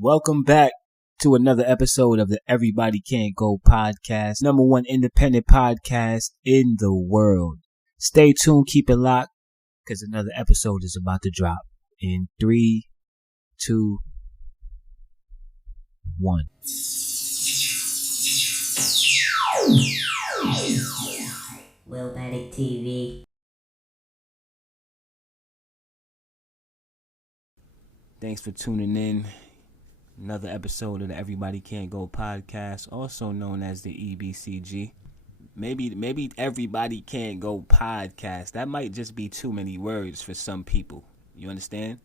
Welcome back to another episode of the Everybody Can't Go podcast, number one independent podcast in the world. Stay tuned, keep it locked, because another episode is about to drop in 3, 2, 1. Willmatic TV. Thanks for tuning in. Another episode of the Everybody Can't Go podcast, also known as the EBCG. Maybe Everybody Can't Go podcast. That might just be too many words for some people. You understand?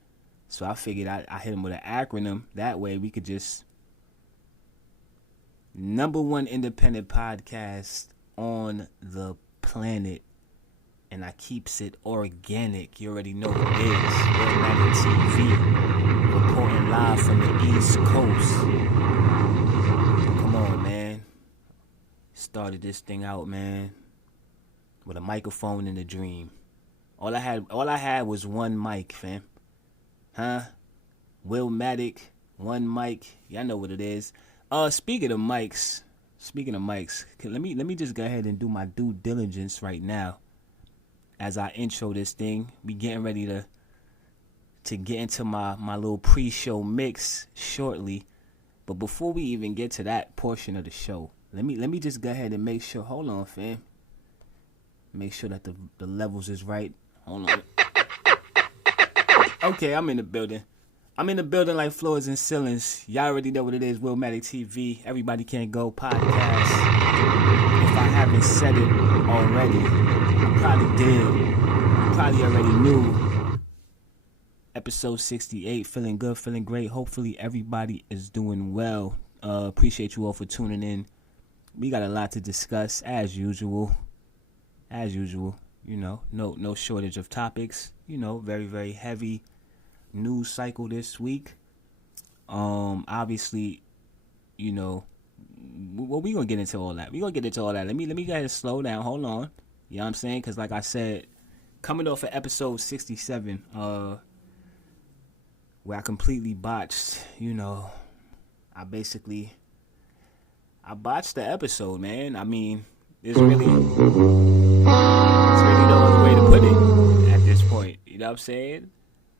So I figured I hit them with an acronym. That way we could just number one independent podcast on the planet. And I keeps it organic. You already know what it is. Willmatic TV. Reporting live from the East Coast. Come on, man. Started this thing out, man, with a microphone and a dream. All I had was one mic, fam. Willmatic, one mic. Y'all know what it is. Speaking of mics, let me just go ahead and do my due diligence right now. As I intro this thing, we getting ready to get into my little pre-show mix shortly. But before we even get to that portion of the show, let me just go ahead and make sure. Hold on, fam. Make sure that the levels is right. Hold on. Okay, I'm in the building. I'm in the building like floors and ceilings. Y'all already know what it is. Willmatic TV. Everybody Can't Go podcast. If I haven't said it already, I probably did. You probably already knew. Episode 68. Feeling good, feeling great. Hopefully everybody is doing well. Appreciate you all for tuning in. We got a lot to discuss as usual. You know, no shortage of topics. You know, very, very heavy news cycle this week. Obviously, you know, well, we gonna get into all that. Let me go ahead and slow down. Hold on. You know what I'm saying? Because like I said, coming off of episode 67, where I completely botched, you know, I botched the episode, man. I mean, it's really no other way to put it at this point. You know what I'm saying?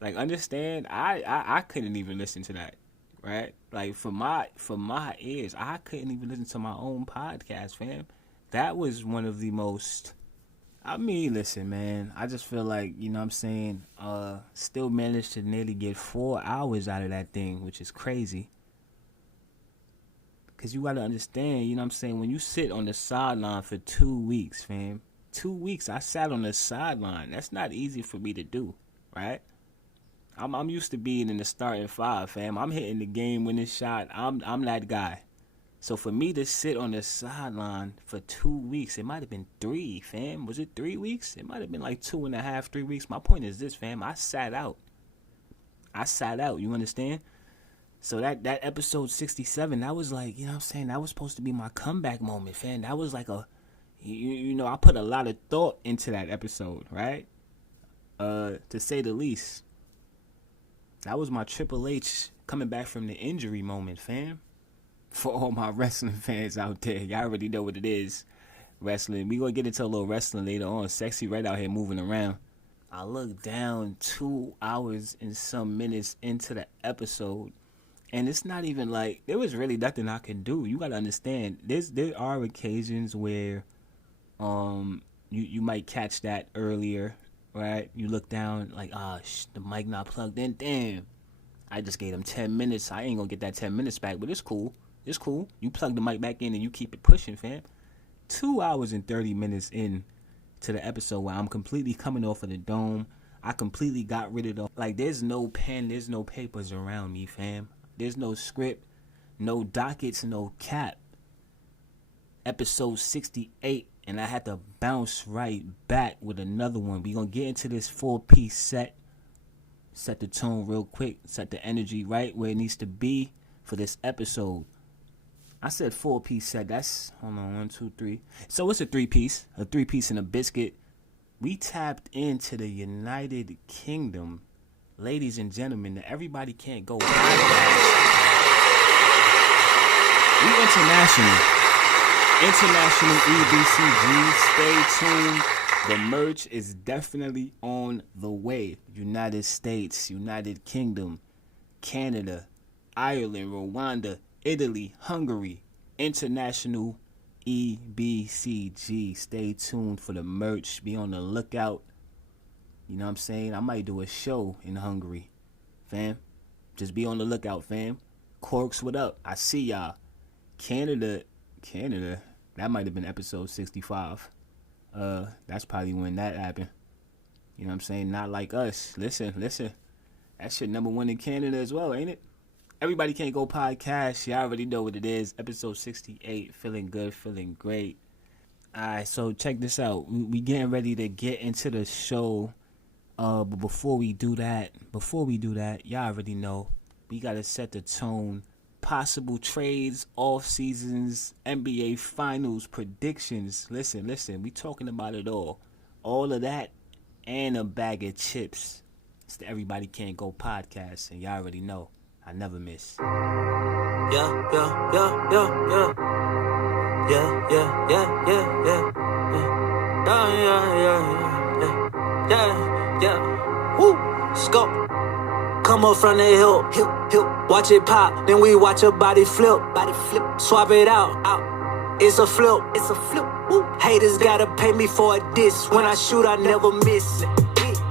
Like, understand, I couldn't even listen to that, right? Like, for my ears, I couldn't even listen to my own podcast, fam. That was one of the most, I mean, listen, man, I just feel like, you know what I'm saying, still managed to nearly get 4 hours out of that thing, which is crazy. Because you got to understand, you know what I'm saying, when you sit on the sideline for 2 weeks, fam, 2 weeks, I sat on the sideline. That's not easy for me to do, right? I'm used to being in the starting five, fam. I'm hitting the game-winning shot. I'm that guy. So for me to sit on the sideline for 2 weeks, it might have been 3, fam. Was it 3 weeks? It might have been like 2.5, 3 weeks. My point is this, fam. I sat out. You understand? So that episode 67, that was like, you know what I'm saying? That was supposed to be my comeback moment, fam. That was like you know, I put a lot of thought into that episode, right? To say the least. That was my Triple H coming back from the injury moment, fam. For all my wrestling fans out there, y'all already know what it is. Wrestling. We gonna get into a little wrestling later on. Sexy right out here moving around. I look down 2 hours and some minutes into the episode, and it's not even like there was really nothing I can do. You gotta understand. There are occasions where you might catch that earlier, right? You look down like, the mic not plugged in. Damn, I just gave them 10 minutes. I ain't gonna get that 10 minutes back, but it's cool. You plug the mic back in and you keep it pushing, fam. 2 hours and 30 minutes in to the episode where I'm completely coming off of the dome. I completely got rid of the, like, there's no pen, there's no papers around me, fam. There's no script, no dockets, no cap. Episode 68, and I had to bounce right back with another one. We gonna get into this 4-piece set. Set the tone real quick. Set the energy right where it needs to be for this episode. I said 4-piece set. That's, hold on, 1, 2, 3. So it's a 3-piece. A 3-piece and a biscuit. We tapped into the United Kingdom. Ladies and gentlemen, the Everybody Can't Go podcast. International EBCG. Stay tuned. The merch is definitely on the way. United States, United Kingdom, Canada, Ireland, Rwanda, Italy, Hungary. International EBCG. Stay tuned for the merch. Be on the lookout. You know what I'm saying? I might do a show in Hungary, fam. Just be on the lookout, fam. Corks, what up? I see y'all. Canada. That might have been episode 65. That's probably when that happened. You know what I'm saying? Not like us. Listen. That shit #1 in Canada as well, ain't it? Everybody Can't Go podcast. Y'all already know what it is. Episode 68. Feeling good, feeling great. Alright, so check this out. We getting ready to get into the show. But before we do that, y'all already know we gotta set the tone. Possible trades, off seasons, NBA finals predictions. Listen, we talking about it all. All of that and a bag of chips. It's the Everybody Can't Go podcast, and y'all already know I never miss. Yeah. Woo, scope. Come up from the hill, watch it pop, then we watch your body flip, swap it out. It's a flip. Woo. Haters gotta pay me for a diss. When I shoot, I never miss.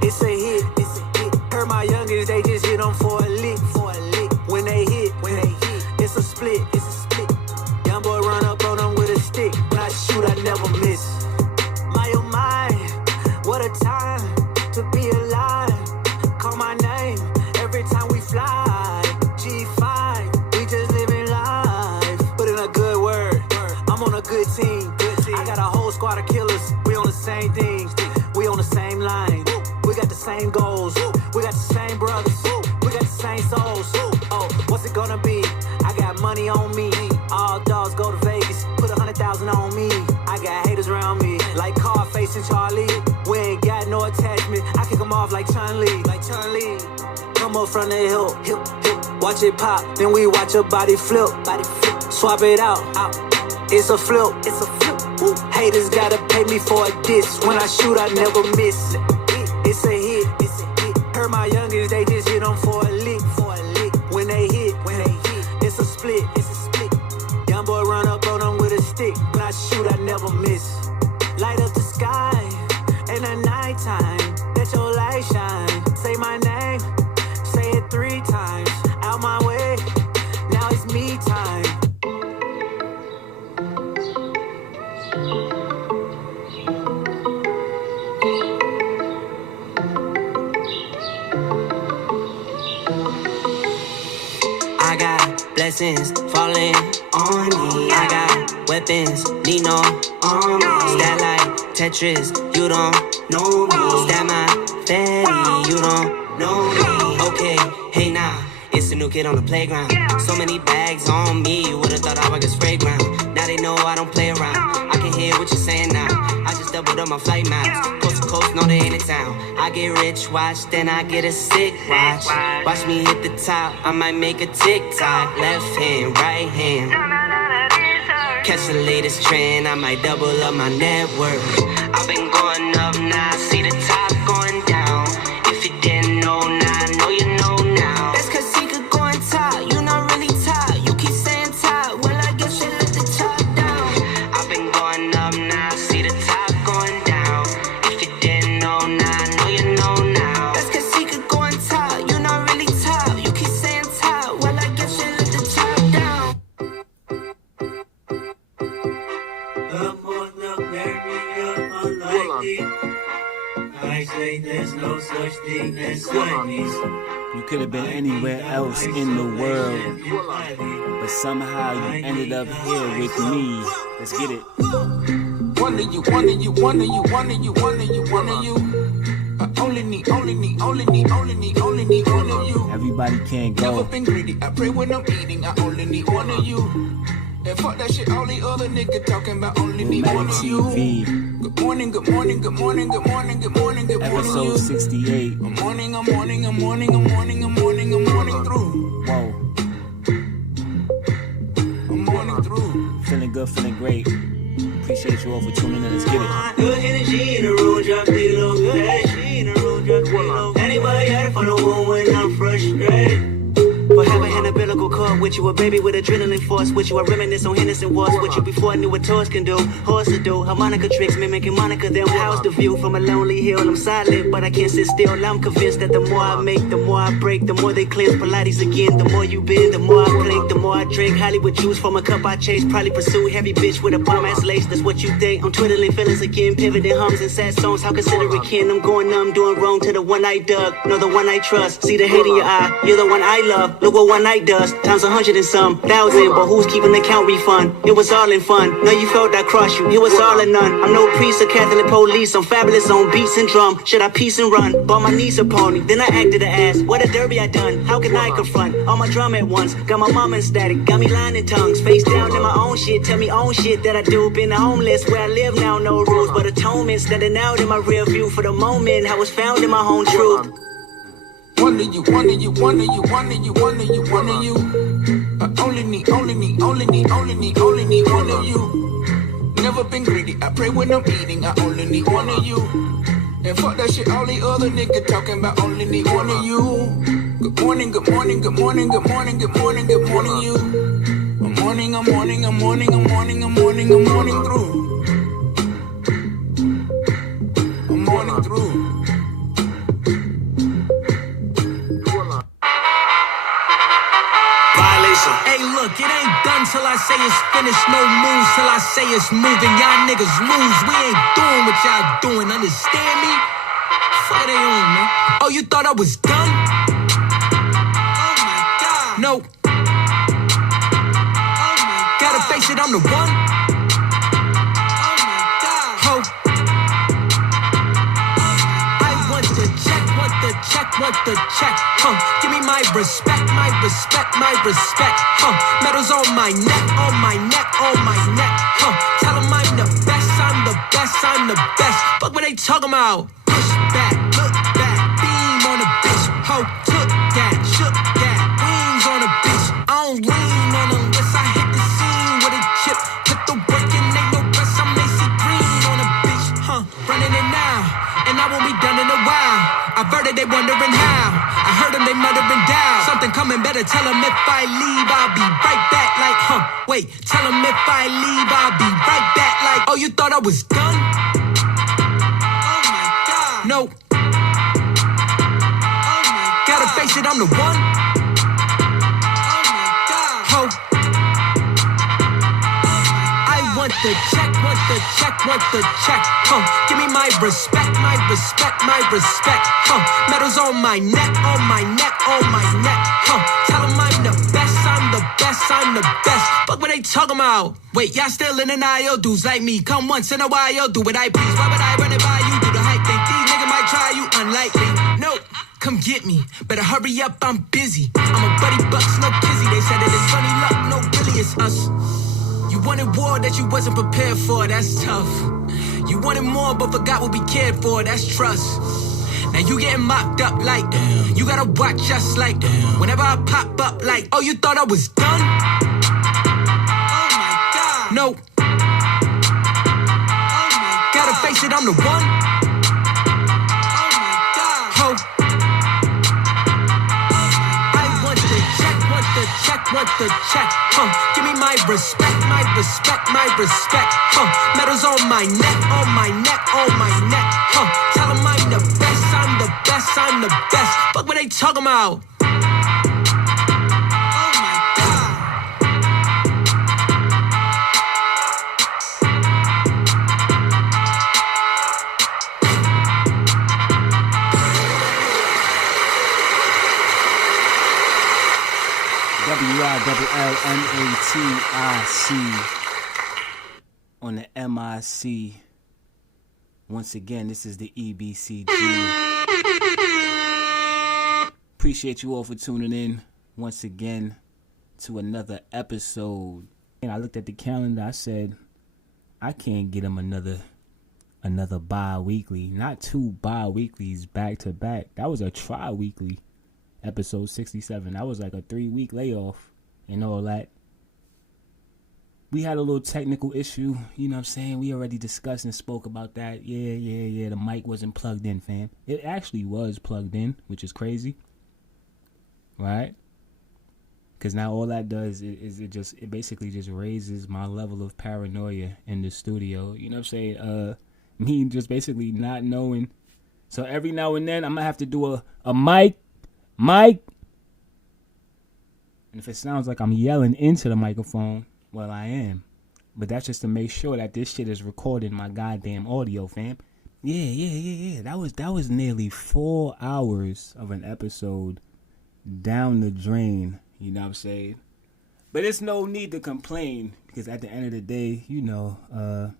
It's a hit. Heard my youngins, they just hit them for a lick. When they hit, it's a split. Young boy run up on them with a stick. When I shoot, I never miss. My oh my, what a time to be alive. Call my name every time we fly. G5, we just living life. Put in a good word, I'm on a good team. I got a whole squad of killers. We on the same thing, we on the same line. We got the same goals, we got the same brothers, we got the same souls. Oh, what's it gonna be? I got money on me. All dogs go to Vegas, put 100,000 on me. I got haters around me, like Carface and Charlie. We ain't got no attachment. I kick them off like Chun-Li. Come up from the hill, watch it pop, then we watch your body flip. Swap it out. It's a flip. Woo. Haters gotta pay me for a diss. When I shoot, I never miss. It's a hit. Heard my youngins, they just hit them for a lick. When they hit, it's a split. Young boy run up on them with a stick. When I shoot, I never miss. Light up the sky in the nighttime. Let your light shine. Say my name, say it 3 times. Out my way, now it's me time. I got blessings falling on me. I got weapons, need no army. Stat like Tetris, you don't know me. Stat my fatty, you don't know me. Okay, hey now, it's a new kid on the playground. So many bags on me, you would've thought I was just fragrant. Now they know I don't play around. I can hear what you're saying now. I just doubled up my flight miles. Coast to coast, no they ain't in town. I get rich, watch, then I get a sick watch. Watch me hit the top, I might make a TikTok. Left hand, right hand. Catch the latest trend, I might double up my net worth. I've been going up, now I see the top going down. If you didn't know, now I know you know now. That's cause he could go on top, you not really top. You keep saying top, well I guess you let the top down. I've been going up, now I see the top going down. If you didn't know, now I know you know now. That's cause he could go on top, you not really top. You keep saying top, well I guess you let the top down. I say there's no such thing as Chinese. You could have been anywhere else in the world, but somehow you ended up here with me. Let's get it. One of you. Only need one of you. Everybody can't Never go. been greedy. I pray when I'm eating. I only need one of you. And fuck that shit, all the other niggas talking about only need one of you. TV, Good morning. episode 68. I'm morning through. Whoa. I'm morning through. Feeling good, feeling great. Appreciate you all for tuning in. Let's get it. Good energy in the room, drop the low. Good energy in the room, drop the low. Anybody had it for the one when I'm frustrated. For having an umbilical cord with you, a baby with adrenaline force with you, I reminisce on Henderson Wars with you before I knew what toys can do. Horse to do, harmonica tricks, mimicking Monica, them. How's the view from a lonely hill? I'm silent, but I can't sit still. I'm convinced that the more I make, the more I break, the more they cleanse Pilates again. The more you bend, the more I blink, the more I drink Hollywood juice from a cup I chase. Probably pursue heavy bitch with a bomb ass lace. That's what you think. I'm twiddling feelings again, pivoting hums and sad songs. How consider it kin? I'm going numb, doing wrong to the one I dug. No, the one I trust. See the hate in your eye. You're the one I love. Look what one night does, times 100 and some thousand, but who's keeping the count refund? It was all in fun. Know you felt I crossed you, it was all in none. I'm no priest or Catholic police, I'm fabulous on beats and drum. Should I peace and run? Bought my knees upon me, then I acted an ass. What a derby I done, how can I confront? All my drum at once, got my mama in static, got me lying in tongues. Face down in my own shit, tell me own shit that I do. Been the homeless, where I live now, no rules, but atonement. Standing out in my rear view for the moment, I was found in my own truth. Wonder you, wonder you, wonder you, wonder you, wonder you, wonder you. I only need one of you. Never been greedy, I pray when I'm eating, I only need one of you. And fuck that shit, all the other niggas talking about only need one of you. Good morning, good morning, good morning, good morning, good morning, good morning, you. I'm morning, I'm morning, I'm morning, I'm morning, I'm morning, I'm morning through. I'm morning through. Hey, look, it ain't done till I say it's finished. No moves till I say it's moving. Y'all niggas lose. We ain't doing what y'all doing. Understand me? Fuck they on, man. Oh, you thought I was done? Oh my God. No. Oh my God. Gotta face it, I'm the one. Oh my God. Ho. I want the check, want the check, want the check. Give me my respect, my respect, my respect. Medals on my neck, on my neck, on my neck. Tell them I'm the best, I'm the best, I'm the best. Fuck what they talking about. Push back, look back, beam on a bitch. Ho, took that, shook that, wings on a bitch. I don't lean on them unless I hit the scene with a chip. Put the work in, ain't no rest, I'm Macy Green on a bitch. Running it now, and I won't be done in a while. I've heard it, they wondering how. I heard them, they muttering down. Something coming, better tell them if I leave, I'll be right back like, wait, tell them if I leave, I'll be right back like, oh, you thought I was done? Oh my God. No. Oh my God. Gotta face it, I'm the one. Oh my God. Ho. I want the check, want the check, want the check. Give me my respect, my respect, my respect. Medals on my neck, on my neck, on my neck. Tell them I'm the best, I'm the best, I'm the best. Fuck what they talking about. Wait, y'all still in denial? Dudes like me, come once in a while, do what I please. Why would I run it by you? Do the hype thing. These niggas might try you, unlikely. No, come get me. Better hurry up, I'm busy. I'm a buddy bucks, no kizzy. They said it is funny luck, no really it's us. You wanted war that you wasn't prepared for, that's tough. You wanted more but forgot what we cared for, that's trust. Now you getting mocked up like, damn. You gotta watch us like, damn. Whenever I pop up like, oh, you thought I was done? Oh my God. No. Oh my God. Gotta face it, I'm the one. Oh my God. Ho. I want the check, want the check, want the check. Give me my respect, my respect, my respect. Medals on my neck, on my neck, on my neck. Tell them I'm the best, I'm the best, I'm the best. Fuck what they talking about. Oh my God. WILLMATIC on the MIC. Once again, this is the EBCG. Appreciate you all for tuning in once again to another episode. And I looked at the calendar, I said, I can't get him another bi-weekly. Not two bi-weeklies back to back. That was a tri-weekly. Episode 67. That was like a 3-week layoff and all that. we had a little technical issue. You know what I'm saying? We already discussed and spoke about that. Yeah. The mic wasn't plugged in, fam. It actually was plugged in, which is crazy. Right? Because now all that does is it basically just raises my level of paranoia in the studio. You know what I'm saying? Me just basically not knowing. So every now and then I'm gonna have to do a mic. And if it sounds like I'm yelling into the microphone, well, I am. But that's just to make sure that this shit is recording my goddamn audio, fam. Yeah. That was nearly 4 hours of an episode down the drain. You know what I'm saying? But it's no need to complain, because at the end of the day, you know,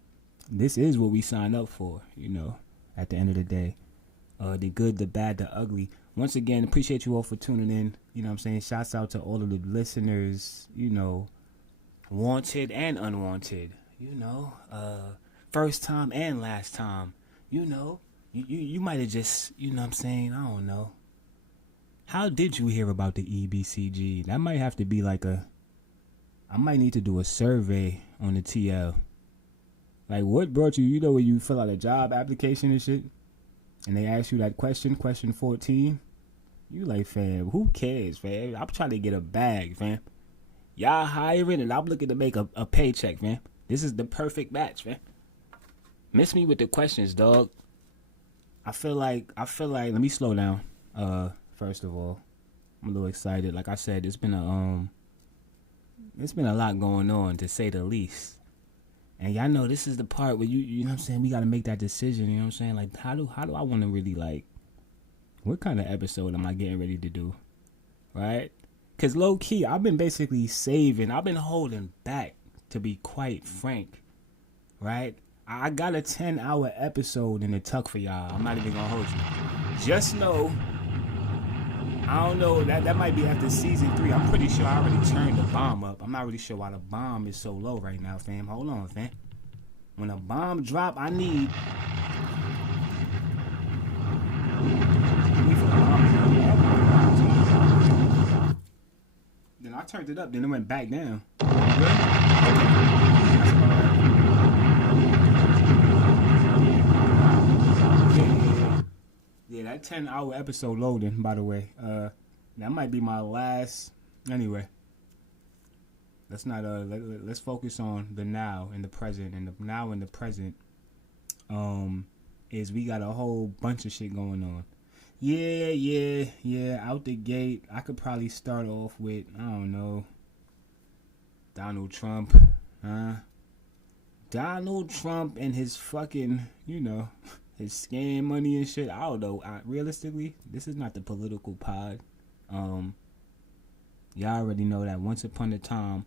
this is what we signed up for, you know, at the end of the day. The good, the bad, the ugly. Once again, appreciate you all for tuning in. You know what I'm saying? Shouts out to all of the listeners, you know, wanted and unwanted, you know, first time and last time, you know. You might have just, you know what I'm saying? I don't know. How did you hear about the EBCG? That might have to be like I might need to do a survey on the TL. Like, what brought you, you know, when you fill out a job application and shit, and they ask you that question 14, you like, fam, who cares, fam? I'm trying to get a bag, fam. Y'all hiring, and I'm looking to make a paycheck, fam. This is the perfect match, fam. Miss me with the questions, dog. I feel like, let me slow down. First of all, I'm a little excited. Like I said, it's been a lot going on, to say the least. And y'all know this is the part where you know what I'm saying, we got to make that decision, you know what I'm saying? Like, how do I want to really, like, what kind of episode am I getting ready to do? Right? Because low key, I've been basically saving. I've been holding back, to be quite frank. Right? I got a 10-hour episode in the tuck for y'all. I'm not even going to hold you. Just know, I don't know, that might be after season 3. I'm pretty sure I already turned the bomb up. I'm not really sure why the bomb is so low right now, fam. Hold on, fam. When a bomb drop, I need for the bomb. Then I turned it up, then it went back down. Yeah, that 10-hour episode loading, by the way. That might be my last. Anyway, let's not. Let's focus on the now and the present. And the now and the present, is we got a whole bunch of shit going on. Yeah. Out the gate, I could probably start off with, I don't know, Donald Trump, Donald Trump and his fucking, you know, his scam money and shit. I don't know. Realistically, this is not the political pod. Y'all already know that once upon a time,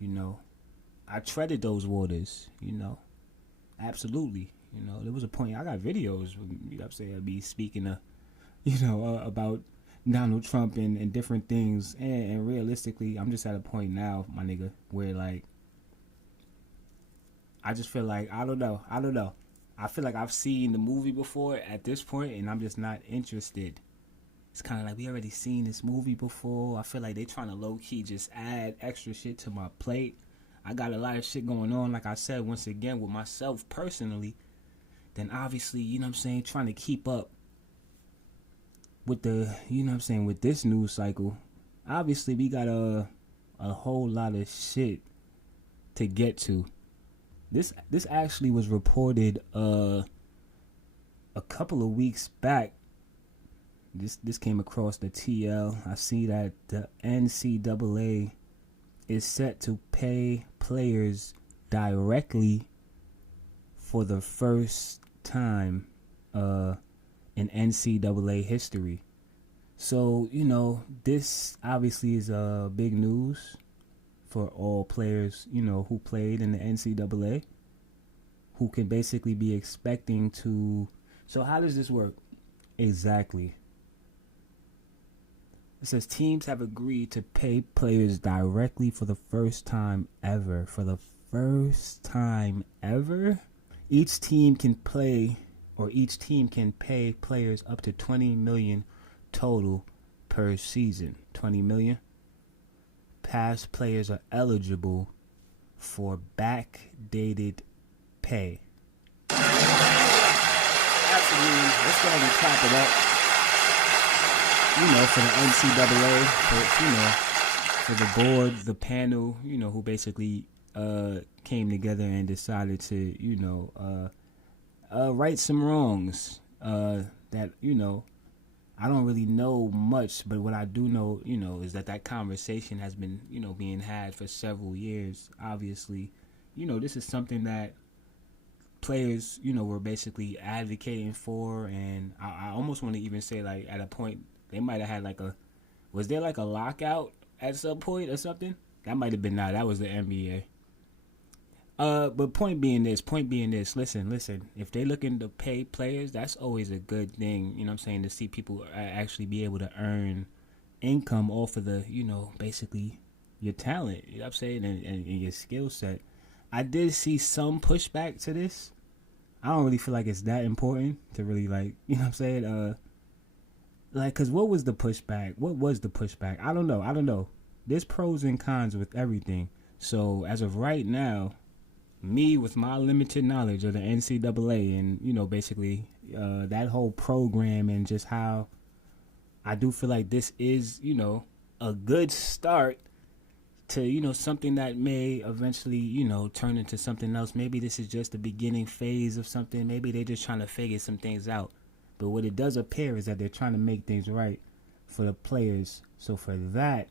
you know, I treaded those waters, you know. Absolutely. You know, there was a point, I got videos, you know what I'm saying, I'd be speaking about Donald Trump and different things. And realistically, I'm just at a point now, my nigga, where, like, I just feel like, I don't know. I feel like I've seen the movie before at this point, and I'm just not interested. It's kind of like, we already seen this movie before. I feel like they trying to low-key just add extra shit to my plate. I got a lot of shit going on, like I said, once again, with myself personally. Then obviously, you know what I'm saying, trying to keep up with the, you know what I'm saying, with this news cycle. Obviously, we got a whole lot of shit to get to. This actually was reported a couple of weeks back. This came across the TL. I see that the NCAA is set to pay players directly for the first time in NCAA history. So, you know, this obviously is big news for all players, you know, who played in the NCAA, who can basically be expecting to. So how does this work exactly? It says teams have agreed to pay players directly for the first time ever. For the first time ever? Each team can pay players up to $20 million total per season. $20 million. Past players are eligible for backdated pay. Absolutely. Let's go ahead and clap it up. For the NCAA, for the board, the panel, who basically came together and decided to, right some wrongs that, I don't really know much, but what I do know, is that conversation has been, being had for several years. Obviously, this is something that players, were basically advocating for, and I almost want to even say, like, at a point, they might have had was there like a lockout at some point or something? That might have been that was the NBA. But point being this, listen, if they looking to pay players, that's always a good thing, to see people actually be able to earn income off of the, basically your talent, and your skill set. I did see some pushback to this. I don't really feel like it's that important to really cause what was the pushback? I don't know. There's pros and cons with everything. So as of right now, me with my limited knowledge of the NCAA and, basically that whole program and just how I do feel like this is, a good start to, something that may eventually, turn into something else. Maybe this is just the beginning phase of something. Maybe they're just trying to figure some things out. But what it does appear is that they're trying to make things right for the players. So for that,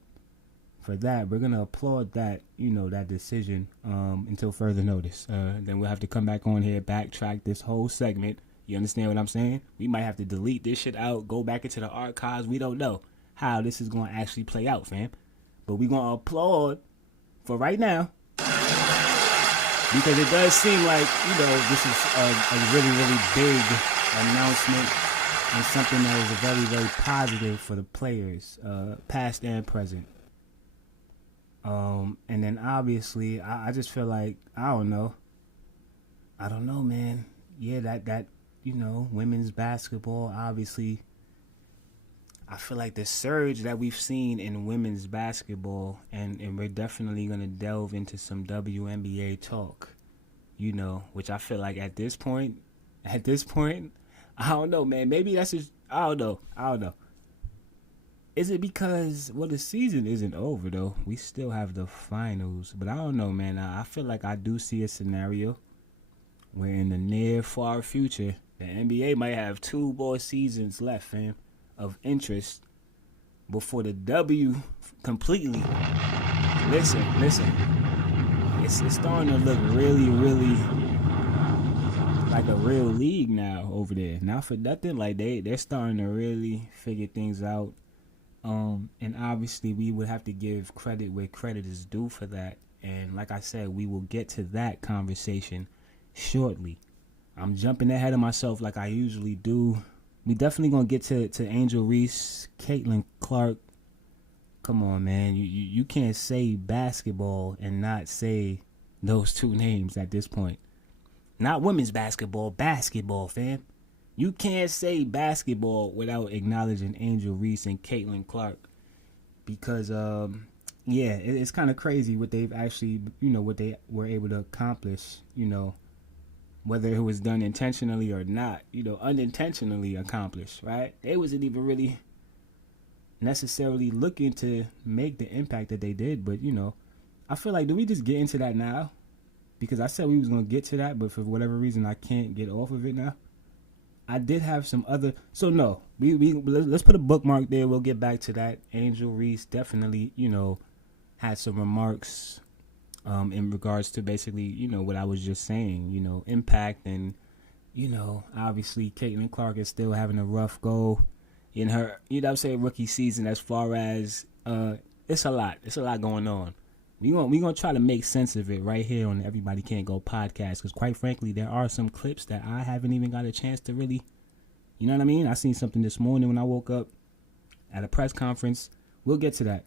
we're going to applaud that, that decision until further notice. Then we'll have to come back on here, backtrack this whole segment. You understand what I'm saying? We might have to delete this shit out, go back into the archives. We don't know how this is going to actually play out, fam. But we're going to applaud for right now. Because it does seem like, this is a really, really big announcement and something that is very, very positive for the players, past and present. And then obviously, I just feel like, I don't know, man. Yeah, that women's basketball, obviously, I feel like the surge that we've seen in women's basketball, and we're definitely going to delve into some WNBA talk, which I feel like at this point, I don't know, man. Maybe that's just, I don't know. Is it because, the season isn't over, though. We still have the finals. But I don't know, man. I feel like I do see a scenario where in the near, far future, the NBA might have 2 more seasons left, fam, of interest before the W completely. Listen. It's starting to look really, really like a real league now over there. Not for nothing, like they're starting to really figure things out. And obviously we would have to give credit where credit is due for that. And like I said, we will get to that conversation shortly. I'm jumping ahead of myself like I usually do. We definitely gonna get to Angel Reese, Caitlin Clark. Come on, man. You can't say basketball and not say those 2 names at this point. Not women's basketball, fam. You can't say basketball without acknowledging Angel Reese and Caitlin Clark. Because, it's kind of crazy what they've actually, what they were able to accomplish, whether it was done intentionally or not, unintentionally accomplished, right? They wasn't even really necessarily looking to make the impact that they did. But, I feel like, do we just get into that now? Because I said we was going to get to that, but for whatever reason, I can't get off of it now. I did have some other, so no, let's put a bookmark there. We'll get back to that. Angel Reese definitely, had some remarks in regards to basically, what I was just saying, impact. And, obviously Caitlin Clark is still having a rough go in her, rookie season as far as, it's a lot going on. We're gonna try to make sense of it right here on the Everybody Can't Go podcast, because quite frankly, there are some clips that I haven't even got a chance to really, you know what I mean? I seen something this morning when I woke up at a press conference. We'll get to that.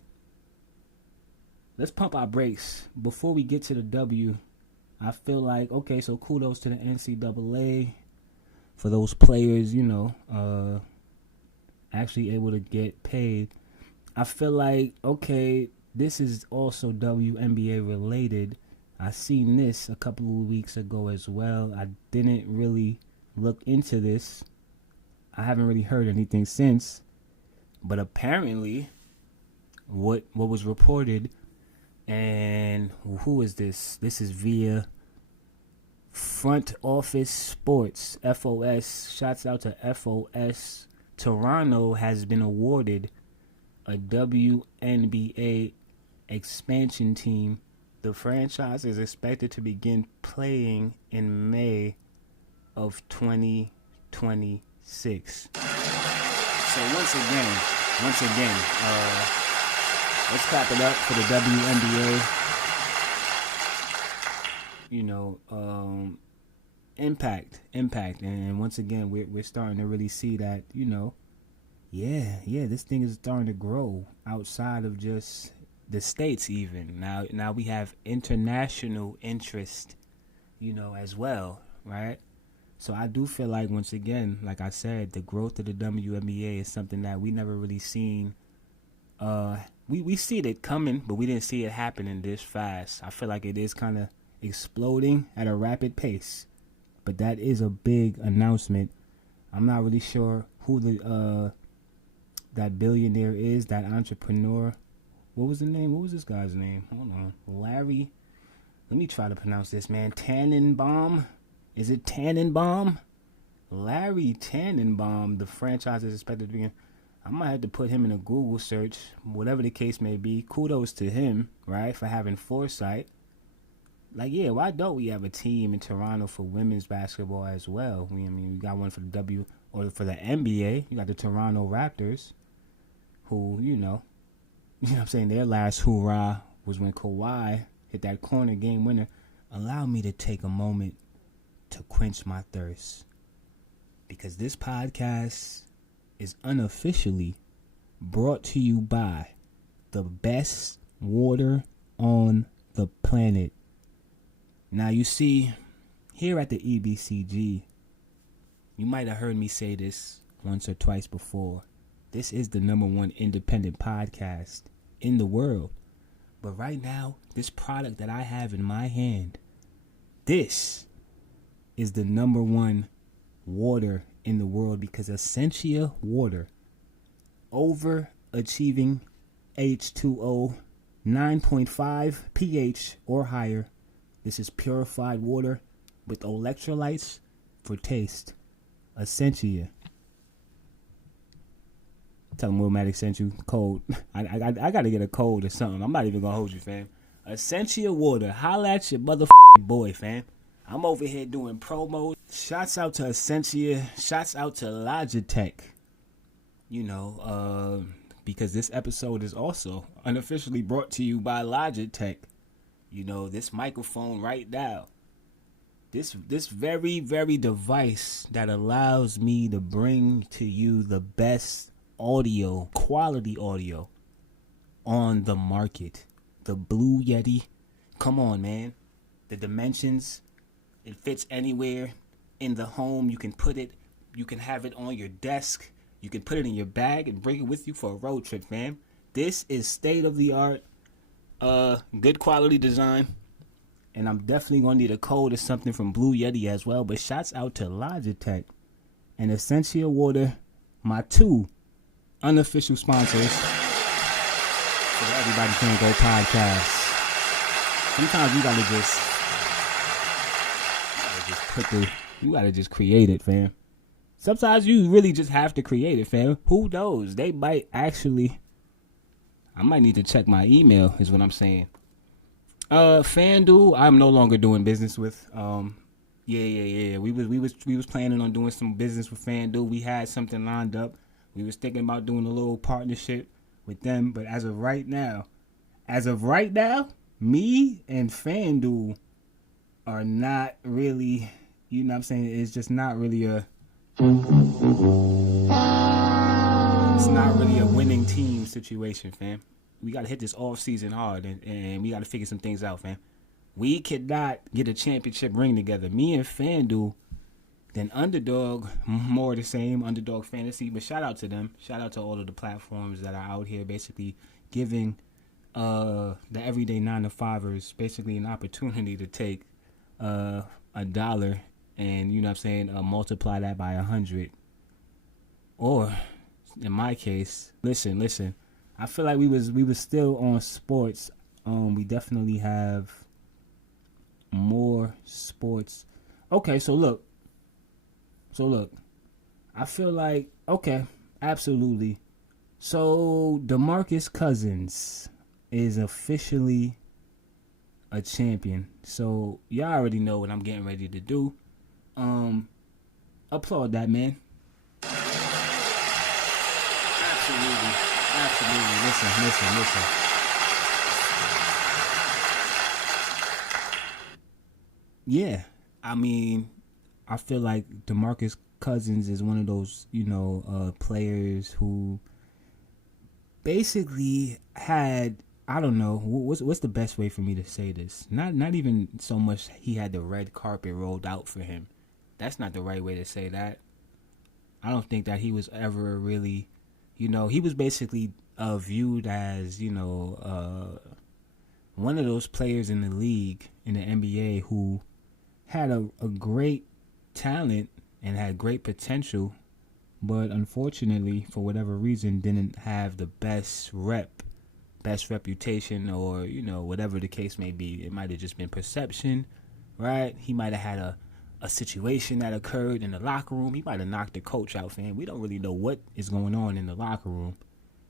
Let's pump our brakes. Before we get to the W, I feel like, okay, so kudos to the NCAA for those players, actually able to get paid. I feel like, okay, this is also WNBA related. I seen this a couple of weeks ago as well. I didn't really look into this. I haven't really heard anything since. But apparently, what was reported, and who is this? This is via Front Office Sports, FOS. Shouts out to FOS. Toronto has been awarded a WNBA expansion team. The franchise is expected to begin playing in May of 2026. So once again, let's clap it up for the WNBA. You know, impact, and once again, we're starting to really see that, you know, this thing is starting to grow outside of just the States even. Now we have international interest, you know, as well, right? So I do feel like, once again, like I said, the growth of the WNBA is something that we never really seen. We see it coming, but we didn't see it happening this fast. I feel like it is kind of exploding at a rapid pace. But that is a big announcement. I'm not really sure who the that billionaire is, that entrepreneur. What was the name? What was this guy's name? Hold on. Larry. Let me try to pronounce this, man. Tannenbaum. Is it Tannenbaum? Larry Tannenbaum. The franchise is expected to begin. I might have to put him in a Google search. Whatever the case may be. Kudos to him, right, for having foresight. Like, yeah, why don't we have a team in Toronto for women's basketball as well? We got one for the for the NBA. You got the Toronto Raptors, who, you know what I'm saying, their last hoorah was when Kawhi hit that corner game winner. Allow me to take a moment to quench my thirst, because this podcast is unofficially brought to you by the best water on the planet. Now, you see, here at the EBCG, you might have heard me say this once or twice before. This is the #1 independent podcast in the world. But right now, this product that I have in my hand, this is the #1 water in the world, because Essentia water, overachieving H2O, 9.5 pH or higher. This is purified water with electrolytes for taste. Essentia. Tell them Willmatic sent you code. I gotta get a code or something. I'm not even gonna hold you, fam. Essentia water. Holla at your motherfucking boy, fam. I'm over here doing promos. Shouts out to Essentia. Shouts out to Logitech. You know, because this episode is also unofficially brought to you by Logitech. You know, this microphone right now. This very, very device that allows me to bring to you the best audio, quality audio on the market. The Blue Yeti. Come on, man. The dimensions. It fits anywhere in the home. You can put it. You can have it on your desk. You can put it in your bag and bring it with you for a road trip, man. This is state of the art. Good quality design. And I'm definitely going to need a code or something from Blue Yeti as well. But shouts out to Logitech and Essentia Water, my 2 unofficial sponsors for the Everybody Can Go podcast. Sometimes you gotta just create it, fam. Sometimes you really just have to create it, fam. Who knows? They might actually. I might need to check my email, is what I'm saying. FanDuel, I'm no longer doing business with. Yeah. We was planning on doing some business with FanDuel. We had something lined up. We was thinking about doing a little partnership with them, but as of right now, me and FanDuel are not really, you know what I'm saying, it's just not really a winning team situation, fam. We got to hit this off season hard, and we got to figure some things out, fam. We could not get a championship ring together. Me and FanDuel, then Underdog, more the same, Underdog Fantasy. But shout out to them. Shout out to all of the platforms that are out here basically giving the everyday 9-to-5ers basically an opportunity to take $1 and you know what I'm saying multiply that by 100. Or in my case, listen. I feel like we was still on sports. We definitely have more sports. Okay, so look. I feel like okay, absolutely. So DeMarcus Cousins is officially a champion. So y'all already know what I'm getting ready to do. Applaud that, man. Absolutely. Listen. Yeah, I mean, I feel like DeMarcus Cousins is one of those, players who basically had, I don't know, what's the best way for me to say this? Not even so much he had the red carpet rolled out for him. That's not the right way to say that. I don't think that he was ever really, he was basically viewed as, one of those players in the league, in the NBA, who had a great talent and had great potential, but unfortunately, for whatever reason, didn't have the best reputation, or, whatever the case may be. It might have just been perception, right? He might have had a situation that occurred in the locker room. He might have knocked the coach out, fam. We don't really know what is going on in the locker room.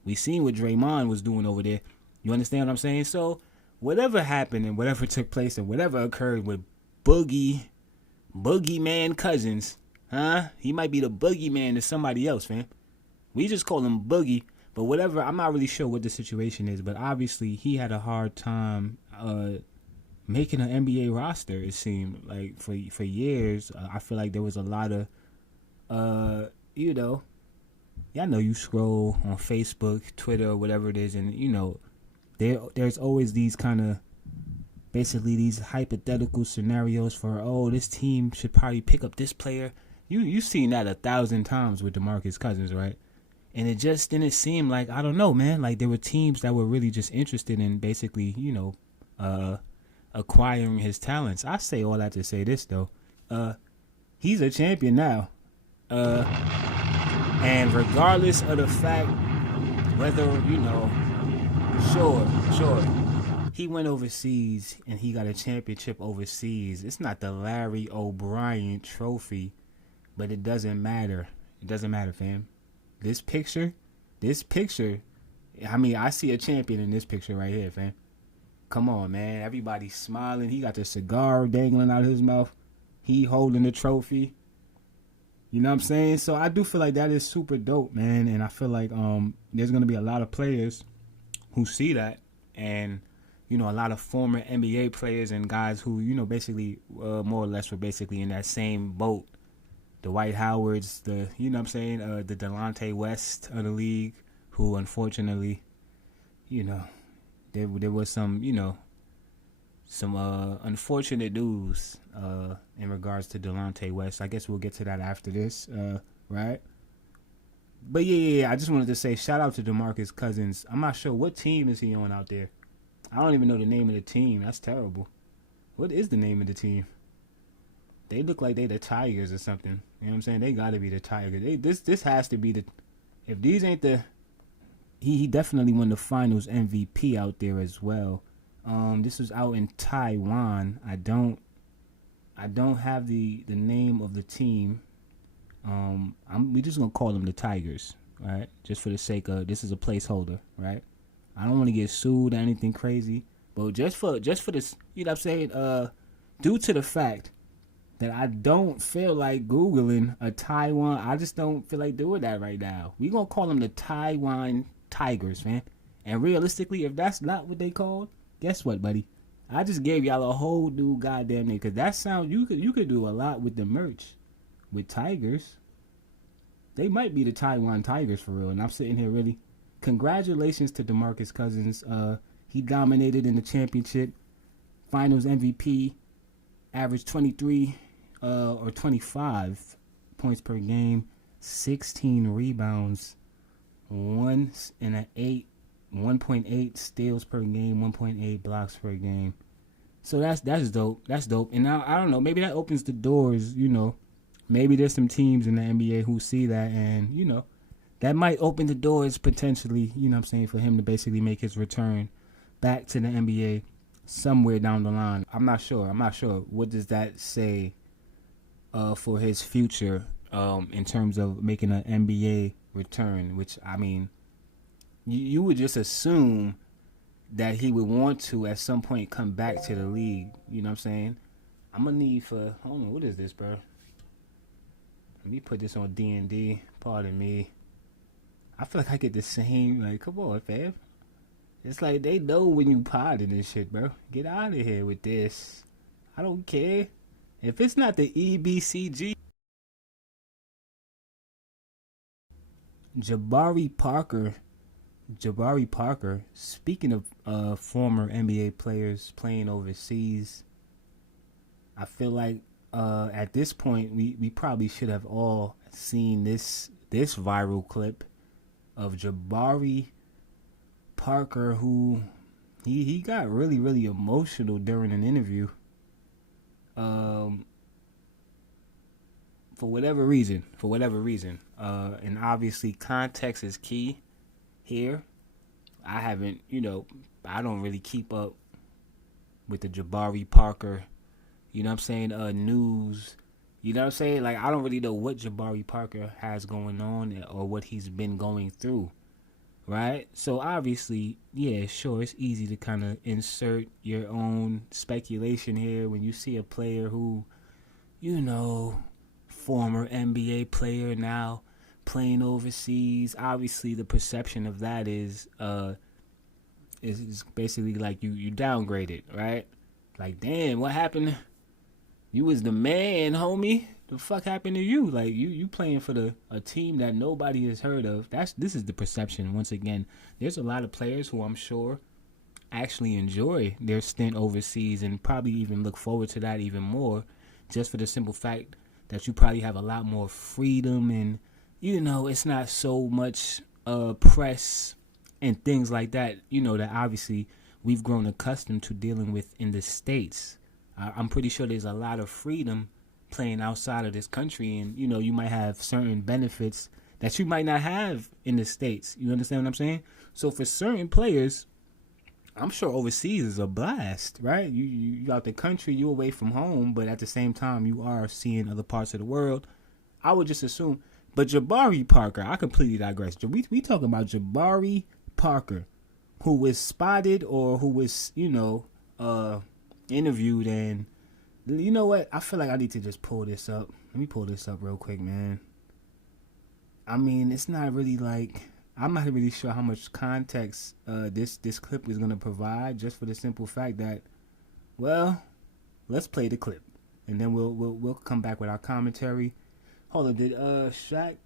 We seen what Draymond was doing over there. You understand what I'm saying? So whatever happened and whatever took place and whatever occurred with Boogeyman Cousins, he might be the boogeyman to somebody else, fam. We just call him Boogie, but whatever. I'm not really sure what the situation is, but obviously he had a hard time making an NBA roster. It seemed like for years. I feel like there was a lot of, y'all know you scroll on Facebook, Twitter, whatever it is, and there's always these kind of, basically these hypothetical scenarios for, this team should probably pick up this player. You've seen that 1,000 times with DeMarcus Cousins, right? And it just didn't seem like, I don't know, man, like there were teams that were really just interested in basically, acquiring his talents. I say all that to say this, though. He's a champion now. And regardless of the fact whether, sure, he went overseas and he got a championship overseas. It's not the Larry O'Brien trophy, but it doesn't matter. It doesn't matter, fam. This picture, I mean, I see a champion in this picture right here, fam. Come on, man. Everybody's smiling. He got the cigar dangling out of his mouth. He holding the trophy. You know what I'm saying? So I do feel like that is super dope, man. And I feel like there's going to be a lot of players who see that. And, a lot of former NBA players and guys who, basically more or less were basically in that same boat. The Dwight Howards, the Delonte West of the league, who unfortunately, there was some unfortunate news in regards to Delonte West. I guess we'll get to that after this, right? But yeah, I just wanted to say shout out to DeMarcus Cousins. I'm not sure what team is he on out there. I don't even know the name of the team. That's terrible. What is the name of the team? They look like they the Tigers or something. You know what I'm saying? They got to be the Tigers. This has to be the. If these ain't the. He definitely won the Finals MVP out there as well. This was out in Taiwan. I don't have the name of the team. We just gonna call them the Tigers, right? Just for the sake of, this is a placeholder, right? I don't want to get sued or anything crazy, but just for this, you know what I'm saying? Due to the fact that I don't feel like Googling a Taiwan, I just don't feel like doing that right now. We gonna call them the Taiwan Tigers, man. And realistically, if that's not what they called, guess what, buddy? I just gave y'all a whole new goddamn name, because that sounds, you could do a lot with the merch with Tigers. They might be the Taiwan Tigers for real. And I'm sitting here really, congratulations to DeMarcus Cousins. He dominated in the championship, Finals MVP, averaged 23 or 25 points per game, 16 rebounds, 1 and an 8 1.8 steals per game, 1.8 blocks per game. So that's dope. That's dope. And now I don't know, maybe that opens the doors, you know. Maybe there's some teams in the NBA who see that, and, you know, that might open the doors potentially, you know what I'm saying, for him to basically make his return back to the NBA somewhere down the line. I'm not sure. What does that say for his future in terms of making an NBA return? Which, I mean, you would just assume that he would want to at some point come back to the league. You know what I'm saying? I'm going to need for, hold on, what is this, bro? Let me put this on D&D. Pardon me. I feel like I get the same, like, come on, fam. It's like they know when you podding this shit, bro. Get out of here with this. I don't care. If it's not the EBCG. Jabari Parker, speaking of former NBA players playing overseas, I feel like at this point we probably should have all seen this viral clip of Jabari Parker, who he got really, really emotional during an interview. For whatever reason. And obviously context is key here. I don't really keep up with the Jabari Parker, you know what I'm saying, news. You know what I'm saying? Like, I don't really know what Jabari Parker has going on or what he's been going through, right? So, obviously, yeah, sure, it's easy to kind of insert your own speculation here when you see a player who, you know, former NBA player now playing overseas. Obviously, the perception of that is basically like you downgraded, right? Like, damn, what happened? You was the man, homie. The fuck happened to you? Like, you playing for a team that nobody has heard of. This is the perception. Once again, there's a lot of players who I'm sure actually enjoy their stint overseas and probably even look forward to that even more, just for the simple fact that you probably have a lot more freedom and, you know, it's not so much press and things like that, you know, that obviously we've grown accustomed to dealing with in the States. I'm pretty sure there's a lot of freedom playing outside of this country, and, you know, you might have certain benefits that you might not have in the States. You understand what I'm saying? So for certain players, I'm sure overseas is a blast, right? You out the country, you away from home, but at the same time, you are seeing other parts of the world. I would just assume. But Jabari Parker, I completely digress. We talking about Jabari Parker, who was spotted or who was, you know, interviewed, and you know what? I feel like I need to just pull this up. Let me pull this up real quick, man. I mean, it's not really like, I'm not really sure how much context this clip is gonna provide, just for the simple fact that, well, let's play the clip, and then we'll come back with our commentary. Hold on, did Shaq?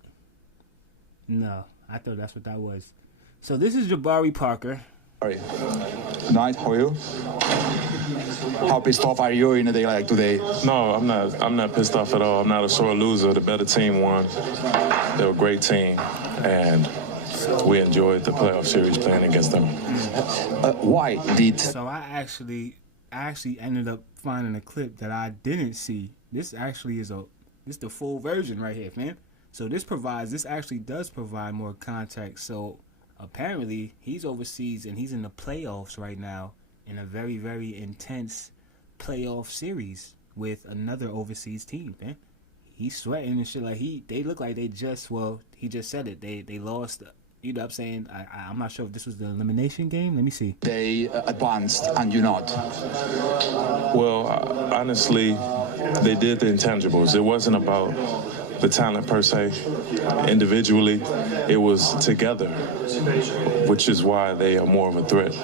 No, I thought that's what that was. So this is Jabari Parker. Sorry. Night, how are you? How pissed off are you in a day like today? No, I'm not pissed off at all. I'm not a sore loser. The better team won. They're a great team, and we enjoyed the playoff series playing against them. Why did? So I actually ended up finding a clip that I didn't see. This actually is the full version right here, man. So this actually does provide more context. So apparently he's overseas and he's in the playoffs right now in a very, very intense playoff series with another overseas team, man. He's sweating and shit. Like, they look like they just, well, he just said it. They lost, you know what I'm saying? I'm not sure if this was the elimination game. Let me see. They advanced and you not. Well, honestly, they did the intangibles. It wasn't about the talent per se. Individually, it was together, which is why they are more of a threat,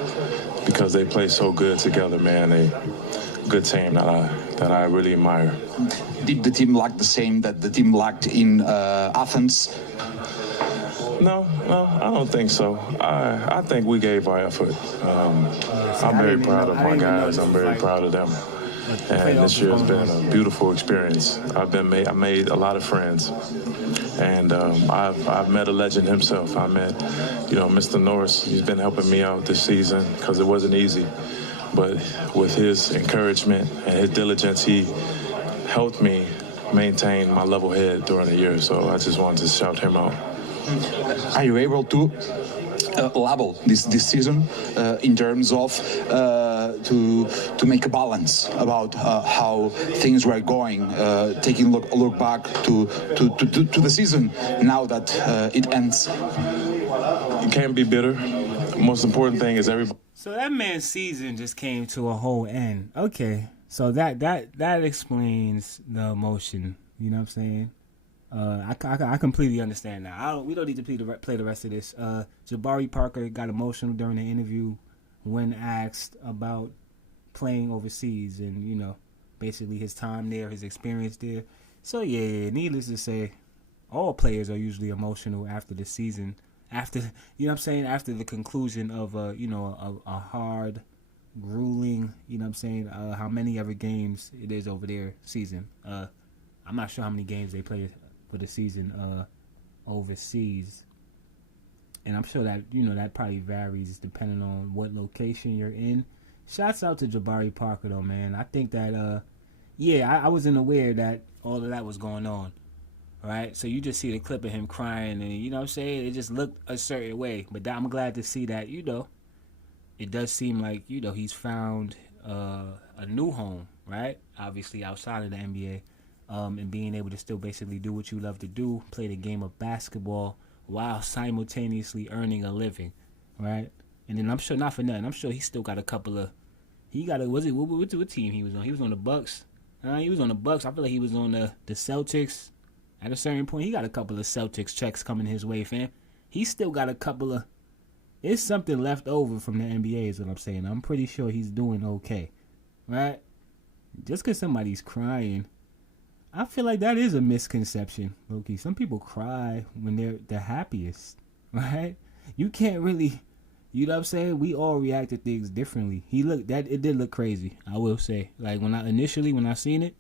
because they play so good together, man. A good team that I really admire. Did the team lack the same that the team lacked in Athens? No, I don't think so. I think we gave our effort. I'm very proud of my guys. I'm very proud of them. And this year has been a beautiful experience. I made a lot of friends, and I've met a legend himself. I met, Mr. Norris. He's been helping me out this season because it wasn't easy, but with his encouragement and his diligence, he helped me maintain my level head during the year. So I just wanted to shout him out. Are you able to level this season in terms of to make a balance about how things were going, taking a look back to the season now that it ends? You can't be bitter. Most important thing is everybody. So that man's season just came to a whole end. Okay, so that explains the emotion. You know what I'm saying? I completely understand now. We don't need to play the rest of this. Jabari Parker got emotional during the interview when asked about playing overseas and, basically his time there, his experience there. So, yeah, needless to say, all players are usually emotional after the season. After, after the conclusion of, a hard, grueling, how many ever games it is over their season. I'm not sure how many games they played for the season overseas, and I'm sure that that probably varies depending on what location you're in. Shouts out to Jabari Parker though, man. I think that I wasn't aware that all of that was going on, right? So you just see the clip of him crying, and it just looked a certain way. But I'm glad to see that it does seem like he's found a new home, right? Obviously outside of the NBA. And being able to still basically do what you love to do, play the game of basketball while simultaneously earning a living, right? And then I'm sure, not for nothing, I'm sure he still got a couple of, what team he was on? He was on the Bucks. He was on the Bucks. I feel like he was on the Celtics. At a certain point, he got a couple of Celtics checks coming his way, fam. He still got a couple of, there's something left over from the NBA is what I'm saying. I'm pretty sure he's doing okay, right? Just because somebody's crying, I feel like that is a misconception, Loki. Some people cry when they're the happiest, right? You can't really, you know what I'm saying? We all react to things differently. It did look crazy, I will say. Like when I seen it,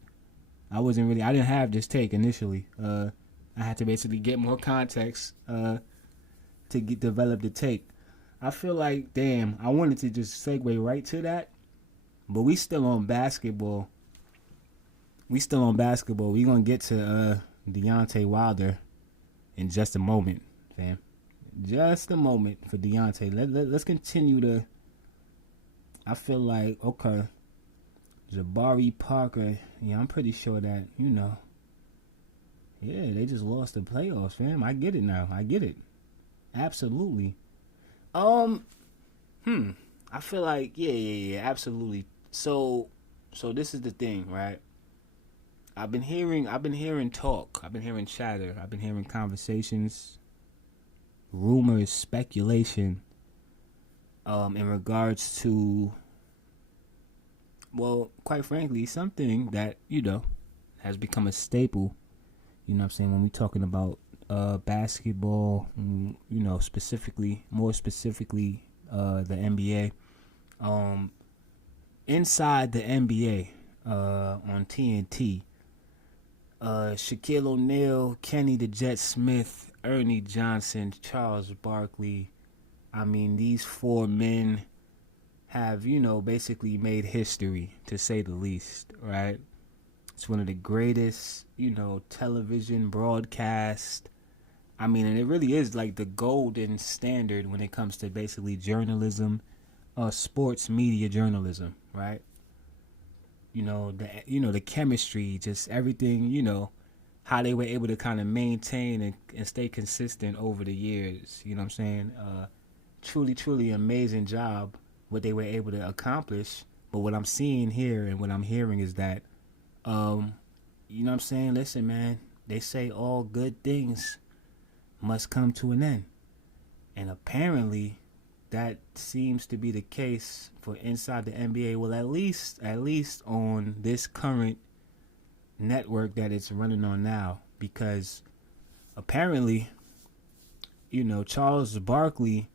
I didn't have this take initially. I had to basically get more context to develop the take. I feel like, damn, I wanted to just segue right to that, but we still on basketball. We're going to get to Deontay Wilder in just a moment, fam. Just a moment for Deontay. Let's continue to... I feel like, okay, Jabari Parker, I'm pretty sure that, they just lost the playoffs, fam. I get it now. I get it. Absolutely. I feel like, absolutely. So this is the thing, right? I've been hearing talk. I've been hearing chatter. I've been hearing conversations, rumors, speculation, in regards to, well, quite frankly, something that, has become a staple, when we're talking about basketball, more specifically, the NBA. Inside the NBA, on TNT, Shaquille O'Neal, Kenny the Jet Smith, Ernie Johnson, Charles Barkley. I mean, these four men have, basically made history, to say the least, right? It's one of the greatest, television broadcasts. I mean, and it really is like the golden standard when it comes to basically journalism, sports media journalism, right? The chemistry, just everything, how they were able to kind of maintain and stay consistent over the years. You know what I'm saying? Truly, truly amazing job what they were able to accomplish. But what I'm seeing here and what I'm hearing is that, you know what I'm saying? Listen, man, they say all good things must come to an end. And apparently that seems to be the case for inside the NBA. Well, at least on this current network that it's running on now, because apparently, Charles Barkley,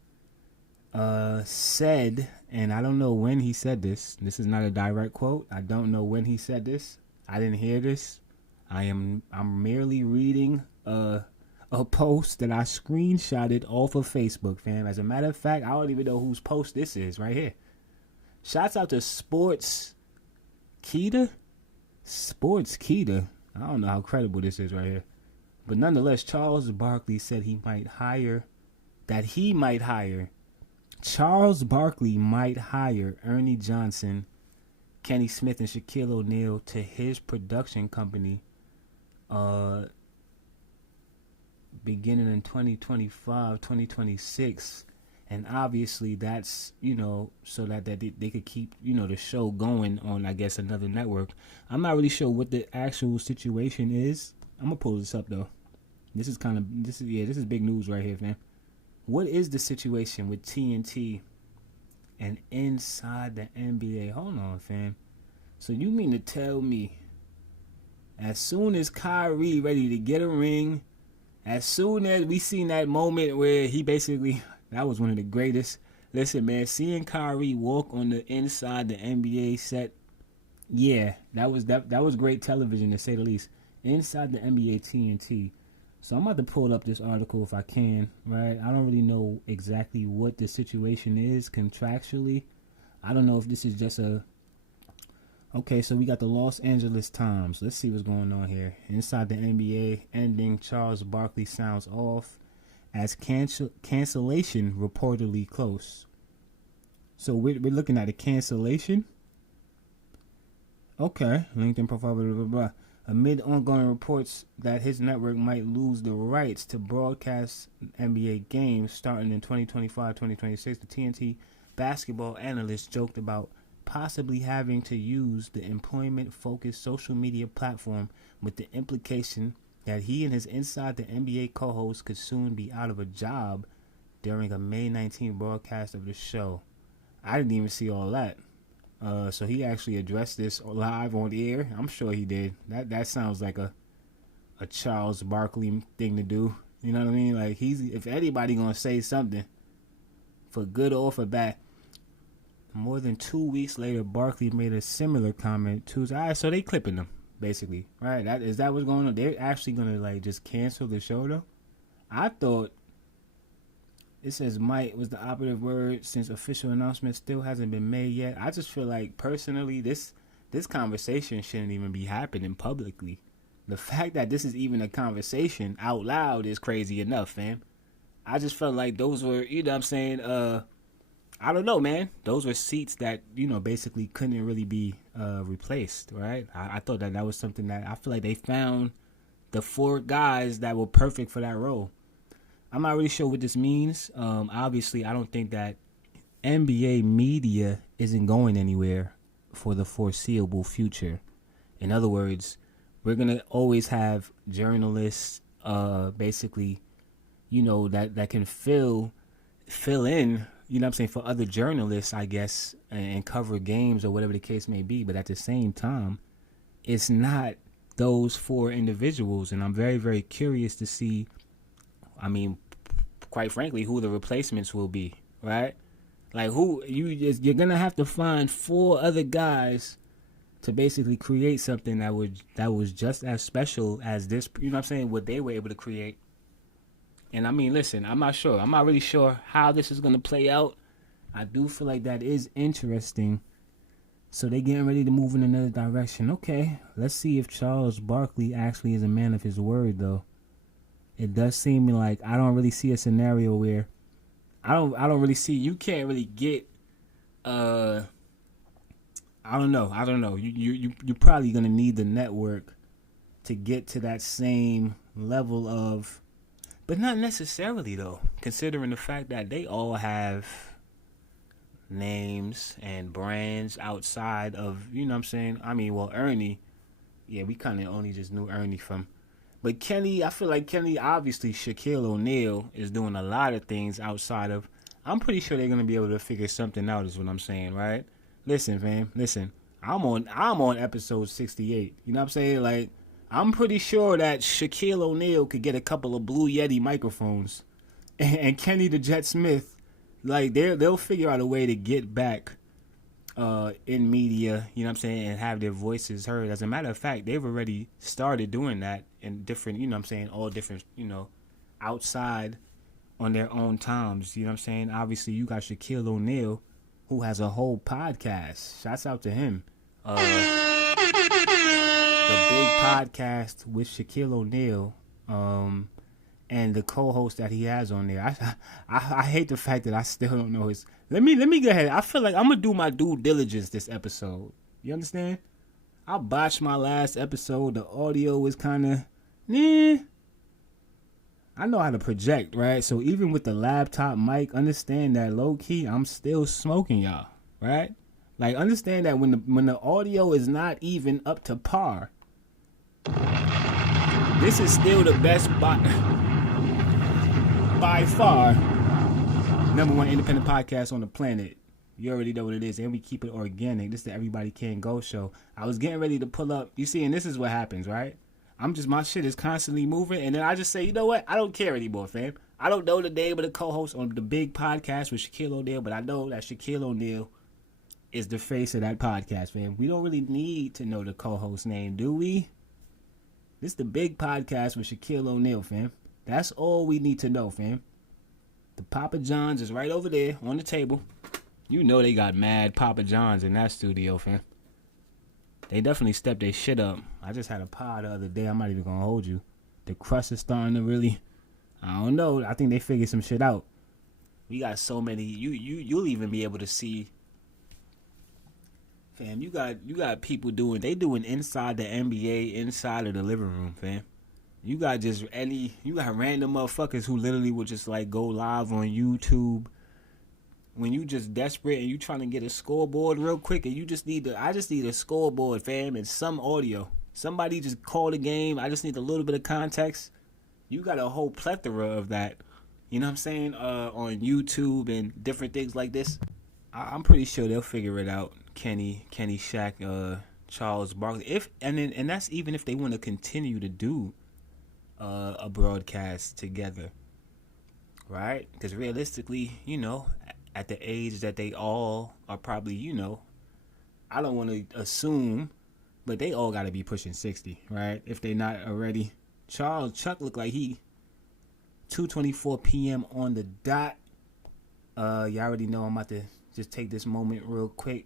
said, and I don't know when he said this. This is not a direct quote. I don't know when he said this. I didn't hear this. I'm merely reading a post that I screenshotted off of Facebook, fam. As a matter of fact, I don't even know whose post this is right here. Shouts out to Sports Keita. I don't know how credible this is right here. But nonetheless, Charles Barkley said Charles Barkley might hire Ernie Johnson, Kenny Smith, and Shaquille O'Neal to his production company beginning in 2025, 2026. And obviously that's, so that they could keep, the show going on, I guess, another network. I'm not really sure what the actual situation is. I'm going to pull this up, though. This is big news right here, fam. What is the situation with TNT and inside the NBA? Hold on, fam. So you mean to tell me as soon as Kyrie ready to get a ring, as soon as we seen that moment where he basically, that was one of the greatest. Listen, man, seeing Kyrie walk on the inside the NBA set, yeah, that was great television to say the least. Inside the NBA TNT. So I'm about to pull up this article if I can, right? I don't really know exactly what the situation is contractually. I don't know if this is just okay, so we got the Los Angeles Times. Let's see what's going on here. Inside the NBA ending, Charles Barkley sounds off as cancellation reportedly close. So we're looking at a cancellation? Okay, LinkedIn profile, blah, blah, blah. Amid ongoing reports that his network might lose the rights to broadcast NBA games starting in 2025-2026, the TNT basketball analyst joked about possibly having to use the employment-focused social media platform, with the implication that he and his Inside the NBA co-host could soon be out of a job during a May 19 broadcast of the show. I didn't even see all that. So he actually addressed this live on the air. I'm sure he did. That sounds like a Charles Barkley thing to do. You know what I mean? Like, if anybody gonna say something, for good or for bad. More than 2 weeks later, Barkley made a similar comment Tuesday. All right, so they clipping them, basically, right? Is that what's going on? They're actually gonna just cancel the show though. I thought. It says might was the operative word since official announcement still hasn't been made yet. I just feel like, personally, this conversation shouldn't even be happening publicly. The fact that this is even a conversation out loud is crazy enough, fam. I just felt like those were, you know what I'm saying, I don't know, man. Those were seats that, basically couldn't really be replaced, right? I thought that was something that I feel like they found the 4 guys that were perfect for that role. I'm not really sure what this means. Obviously, I don't think that NBA media isn't going anywhere for the foreseeable future. In other words, we're going to always have journalists, basically, that can fill in, for other journalists, I guess, and cover games or whatever the case may be. But at the same time, it's not those 4 individuals. And I'm very, very curious to see, quite frankly, who the replacements will be, right? Like, you're gonna have to find 4 other guys to basically create something that was just as special as this, what they were able to create. And listen, I'm not really sure how this is gonna play out. I do feel like that is interesting. So they getting ready to move in another direction. Okay, let's see if Charles Barkley actually is a man of his word, though. It does seem like I don't really see a scenario where I don't really see, you can't really get I don't know. You're probably gonna need the network to get to that same level of, but not necessarily though, considering the fact that they all have names and brands outside of, Ernie, yeah, we kind of only just knew Ernie from. But Kenny, I feel like obviously Shaquille O'Neal is doing a lot of things outside of. I'm pretty sure they're gonna be able to figure something out. Is what I'm saying, right? Listen, fam. Listen, I'm on episode 68. You know what I'm saying? Like, I'm pretty sure that Shaquille O'Neal could get a couple of Blue Yeti microphones, and Kenny the Jet Smith, like they'll figure out a way to get back in media, you know what I'm saying, and have their voices heard. As a matter of fact, they've already started doing that in different, you know what I'm saying, all different, you know, outside on their own times, you know what I'm saying. Obviously, you got Shaquille O'Neal, who has a whole podcast. Shouts out to him. The Big Podcast with Shaquille O'Neal, and the co-host that he has on there. I hate the fact that I still don't know his. Let me go ahead. I feel like I'm gonna do my due diligence this episode. You understand? I botched my last episode. The audio was kind of, I know how to project, right? So even with the laptop mic, understand that low key, I'm still smoking y'all, right? Like, understand that when the audio is not even up to par, this is still the best by far #1 independent podcast on the planet. You already know what it is, and we keep it organic. This is the Everybody Can Go show. I was getting ready to pull up, you see, and this is what happens, right? My shit is constantly moving, and then I just say, you know what? I don't care anymore, fam. I don't know the name of the co-host on the Big Podcast with Shaquille O'Neal, but I know that Shaquille O'Neal is the face of that podcast, fam. We don't really need to know the co-host name, do we? This is the Big Podcast with Shaquille O'Neal, fam. That's all we need to know, fam. The Papa John's is right over there on the table. You know they got mad Papa John's in that studio, fam. They definitely stepped their shit up. I just had a pie the other day. I'm not even going to hold you. The crust is starting to really, I don't know. I think they figured some shit out. We got so many. You'll even be able to see, fam, you got people doing inside the NBA, inside of the living room, fam. You got random motherfuckers who literally would just like go live on YouTube when you just desperate and you trying to get a scoreboard real quick, and I just need a scoreboard, fam, and some audio. Somebody just call the game. I just need a little bit of context. You got a whole plethora of that, you know what I'm saying, on YouTube and different things like this. I'm pretty sure they'll figure it out. Kenny, Shaq, Charles Barkley. And that's even if they want to continue to do a broadcast together, right? Because realistically, you know, at the age that they all are probably, you know, I don't want to assume, but they all got to be pushing 60, right? If they not already. Chuck looked like he 2:24 p.m. on the dot. You already know I'm about to just take this moment real quick.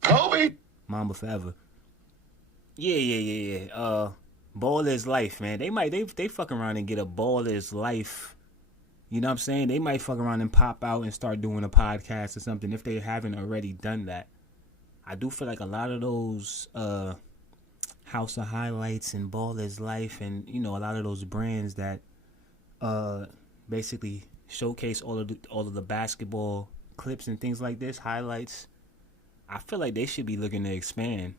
Kobe! Mamba forever. Yeah. Ball is life, man. They fuck around and get a Ball is life. You know what I'm saying? They might fuck around and pop out and start doing a podcast or something if they haven't already done that. I do feel like a lot of those House of Highlights and Ball is Life and, you know, a lot of those brands that basically showcase all of the basketball clips and things like this, highlights. I feel like they should be looking to expand,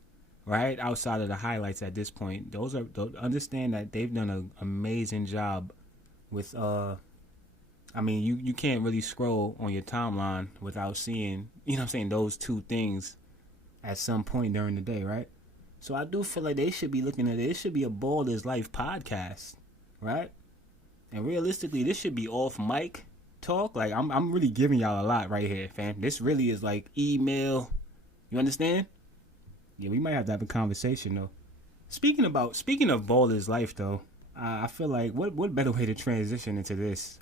right? Outside of the highlights at this point. Understand that they've done an amazing job with I mean, you can't really scroll on your timeline without seeing, you know what I'm saying, those two things at some point during the day, right? So I do feel like they should be looking at it. It should be a Ball is Life podcast, right? And realistically, this should be off mic talk. Like, I'm really giving y'all a lot right here, fam. This really is like email. You understand? Yeah, we might have to have a conversation, though. Speaking of Ball is Life, though, I feel like what better way to transition into this?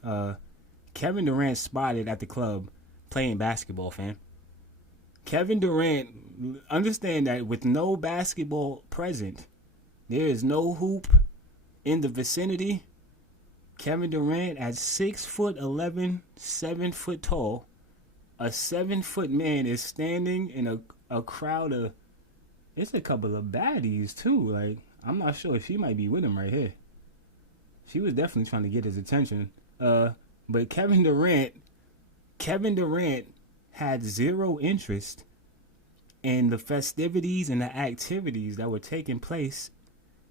Kevin Durant spotted at the club playing basketball, fam. Kevin Durant, understand that with no basketball present, there is no hoop in the vicinity. Kevin Durant at 6'11", 7 foot tall, a 7 foot man is standing in a crowd of, it's a couple of baddies too. Like, I'm not sure if she might be with him right here. She was definitely trying to get his attention. But Kevin Durant had zero interest in the festivities and the activities that were taking place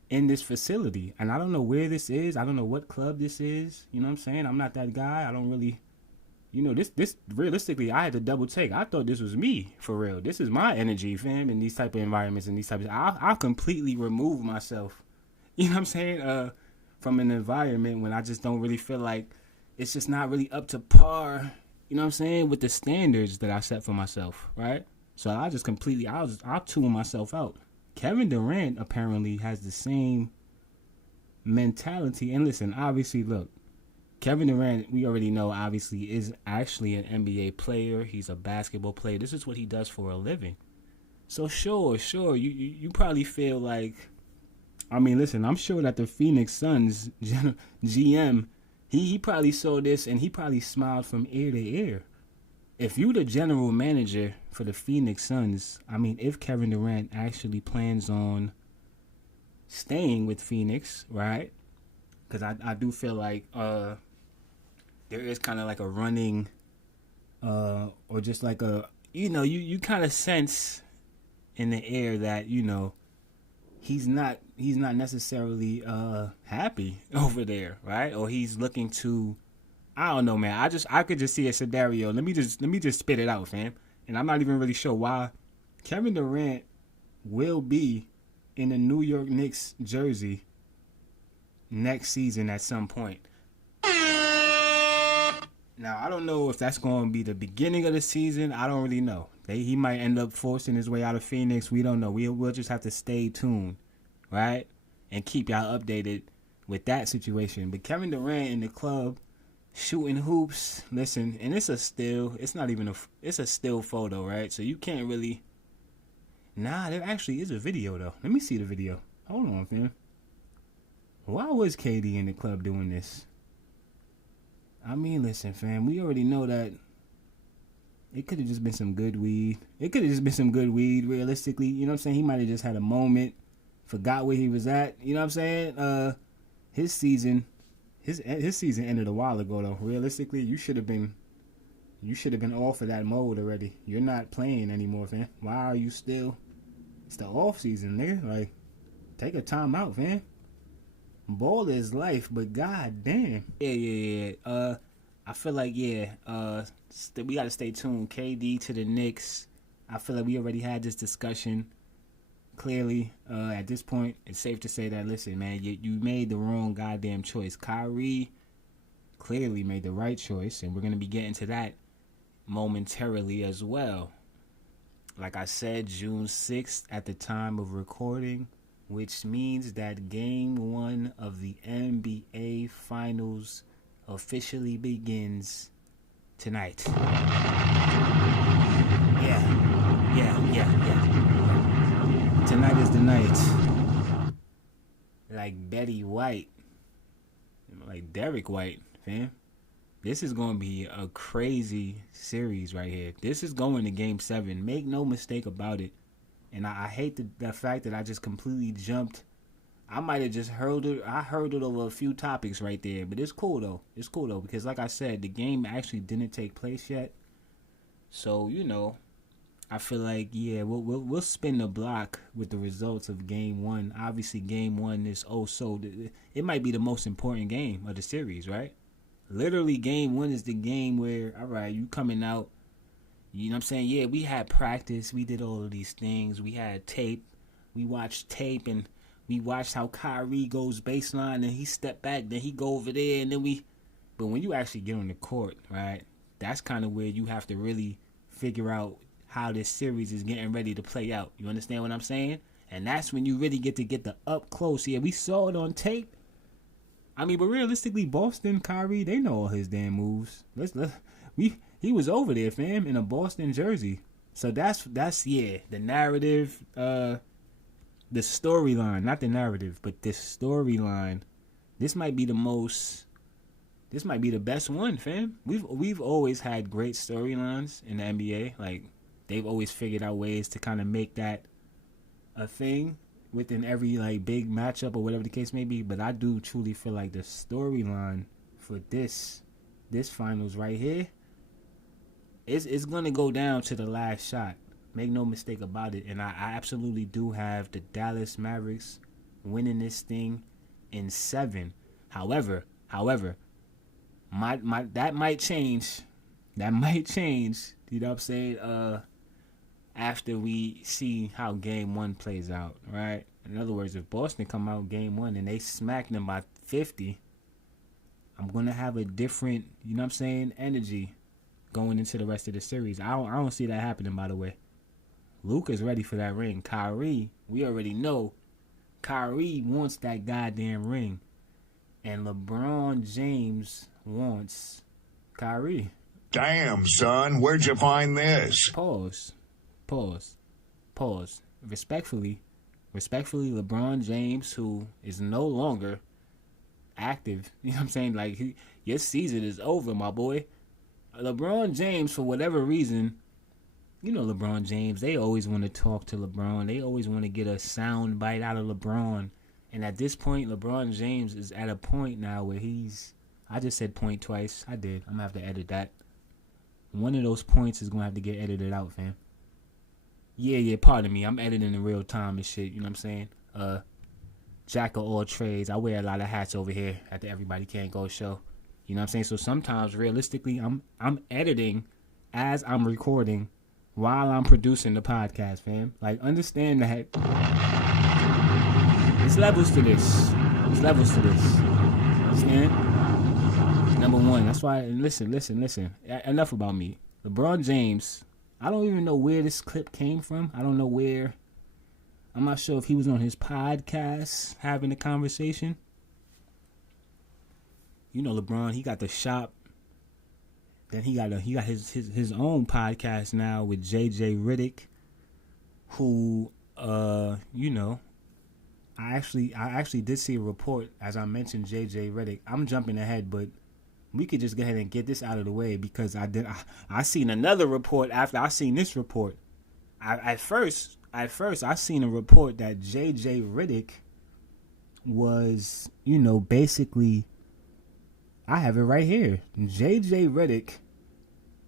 in this facility. And I don't know where this is. I don't know what club this is. You know what I'm saying? I'm not that guy. I don't really, you know, this realistically, I had to double take. I thought this was me, for real. This is my energy, fam, in these type of environments and these types of, I'll completely remove myself, you know what I'm saying, from an environment when I just don't really feel like it's just not really up to par you know what I'm saying, with the standards that I set for myself, right? So I just completely, I'll tune myself out. Kevin Durant apparently has the same mentality. And listen, obviously, look, Kevin Durant, we already know, obviously, is actually an NBA player. He's a basketball player. This is what he does for a living. So sure, you probably feel like, I mean, listen, I'm sure that the Phoenix Suns GM, he probably saw this and he probably smiled from ear to ear. If you the general manager for the Phoenix Suns, I mean, if Kevin Durant actually plans on staying with Phoenix, right? Because I do feel like there is kind of like a running or just like a, you kind of sense in the air that, he's not necessarily happy over there, right? Or he's looking to, I don't know, man. I could just see a scenario. Let me just spit it out, fam. And I'm not even really sure why. Kevin Durant will be in a New York Knicks jersey next season at some point. Now, I don't know if that's going to be the beginning of the season. I don't really know. He might end up forcing his way out of Phoenix. We don't know. We'll just have to stay tuned, right? And keep y'all updated with that situation. But Kevin Durant in the club, shooting hoops, listen, and it's a still. It's not even it's a still photo, right? So you can't really. Nah, there actually is a video, though. Let me see the video. Hold on, fam. Why was KD in the club doing this? I mean, listen, fam, we already know that it could have just been some good weed. Realistically. You know what I'm saying? He might have just had a moment, forgot where he was at. You know what I'm saying? His season ended a while ago, though. Realistically, you should have been off of that mode already. You're not playing anymore, fam. Why are you still? It's the off season, nigga. Like, take a time out, fam. Ball is life, but god damn. Yeah. I feel like, we got to stay tuned. KD to the Knicks. I feel like we already had this discussion. Clearly, at this point, it's safe to say that, listen, man, you made the wrong goddamn choice. Kyrie clearly made the right choice, and we're going to be getting to that momentarily as well. Like I said, June 6th at the time of recording, which means that Game 1 of the NBA Finals officially begins tonight. Yeah. Tonight is the night. Like Betty White. Like Derek White, fam. This is going to be a crazy series right here. This is going to Game 7. Make no mistake about it. And I hate the fact that I just completely jumped. I might have just hurled over a few topics right there. But it's cool, though. Because like I said, the game actually didn't take place yet. So, I feel like, we'll spin the block with the results of Game 1. Obviously, Game 1 is it might be the most important game of the series, right? Literally, Game 1 is the game where, all right, you coming out. You know what I'm saying? Yeah, we had practice. We did all of these things. We had tape. We watched tape, and we watched how Kyrie goes baseline, and he step back, then he go over there, and then But when you actually get on the court, right, that's kind of where you have to really figure out how this series is getting ready to play out. You understand what I'm saying? And that's when you really get the up close. Yeah, we saw it on tape. I mean, but realistically, Boston, Kyrie, they know all his damn moves. He was over there, fam, in a Boston jersey. So that's the narrative, the storyline, not the narrative, but this storyline. This might be the best one, fam. We've always had great storylines in the NBA. Like, they've always figured out ways to kind of make that a thing within every like big matchup or whatever the case may be. But I do truly feel like the storyline for this finals right here, it's gonna go down to the last shot. Make no mistake about it. And I absolutely do have the Dallas Mavericks winning this thing in 7. However, that might change. You know what I'm saying? After we see how Game 1 plays out, right? In other words, if Boston come out Game 1 and they smack them by 50, I'm going to have a different, you know what I'm saying, energy going into the rest of the series. I don't see that happening, by the way. Luka's ready for that ring. Kyrie, we already know Kyrie wants that goddamn ring. And LeBron James wants Kyrie. Damn, son, where'd you find this? Pause. Respectfully, LeBron James, who is no longer active, you know what I'm saying? Like, your season is over, my boy. LeBron James, for whatever reason, you know LeBron James, they always want to talk to LeBron. They always want to get a sound bite out of LeBron. And at this point, LeBron James is at a point now where I just said point twice. I did. I'm going to have to edit that. One of those points is going to have to get edited out, fam. Yeah, pardon me. I'm editing in real time and shit, you know what I'm saying? Jack of all trades. I wear a lot of hats over here at the Everybody Can't Go show. You know what I'm saying? So sometimes, realistically, I'm editing as I'm recording while I'm producing the podcast, fam. Like, understand that there's levels to this. See? Number one. That's why, listen. Enough about me. LeBron James, I don't even know where this clip came from. I don't know where. I'm not sure if he was on his podcast having a conversation. You know LeBron, he got the shop. Then he got his own podcast now with JJ Redick, who you know, I actually did see a report, as I mentioned JJ Redick. I'm jumping ahead, but we could just go ahead and get this out of the way because I seen another report after I seen this report. At first I seen a report that JJ Redick was, you know, basically, I have it right here. JJ Redick,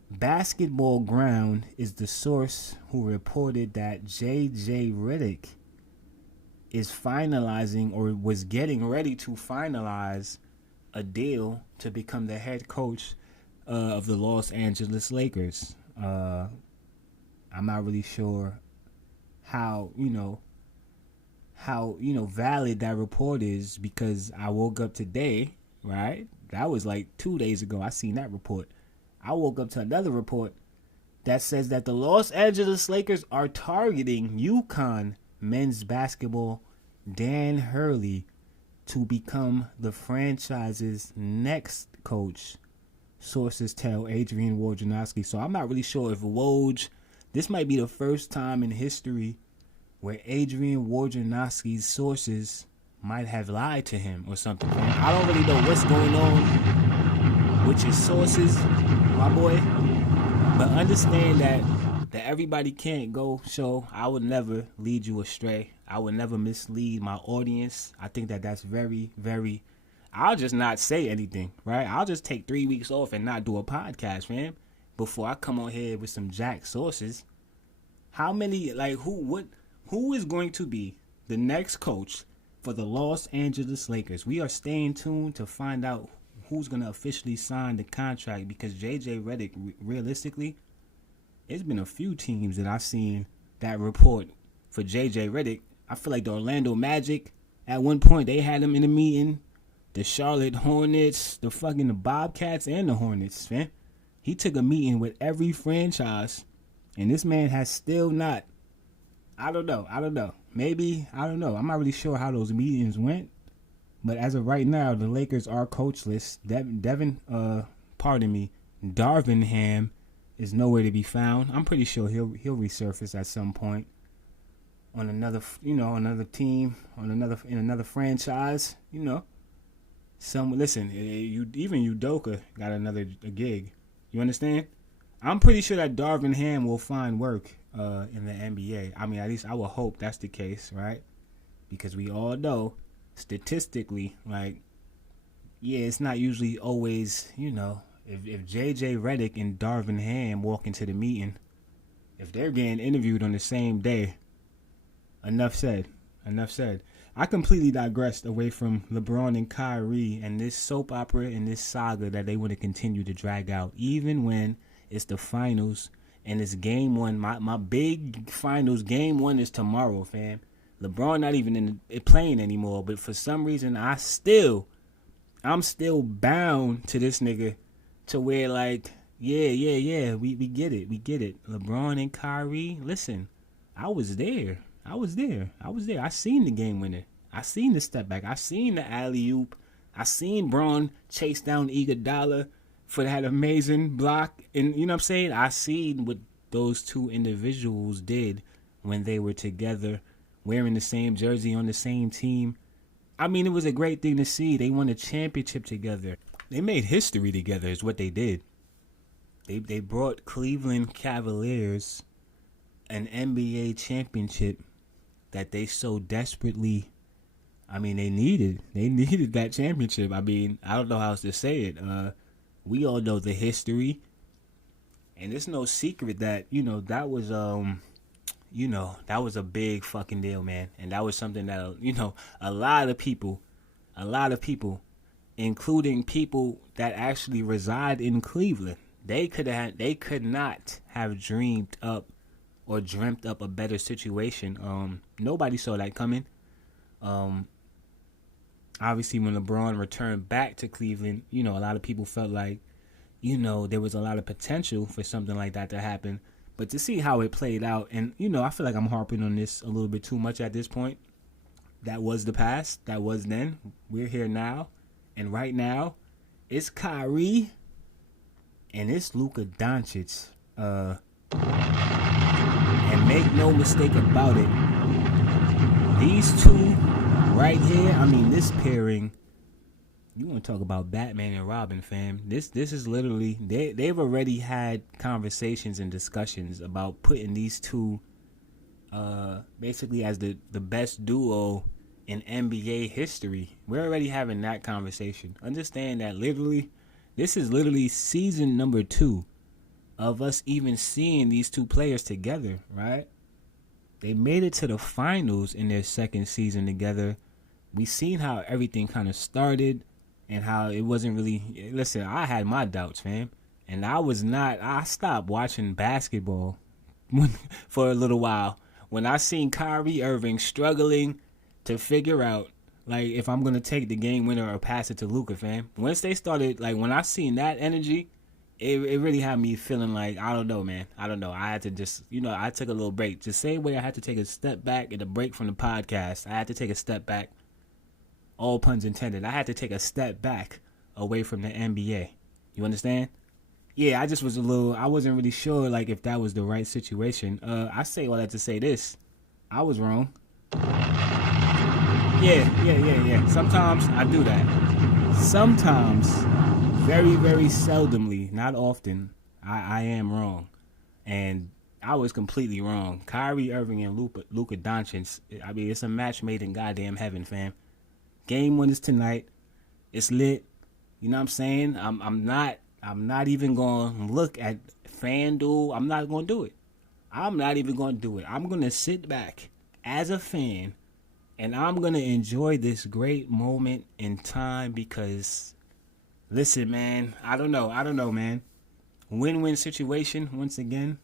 Basketball Ground, is the source who reported that JJ Redick is finalizing or was getting ready to finalize a deal to become the head coach of the Los Angeles Lakers. I'm not really sure how valid that report is, because I woke up today, right? That was like 2 days ago. I seen that report. I woke up to another report that says that the Los Angeles Lakers are targeting UConn men's basketball Dan Hurley to become the franchise's next coach, sources tell Adrian Wojnarowski. So I'm not really sure if this might be the first time in history where Adrian Wojnarowski's sources might have lied to him or something. I don't really know what's going on with your sources, my boy, but understand that the Everybody Can't Go show, I would never lead you astray. I would never mislead my audience. I think that that's very, very, I'll just not say anything, right? I'll just take 3 weeks off and not do a podcast, man, before I come on here with some jack sources. How many, like, who is going to be the next coach for the Los Angeles Lakers? We are staying tuned to find out who's going to officially sign the contract, because JJ Redick, realistically, it's been a few teams that I've seen that report for JJ Redick. I feel like the Orlando Magic, at one point, they had him in a meeting. The Charlotte Hornets, the Bobcats, and the Hornets, man. He took a meeting with every franchise, and this man has still not. I don't know. Maybe, I don't know. I'm not really sure how those meetings went. But as of right now, the Lakers are coachless. Darvingham is nowhere to be found. I'm pretty sure he'll resurface at some point on another team, in another franchise. Listen, even Udoka got a gig. You understand? I'm pretty sure that Darvingham will find work in the NBA. I mean, at least I would hope that's the case, right? Because we all know, statistically, it's not usually always, if JJ Redick and Darvingham walk into the meeting, if they're getting interviewed on the same day, enough said. I completely digressed away from LeBron and Kyrie and this soap opera and this saga that they want to continue to drag out, even when it's the finals and it's game one. My big finals, game one is tomorrow, fam. LeBron not even playing anymore, but for some reason I'm still bound to this nigga, to where Yeah. We get it. LeBron and Kyrie. Listen, I was there. I seen the game winner. I seen the step back. I seen the alley oop. I seen Braun chase down Iguodala for that amazing block. And you know what I'm saying? I seen what those two individuals did when they were together, wearing the same jersey on the same team. I mean, it was a great thing to see. They won a championship together. They made history together is what they did. They brought Cleveland Cavaliers an NBA championship that they so desperately, they needed. They needed that championship. I don't know how else to say it. We all know the history. And it's no secret that, that was that was a big fucking deal, man. And that was something that, a lot of people, including people that actually reside in Cleveland, they could not have dreamed up or dreamt up a better situation. Nobody saw that coming. Obviously, when LeBron returned back to Cleveland, a lot of people felt like, there was a lot of potential for something like that to happen. But to see how it played out, and, I feel like I'm harping on this a little bit too much at this point. That was the past. That was then. We're here now. And right now, it's Kyrie and it's Luka Doncic. And make no mistake about it, these two right here, this pairing, you want to talk about Batman and Robin, fam. This is literally, they've already had conversations and discussions about putting these two basically as the best duo in NBA history. We're already having that conversation. Understand that this is literally season number 2 of us even seeing these two players together, right? They made it to the finals in their second season together. We seen how everything kind of started and how it wasn't really... Listen, I had my doubts, fam. And I stopped watching basketball for a little while when I seen Kyrie Irving struggling to figure out, like, if I'm going to take the game winner or pass it to Luka, fam. Once they started, like, when I seen that energy, it really had me feeling like, I don't know, man. I don't know. I had to just, I took a little break. The same way I had to take a step back and a break from the podcast, I had to take a step back. All puns intended. I had to take a step back away from the NBA. You understand? Yeah, I just was I wasn't really sure, like, if that was the right situation. I say all that to say this. I was wrong. Yeah. Sometimes I do that. Sometimes, very, very seldomly, not often, I am wrong. And I was completely wrong. Kyrie Irving and Luka Doncic, it's a match made in goddamn heaven, fam. Game winners tonight. It's lit. You know what I'm saying? I'm not even going to look at FanDuel. I'm not going to do it. I'm not even going to do it. I'm going to sit back as a fan and I'm going to enjoy this great moment in time because, listen, man, I don't know, man. Win-win situation, once again.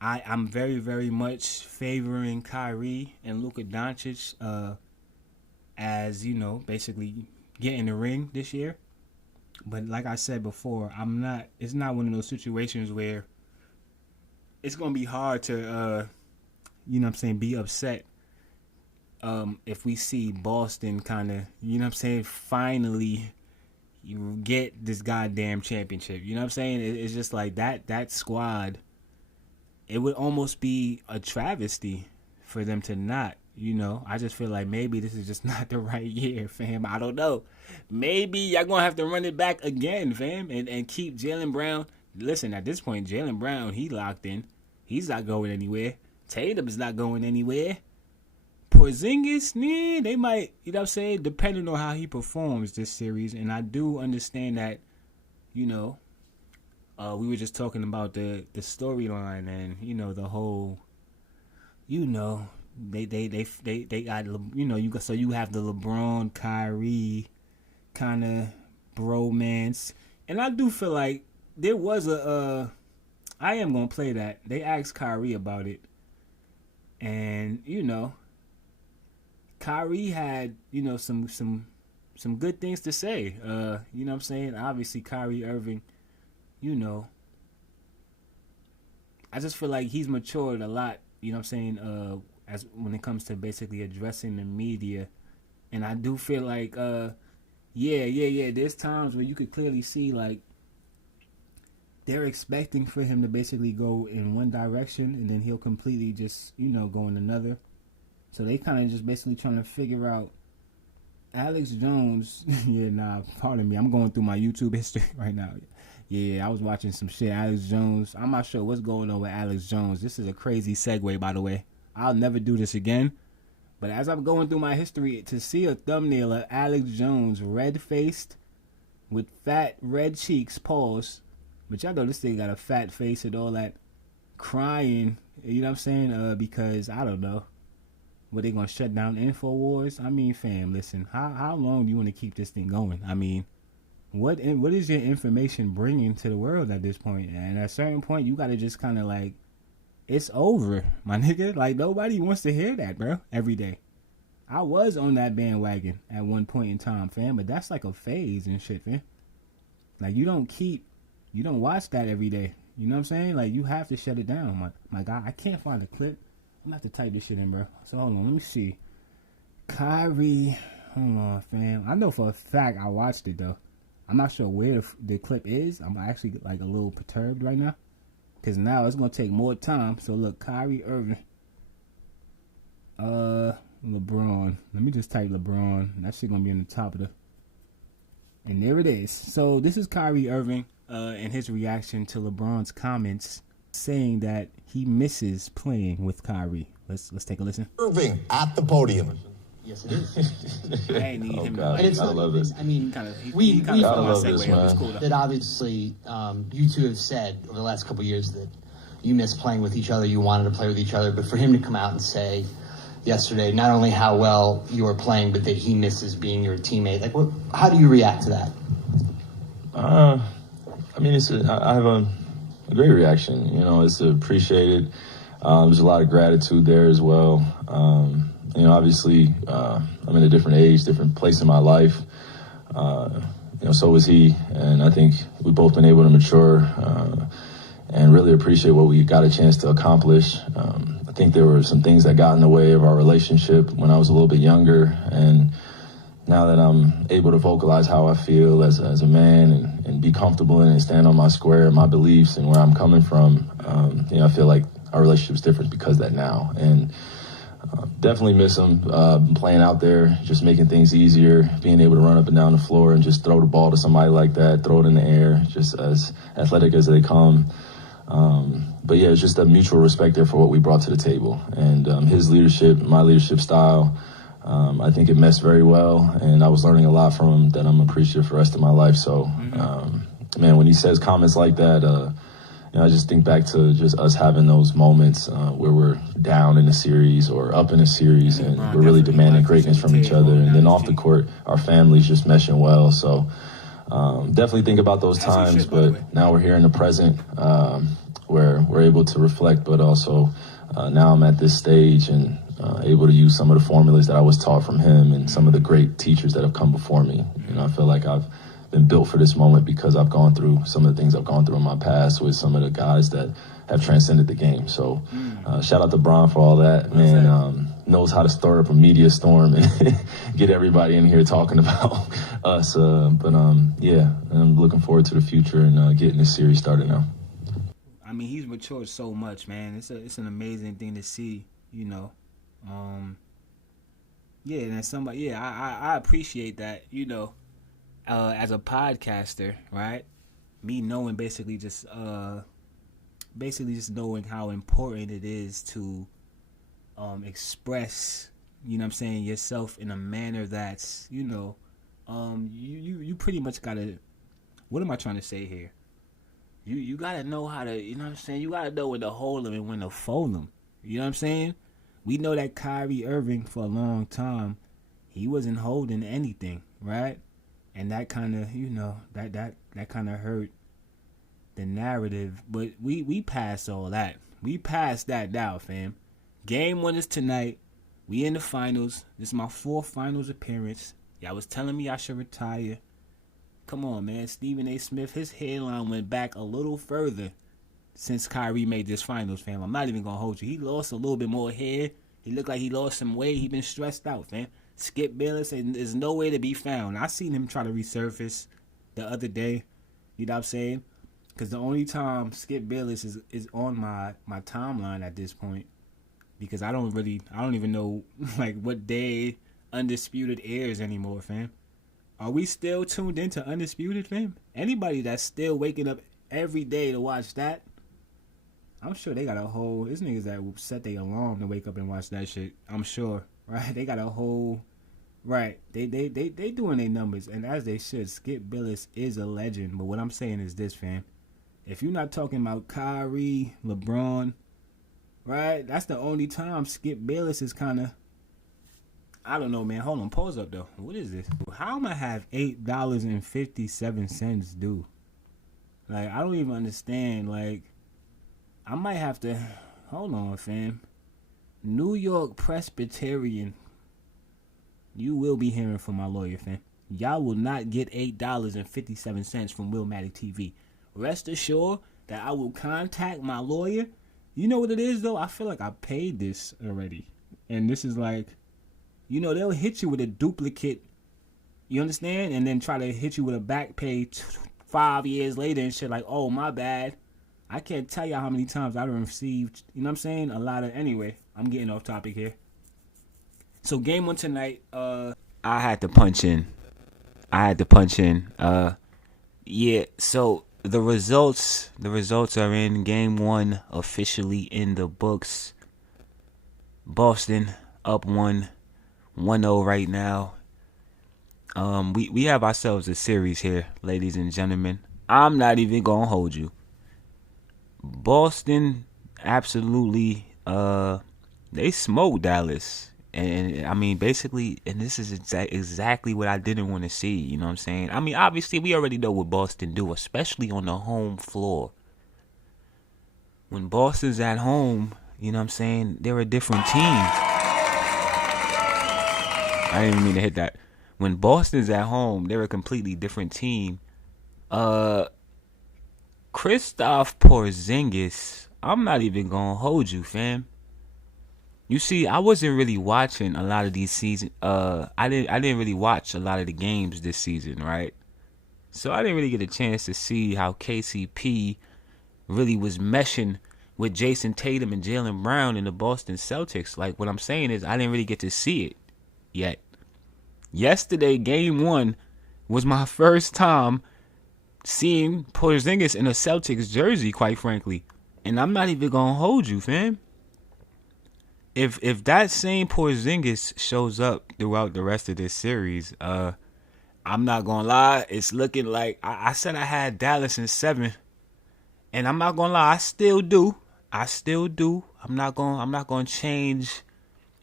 I'm very, very much favoring Kyrie and Luka Doncic as, basically getting the ring this year. But like I said before, it's not one of those situations where it's going to be hard to, be upset if we see Boston kind of, finally you get this goddamn championship. You know what I'm saying? It's just like that squad, it would almost be a travesty for them to not. I just feel like maybe this is just not the right year, fam. I don't know. Maybe y'all going to have to run it back again, fam, and keep Jaylen Brown. Listen, at this point, Jaylen Brown, he locked in. He's not going anywhere. Tatum's not going anywhere. Porzingis, they might, depending on how he performs this series. And I do understand that, we were just talking about the storyline and, the whole, They got, so you have the LeBron, Kyrie kind of bromance. And I do feel like there was I am going to play that. They asked Kyrie about it. And, Kyrie had, some good things to say. Obviously Kyrie Irving, you know, I just feel like he's matured a lot, you know what I'm saying, as when it comes to basically addressing the media. And I do feel like, there's times where you could clearly see, like, they're expecting for him to basically go in one direction and then he'll completely just, go in another. So they kind of just basically trying to figure out Alex Jones. Pardon me. I'm going through my YouTube history right now. Yeah, I was watching some shit. Alex Jones. I'm not sure what's going on with Alex Jones. This is a crazy segue, by the way. I'll never do this again. But as I'm going through my history, to see a thumbnail of Alex Jones red-faced with fat red cheeks, pause. But y'all know this thing got a fat face and all that, crying, you know what I'm saying? Because, I don't know, were they going to shut down InfoWars? I mean, fam, listen, how long do you want to keep this thing going? I mean, what is your information bringing to the world at this point? And at a certain point, you got to just kind of like, it's over, my nigga. Like, nobody wants to hear that, bro, every day. I was on that bandwagon at one point in time, fam, but that's like a phase and shit, fam. Like, you don't watch that every day. You know what I'm saying? Like, you have to shut it down, my guy. I can't find a clip. I'm going to have to type this shit in, bro. So, hold on. Let me see. Kyrie. Hold on, fam. I know for a fact I watched it, though. I'm not sure where the clip is. I'm actually, like, a little perturbed right now. Because now it's going to take more time. So, look, Kyrie Irving. LeBron. Let me just type LeBron. That shit going to be on the top of the... And there it is. So, this is Kyrie Irving and his reaction to LeBron's comments saying that he misses playing with Kyrie. Let's take a listen. Irving at the podium. Yes, it is. I need him. God. And it's I love it. I mean, we I love this, man. Cool, that obviously you two have said over the last couple of years that you miss playing with each other, you wanted to play with each other, but for him to come out and say yesterday not only how well you are playing, but that he misses being your teammate, like, how do you react to that? I mean, I have a great reaction. You know, it's appreciated. There's a lot of gratitude there as well. You know, obviously, I'm in a different age, different place in my life. You know, so is he. And I think we've both been able to mature and really appreciate what we got a chance to accomplish. I think there were some things that got in the way of our relationship when I was a little bit younger. And now that I'm able to vocalize how I feel as a man and be comfortable in it and stand on my square and my beliefs and where I'm coming from, you know, I feel like our relationship's different because of that now. And definitely miss him playing out there, just making things easier, being able to run up and down the floor and just throw the ball to somebody like that, throw it in the air, just as athletic as they come. But yeah, it's just a mutual respect there for what we brought to the table. And his leadership, my leadership style, I think it meshed very well. And I was learning a lot from him that I'm appreciative for the rest of my life. So, man, when he says comments like that, you know, I just think back to just us having those moments where we're down in a series or up in a series and we're really demanding greatness from each other. And then off the court, our families just meshing well. So definitely think about those times. But now we're here in the present where we're able to reflect. But also now I'm at this stage and able to use some of the formulas that I was taught from him and some of the great teachers that have come before me. You know, I feel like I've been built for this moment because I've gone through some of the things I've gone through in my past with some of the guys that have transcended the game. So shout out to Bron for all that. Man, knows how to stir up a media storm and get everybody in here talking about us. Yeah, I'm looking forward to the future and getting this series started now. I mean, he's matured so much, man. It's an amazing thing to see, you know. Yeah, and somebody, I appreciate that, you know. As a podcaster, right? Me knowing basically just knowing how important it is to express, you know what I'm saying, yourself in a manner that's, you know, you pretty much gotta, what am I trying to say here? You gotta know how to, you know what I'm saying? You gotta know when to hold them and when to fold them. You know what I'm saying? We know that Kyrie Irving for a long time, he wasn't holding anything, right? And that kind of, you know, that kind of hurt the narrative. But we passed all that. We passed that now, fam. Game 1 is tonight. We in the finals. This is my 4th finals appearance. Y'all was telling me I should retire. Come on, man. Stephen A. Smith, his hairline went back a little further since Kyrie made this finals, fam. I'm not even going to hold you. He lost a little bit more hair. He looked like he lost some weight. He been stressed out, fam. Skip Bayless is nowhere to be found. I seen him try to resurface the other day. You know what I'm saying? Because the only time Skip Bayless is on my timeline at this point, because I don't even know like what day Undisputed airs anymore, fam. Are we still tuned into Undisputed, fam? Anybody that's still waking up every day to watch that, I'm sure they got a whole... There's niggas that will set their alarm to wake up and watch that shit. I'm sure, right? They got a whole... Right. They doing their numbers, and as they should. Skip Bayless is a legend, but what I'm saying is this, fam. If you're not talking about Kyrie, LeBron, right? That's the only time Skip Bayless is kind of... I don't know, man. Hold on. Pause up, though. What is this? How am I have $8.57 due? Like, I don't even understand. Like, I might have to... Hold on, fam. New York Presbyterian. You will be hearing from my lawyer, fam. Y'all will not get $8.57 from Willmatic TV. Rest assured that I will contact my lawyer. You know what it is, though? I feel like I paid this already. And this is like... You know, they'll hit you with a duplicate, you understand? And then try to hit you with a back pay 5 years later and shit like, oh, my bad. I can't tell y'all how many times I've received, you know what I'm saying? A lot of, anyway, I'm getting off topic here. So game 1 tonight, I had to punch in. Yeah, so the results are in. Game 1 officially in the books. Boston up 1-0 right now. We have ourselves a series here, ladies and gentlemen. I'm not even gonna hold you. Boston absolutely they smoked Dallas. And I mean, basically, and this is exactly what I didn't want to see, you know what I'm saying? I mean, obviously, we already know what Boston do, especially on the home floor. When Boston's at home, you know what I'm saying, they're a different team. I didn't even mean to hit that. When Boston's at home, they're a completely different team. Kristaps Porzingis, I'm not even gonna hold you, fam. You see, I wasn't really watching a lot of these seasons. I didn't really watch a lot of the games this season, right? So I didn't really get a chance to see how KCP really was meshing with Jason Tatum and Jaylen Brown in the Boston Celtics. Like, what I'm saying is I didn't really get to see it yet. Yesterday, game 1 was my first time seeing Porzingis in a Celtics jersey, quite frankly. And I'm not even going to hold you, fam. If that same Porzingis shows up throughout the rest of this series, I'm not gonna lie, it's looking like I said I had Dallas in 7, and I'm not gonna lie, I still do. I'm not gonna change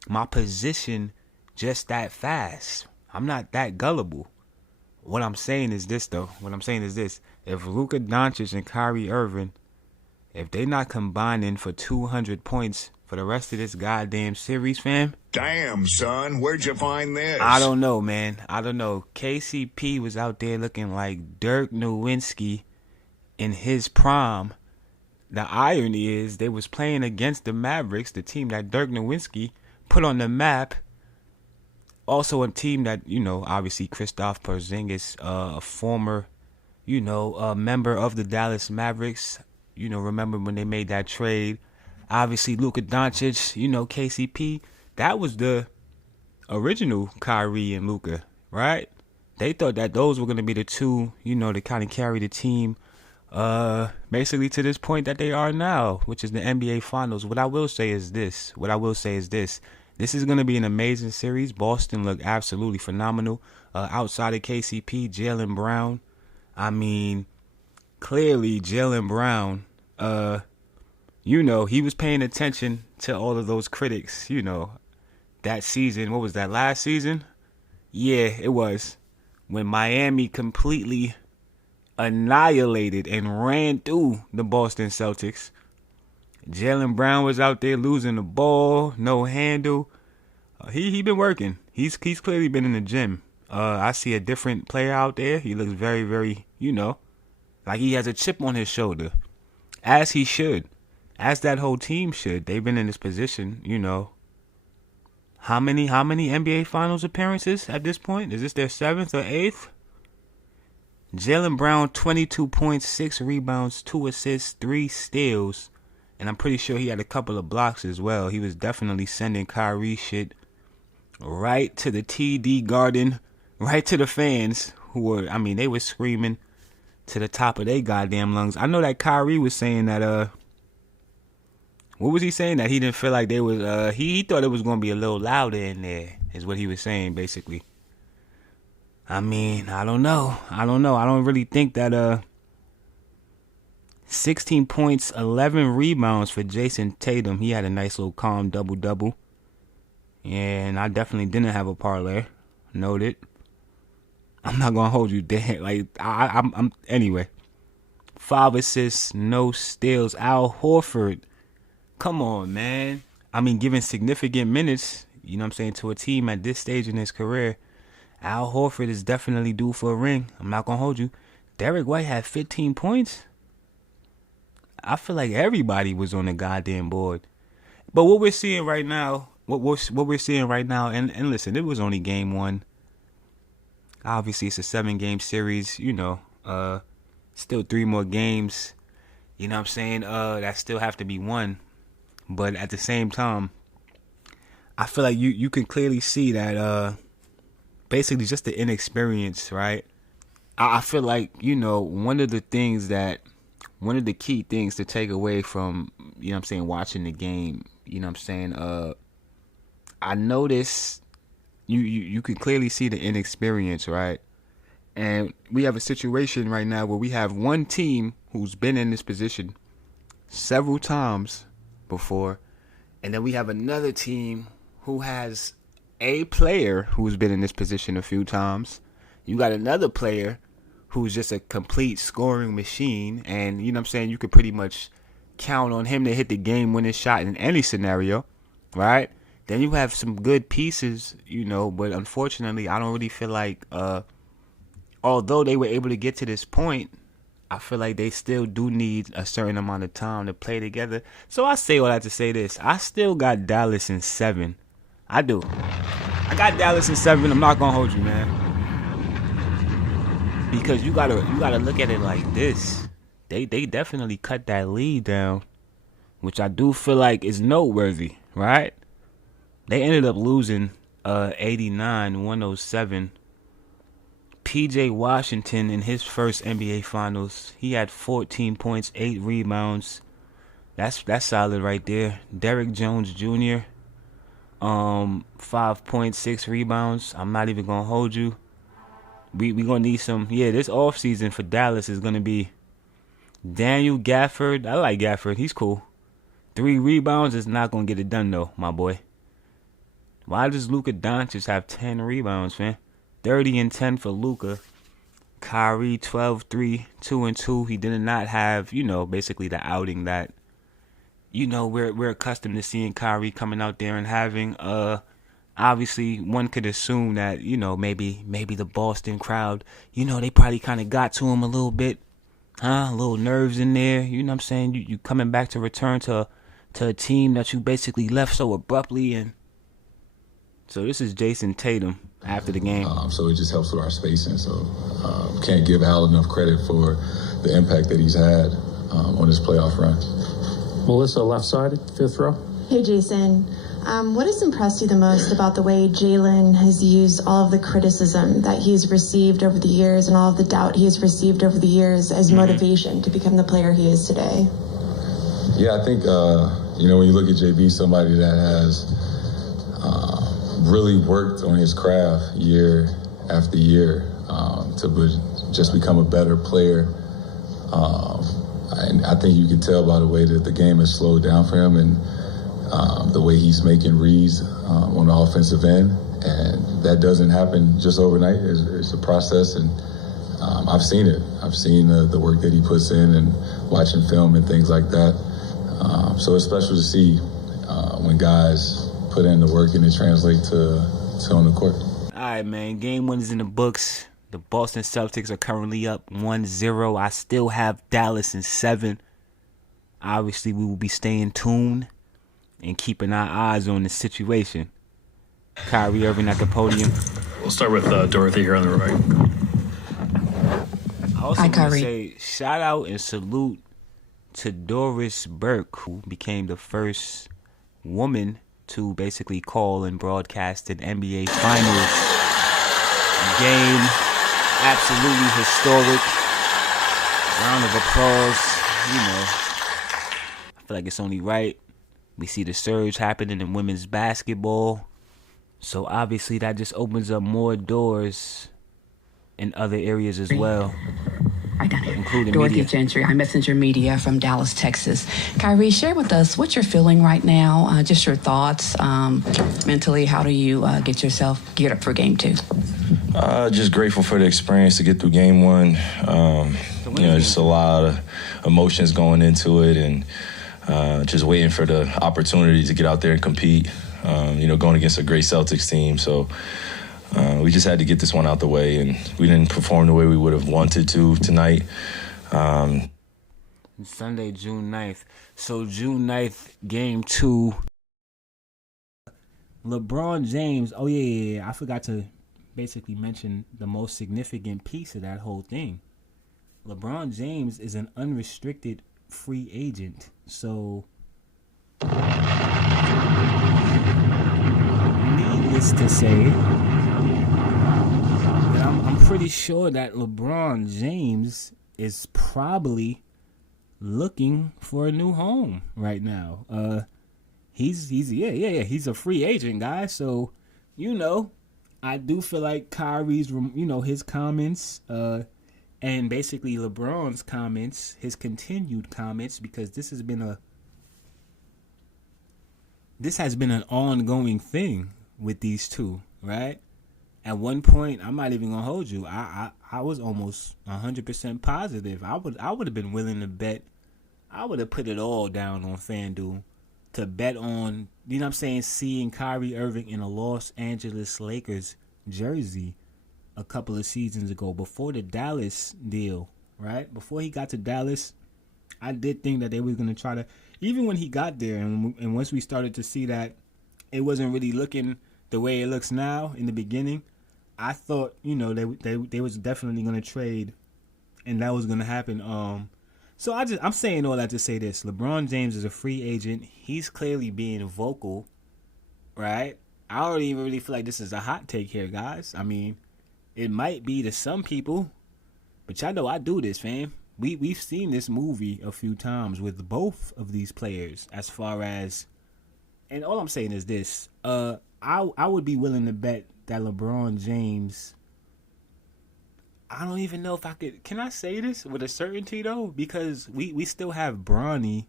my position just that fast. I'm not that gullible. What I'm saying is this, though. If Luka Doncic and Kyrie Irving, if they not combining for 200 points for the rest of this goddamn series, fam. Damn, son, where'd you find this? I don't know, man. I don't know. KCP was out there looking like Dirk Nowitzki in his prime. The irony is they was playing against the Mavericks, the team that Dirk Nowitzki put on the map. Also a team that, you know, obviously Kristaps Porzingis, a former, you know, member of the Dallas Mavericks. You know, remember when they made that trade? Obviously, Luka Doncic, you know, KCP, that was the original Kyrie and Luka, right? They thought that those were going to be the two, you know, to kind of carry the team basically to this point that they are now, which is the NBA Finals. What I will say is this. This is going to be an amazing series. Boston looked absolutely phenomenal. Outside of KCP, Jaylen Brown. I mean, clearly Jaylen Brown, you know, he was paying attention to all of those critics, you know, that season. What was that, last season? Yeah, it was. When Miami completely annihilated and ran through the Boston Celtics. Jaylen Brown was out there losing the ball, no handle. He been working. He's clearly been in the gym. I see a different player out there. He looks very, very, like he has a chip on his shoulder, as he should, as that whole team should. They've been in this position, How many NBA Finals appearances at this point? Is this their 7th or 8th? Jaylen Brown, 22 points, 6 rebounds, 2 assists, 3 steals. And I'm pretty sure he had a couple of blocks as well. He was definitely sending Kyrie shit right to the TD Garden, right to the fans who were, they were screaming to the top of their goddamn lungs. I know that Kyrie was saying that, what was he saying? That he didn't feel like they was, he thought it was going to be a little louder in there, is what he was saying, basically. I don't know. I don't really think that, 16 points, 11 rebounds for Jason Tatum. He had a nice little calm double-double. And I definitely didn't have a parlay. Noted. I'm not going to hold you there. Like, I'm anyway. 5 assists, no steals. Al Horford. Come on, man. Giving significant minutes, to a team at this stage in his career. Al Horford is definitely due for a ring. I'm not going to hold you. Derek White had 15 points. I feel like everybody was on the goddamn board. But what we're seeing right now, and listen, it was only game 1. Obviously, it's a 7-game series, still 3 more games, that still have to be won. But at the same time, I feel like you can clearly see that basically just the inexperience, right? I feel like, one of the key things to take away from, watching the game, I noticed you can clearly see the inexperience, right? And we have a situation right now where we have one team who's been in this position several times before, and then we have another team who has a player who's been in this position a few times. You got another player who's just a complete scoring machine, and you could pretty much count on him to hit the game-winning shot in any scenario, right? Then you have some good pieces, but unfortunately, I don't really feel like, although they were able to get to this point, I feel like they still do need a certain amount of time to play together. So I say all that to say this. I still got Dallas in 7. I do. I got Dallas in 7. I'm not going to hold you, man. Because you gotta look at it like this. They definitely cut that lead down, which I do feel like is noteworthy, right? They ended up losing 89-107. PJ Washington in his first NBA Finals, he had 14 points, 8 rebounds. That's solid right there. Derrick Jones Jr., 5 points, 6 rebounds. I'm not even gonna hold you. We gonna need some. Yeah, this offseason for Dallas is gonna be Daniel Gafford. I like Gafford. He's cool. 3 rebounds is not gonna get it done though, my boy. Why does Luka Doncic have 10 rebounds, man? 30 and 10 for Luka. Kyrie 12-3, 2-2. He did not have, basically the outing that, we're accustomed to seeing Kyrie coming out there and having. Obviously, one could assume that, maybe the Boston crowd, they probably kind of got to him a little bit. A little nerves in there. You know what I'm saying? You coming back to return to a team that you basically left so abruptly. And so this is Jason Tatum after the game. So it just helps with our spacing. So can't give Al enough credit for the impact that he's had on his playoff run. Melissa, left side, 5th row. Hey, Jason. What has impressed you the most about the way Jaylen has used all of the criticism that he's received over the years and all of the doubt he has received over the years as motivation to become the player he is today? Yeah, I think, when you look at JB, somebody that has really worked on his craft year after year to just become a better player. And I think you can tell by the way that the game has slowed down for him and the way he's making reads on the offensive end. And that doesn't happen just overnight. It's a process, and I've seen it. I've seen the work that he puts in and watching film and things like that. So it's special to see when guys put in the work and it translates to on the court. right, man. Game 1 is in the books. The Boston Celtics are currently up 1-0. I still have Dallas in 7. Obviously, we will be staying tuned and keeping our eyes on the situation. Kyrie Irving at the podium. We'll start with Dorothy here on the right. I also Hi, want to Kyrie. say shout out and salute to Doris Burke, who became the first woman to basically call and broadcast an NBA Finals game. Absolutely historic. Round of applause. You know, I feel like it's only right. We see the surge happening in women's basketball. So obviously that just opens up more doors in other areas as well. Right down here. Including Dorothy media. Gentry, I Messenger Media from Dallas, Texas. Kyrie, share with us what you're feeling right now, just your thoughts mentally. How do you get up for game 2? Just grateful for the experience to get through game 1. Just a lot of emotions going into it, and just waiting for the opportunity to get out there and compete. Going against a great Celtics team. So we just had to get this one out the way, and we didn't perform the way we would have wanted to tonight. Sunday, June 9th. So June 9th, game 2. LeBron James. Oh, yeah. I forgot to basically mention the most significant piece of that whole thing. LeBron James is an unrestricted free agent. So needless to say, that I'm pretty sure that LeBron James is probably looking for a new home right now. He's a free agent, guys. So, I do feel like Kyrie's, his comments, and basically LeBron's comments, his continued comments, because this has been an ongoing thing with these two, right? At one point, I'm not even gonna hold you. I was almost 100% positive. I would have been willing to bet. I would have put it all down on FanDuel to bet on, seeing Kyrie Irving in a Los Angeles Lakers jersey a couple of seasons ago before the Dallas deal, right? Before he got to Dallas, I did think that they were gonna try to, even when he got there, and once we started to see that it wasn't really looking the way it looks now in the beginning, I thought, they was definitely gonna trade, and that was gonna happen. So I'm saying all that to say this: LeBron James is a free agent. He's clearly being vocal, right? I don't even really feel like this is a hot take here, guys. I mean, it might be to some people, but y'all know I do this, fam. We've seen this movie a few times with both of these players, as far as, and all I'm saying is this: I would be willing to bet that LeBron James, I don't even know if I could, can I say this with a certainty though? Because we still have Bronny,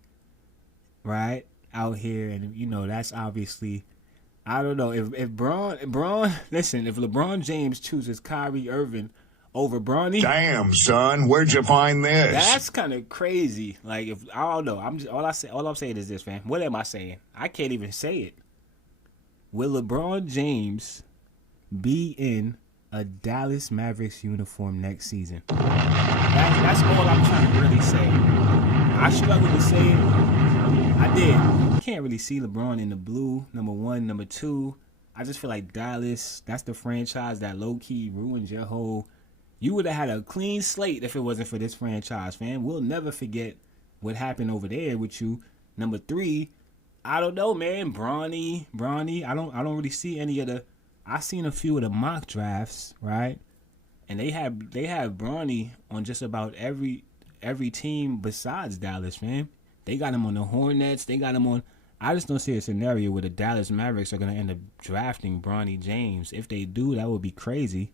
right, out here, and that's obviously, I don't know, if listen, if LeBron James chooses Kyrie Irving over Bronny, damn, son, where'd you find this? That's kind of crazy. Like, if I don't know, all I'm saying is this, man. What am I saying? I can't even say it. Will LeBron James be in a Dallas Mavericks uniform next season? That's all I'm trying to really say. I struggled to say it. I did. You can't really see LeBron in the blue, number one. Number two, I just feel like Dallas, that's the franchise that low-key ruined your whole... You would have had a clean slate if it wasn't for this franchise, man. We'll never forget what happened over there with you. Number three, I don't know, man. Bronny. I don't really see any of the... I seen a few of the mock drafts, right? And they have Bronny on just about every team besides Dallas, man. They got him on the Hornets. They got him on... I just don't see a scenario where the Dallas Mavericks are going to end up drafting Bronny James. If they do, that would be crazy.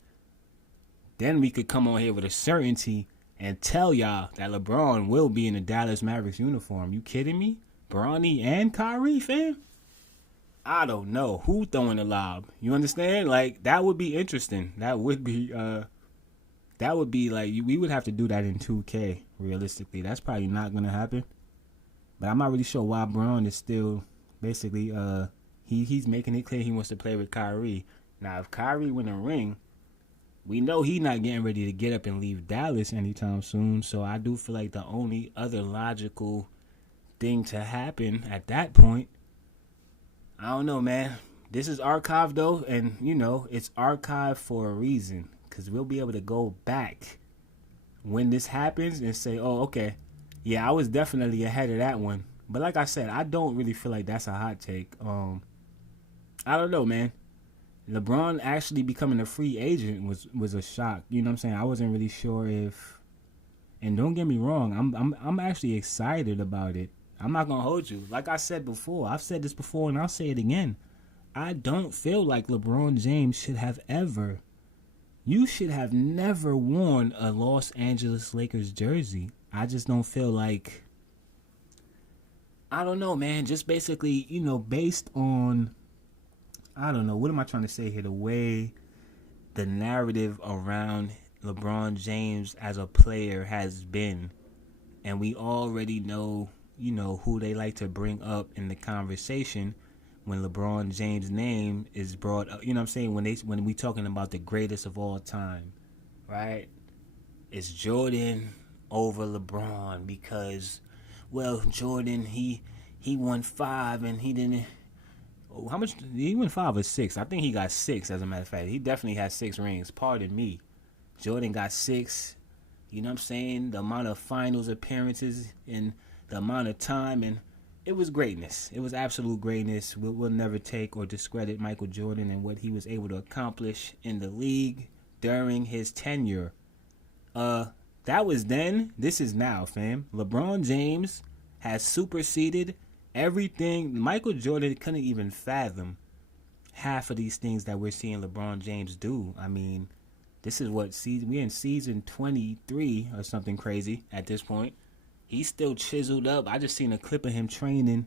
Then we could come on here with a certainty and tell y'all that LeBron will be in the Dallas Mavericks uniform. You kidding me? Bronny and Kyrie, fam? I don't know. Who throwing the lob? You understand? Like, that would be interesting. That would be like, we would have to do that in 2K, realistically. That's probably not going to happen. But I'm not really sure why Bron is still basically, he's making it clear he wants to play with Kyrie. Now, if Kyrie win a ring, we know he's not getting ready to get up and leave Dallas anytime soon. So I do feel like the only other logical thing to happen at that point, I don't know, man. This is archived, though, and, it's archived for a reason, because we'll be able to go back when this happens and say, oh, okay, yeah, I was definitely ahead of that one. But like I said, I don't really feel like that's a hot take. I don't know, man. LeBron actually becoming a free agent was a shock. You know what I'm saying? I wasn't really sure if, and don't get me wrong, I'm actually excited about it. I'm not gonna hold you. Like I said before, I've said this before and I'll say it again. I don't feel like LeBron James should have ever. You should have never worn a Los Angeles Lakers jersey. I just don't feel like. I don't know, man. Just basically, based on. I don't know. What am I trying to say here? The way the narrative around LeBron James as a player has been. And we already know, who they like to bring up in the conversation when LeBron James' name is brought up. You know what I'm saying? When we talking about the greatest of all time, right? It's Jordan over LeBron because, well, Jordan, he won 5 and he didn't. How much? He won 5 or 6. I think he got 6, as a matter of fact. He definitely has 6 rings. Pardon me. Jordan got 6. You know what I'm saying? The amount of finals appearances and the amount of time. And it was greatness. It was absolute greatness. We'll never take or discredit Michael Jordan and what he was able to accomplish in the league during his tenure. That was then. This is now, fam. LeBron James has superseded everything. Michael Jordan couldn't even fathom half of these things that we're seeing LeBron James do. I mean, this is what season, we're in season 23 or something crazy at this point. He's still chiseled up. I just seen a clip of him training.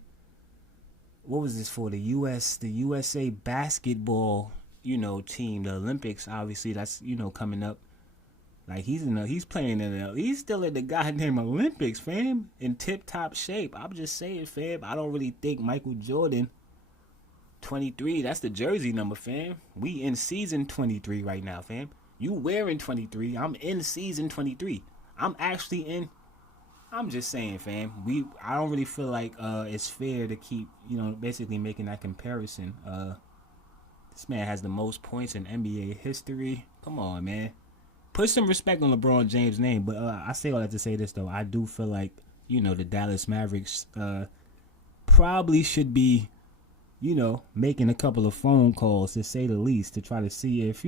What was this for? The USA basketball, team, the Olympics. Obviously, that's coming up. Like he's playing he's still in the goddamn Olympics, fam, in tip-top shape. I'm just saying, fam, I don't really think Michael Jordan, 23, that's the jersey number, fam. We in season 23 right now, fam. You wearing 23, I'm in season 23. I'm just saying, fam. I don't really feel like it's fair to keep, basically making that comparison. This man has the most points in NBA history. Come on, man. Put some respect on LeBron James' name, but I say all that to say this, though. I do feel like, the Dallas Mavericks probably should be, making a couple of phone calls, to say the least, to try to see if,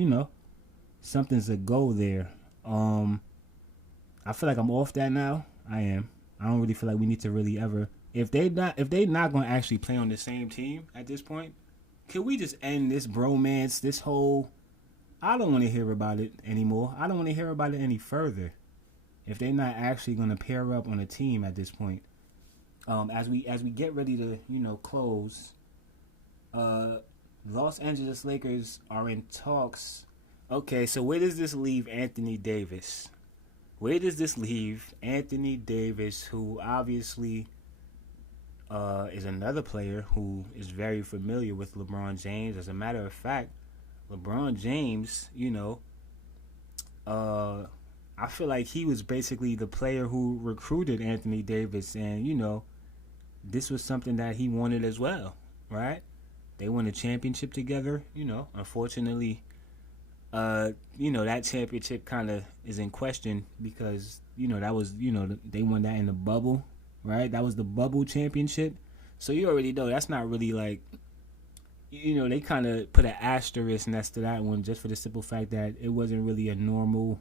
something's a go there. I feel like I'm off that now. I am. I don't really feel like we need to really ever. If they not going to actually play on the same team at this point, can we just end this bromance, this whole... I don't want to hear about it anymore. I don't want to hear about it any further. If they're not actually going to pair up on a team at this point, as we get ready to close, Los Angeles Lakers are in talks. Okay, so where does this leave Anthony Davis? Where does this leave Anthony Davis, who obviously is another player who is very familiar with LeBron James? As a matter of fact, LeBron James, I feel like he was basically the player who recruited Anthony Davis, and, this was something that he wanted as well, right? They won a championship together, Unfortunately, that championship kind of is in question because, that was, they won that in the bubble, right? That was the bubble championship. So you already know that's not really like, they kind of put an asterisk next to that one just for the simple fact that it wasn't really a normal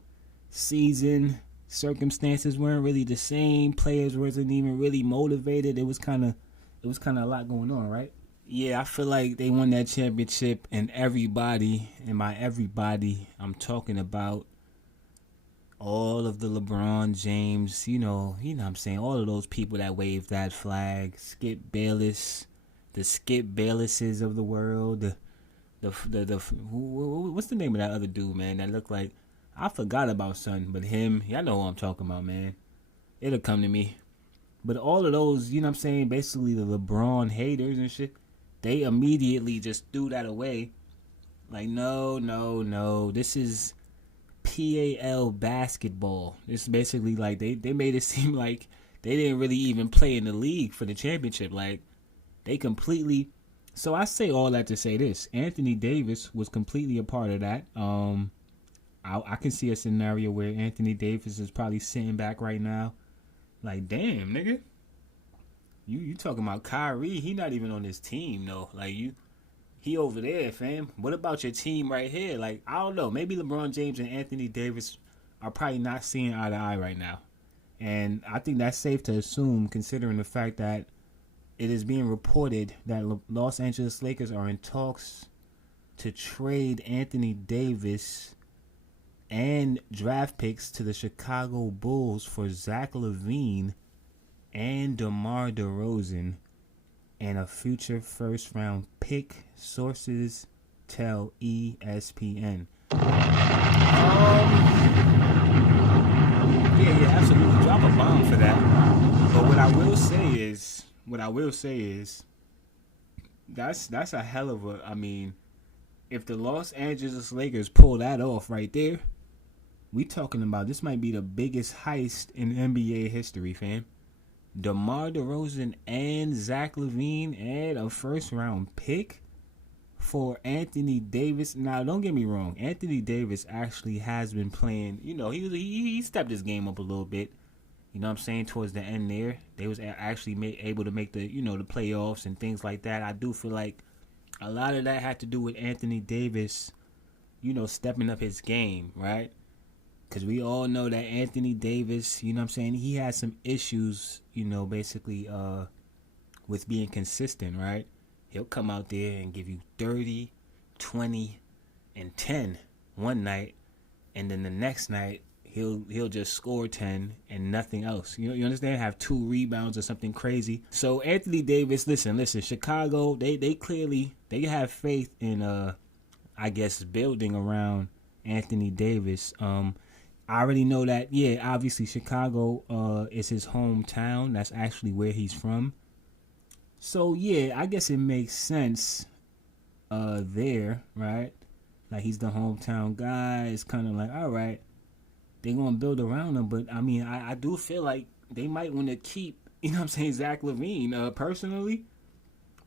season. Circumstances weren't really the same. Players wasn't even really motivated. It was kind of a lot going on, right? Yeah, I feel like they won that championship, and everybody, and by everybody, I'm talking about all of the LeBron James, what I'm saying, all of those people that waved that flag, Skip Bayless, the Skip Baylesses of the world, what's the name of that other dude, man, that looked like, I forgot about something, but him, y'all know who I'm talking about, man. It'll come to me. But all of those, what I'm saying, basically the LeBron haters and shit, they immediately just threw that away Like, no. This is PAL basketball. This is basically like they made it seem like they didn't really even play in the league for the championship. Like, they completely. So I say all that to say this: Anthony Davis was completely a part of that. I can see a scenario where Anthony Davis is probably sitting back right now, like, damn, nigga, you talking about Kyrie? He not even on this team, though. Like, he over there, fam. What about your team right here? Like, I don't know. Maybe LeBron James and Anthony Davis are probably not seeing eye to eye right now. And I think that's safe to assume, considering the fact that it is being reported that Los Angeles Lakers are in talks to trade Anthony Davis and draft picks to the Chicago Bulls for Zach LaVine and DeMar DeRozan and a future first-round pick, sources tell ESPN. Yeah, absolutely. Drop a bomb for that. But what I will say is, that's a hell of a. I mean, if the Los Angeles Lakers pull that off right there, we talking about this might be the biggest heist in NBA history, fam. DeMar DeRozan and Zach LaVine and a first-round pick for Anthony Davis. Now, don't get me wrong. Anthony Davis actually has been playing. You know, he stepped his game up a little bit. You know what I'm saying? Towards the end there, they was actually able to make the playoffs and things like that. I do feel like a lot of that had to do with Anthony Davis, stepping up his game, right? Because we all know that Anthony Davis, you know what I'm saying, he has some issues, basically with being consistent, right? He'll come out there and give you 30, 20, and 10 one night, and then the next night he'll just score 10 and nothing else. You understand? Have 2 rebounds or something crazy. So Anthony Davis, listen, Chicago, they clearly they have faith in building around Anthony Davis. I already know that, obviously Chicago is his hometown. That's actually where he's from. So, I guess it makes sense there, right? Like, he's the hometown guy. It's kind of like, all right, they're going to build around him. But, I mean, I do feel like they might want to keep, Zach LaVine personally.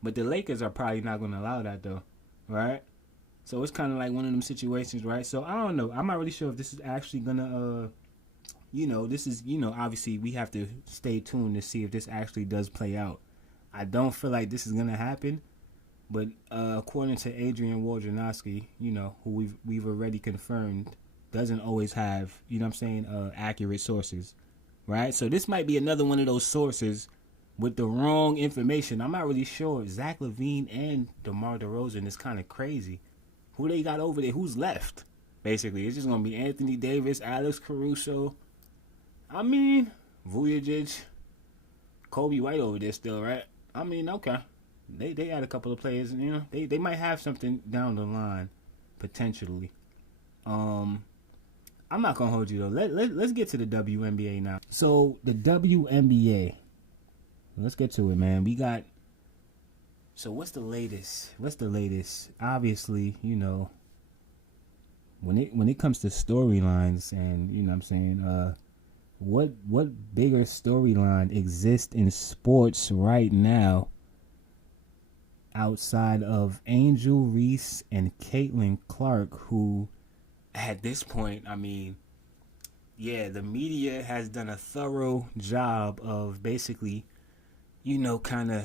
But the Lakers are probably not going to allow that, though, right? So it's kind of like one of them situations, right? So I don't know. I'm not really sure if this is actually going to, this is, obviously we have to stay tuned to see if this actually does play out. I don't feel like this is going to happen. But according to Adrian Wojnarowski, who we've already confirmed, doesn't always have, accurate sources, right? So this might be another one of those sources with the wrong information. I'm not really sure. Zach LaVine and DeMar DeRozan is kind of crazy. Who they got over there? Who's left? Basically, it's just going to be Anthony Davis, Alex Caruso. I mean, Vujacic, Kobe White over there still, right? I mean, okay. They had a couple of players, they might have something down the line, potentially. I'm not going to hold you, though. Let's get to the WNBA now. So, the WNBA. Let's get to it, man. We got... So what's the latest? Obviously, when it comes to storylines and what bigger storyline exists in sports right now outside of Angel Reese and Caitlin Clark, who at this point, I mean, the media has done a thorough job of basically, kind of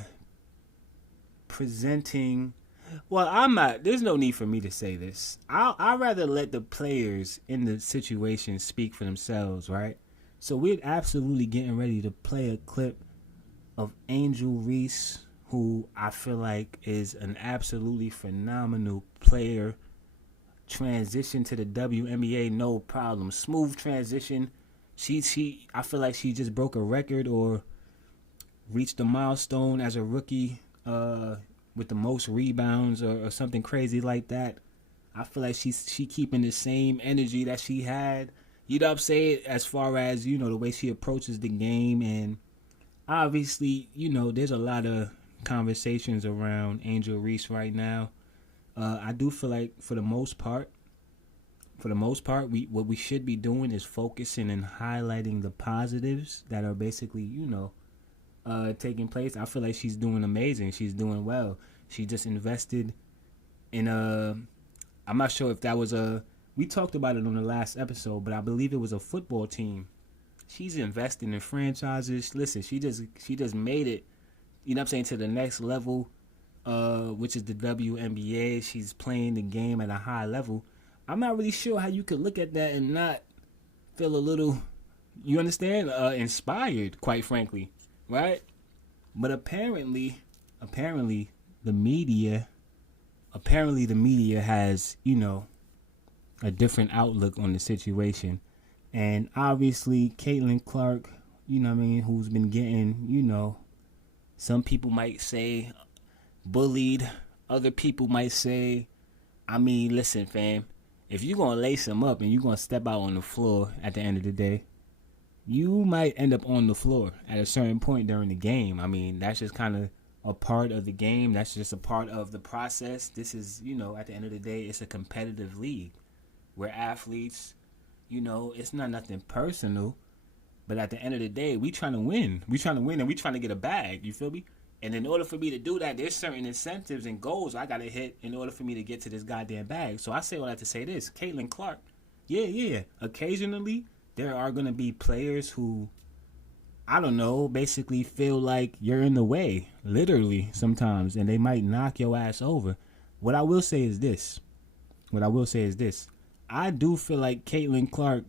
presenting. Well, there's no need for me to say this. I'd rather let the players in the situation speak for themselves, right? So we're absolutely getting ready to play a clip of Angel Reese, who I feel like is an absolutely phenomenal player. Transition to the WNBA, no problem. Smooth transition. I feel like she just broke a record or reached a milestone as a rookie with the most rebounds or something crazy like that. I feel like she keeping the same energy that she had. You know what I'm saying? As far as, the way she approaches the game. And obviously, there's a lot of conversations around Angel Reese right now. I do feel like for the most part, what we should be doing is focusing and highlighting the positives that are basically, taking place. I feel like she's doing amazing. She's doing well. She just invested in I'm not sure if that was we talked about it on the last episode, but I believe it was a football team. She's investing in franchises. Listen, she just made it, to the next level, which is the WNBA. She's playing the game at a high level. I'm not really sure how you could look at that and not feel a little, you understand, inspired, quite frankly, right? But apparently the media has, a different outlook on the situation. And obviously Caitlin Clark, who's been getting, some people might say bullied, other people might say, listen, fam, if you're going to lace them up and you're going to step out on the floor at the end of the day, you might end up on the floor at a certain point during the game. That's just kind of a part of the game. That's just a part of the process. This is, at the end of the day, it's a competitive league. We're athletes, it's not nothing personal. But at the end of the day, we trying to win. We trying to win and we trying to get a bag. You feel me? And in order for me to do that, there's certain incentives and goals I got to hit in order for me to get to this goddamn bag. So I say all that to say this. Caitlin Clark, yeah. Occasionally, there are going to be players who, I don't know, basically feel like you're in the way, literally, sometimes. And they might knock your ass over. What I will say is this. I do feel like Caitlin Clark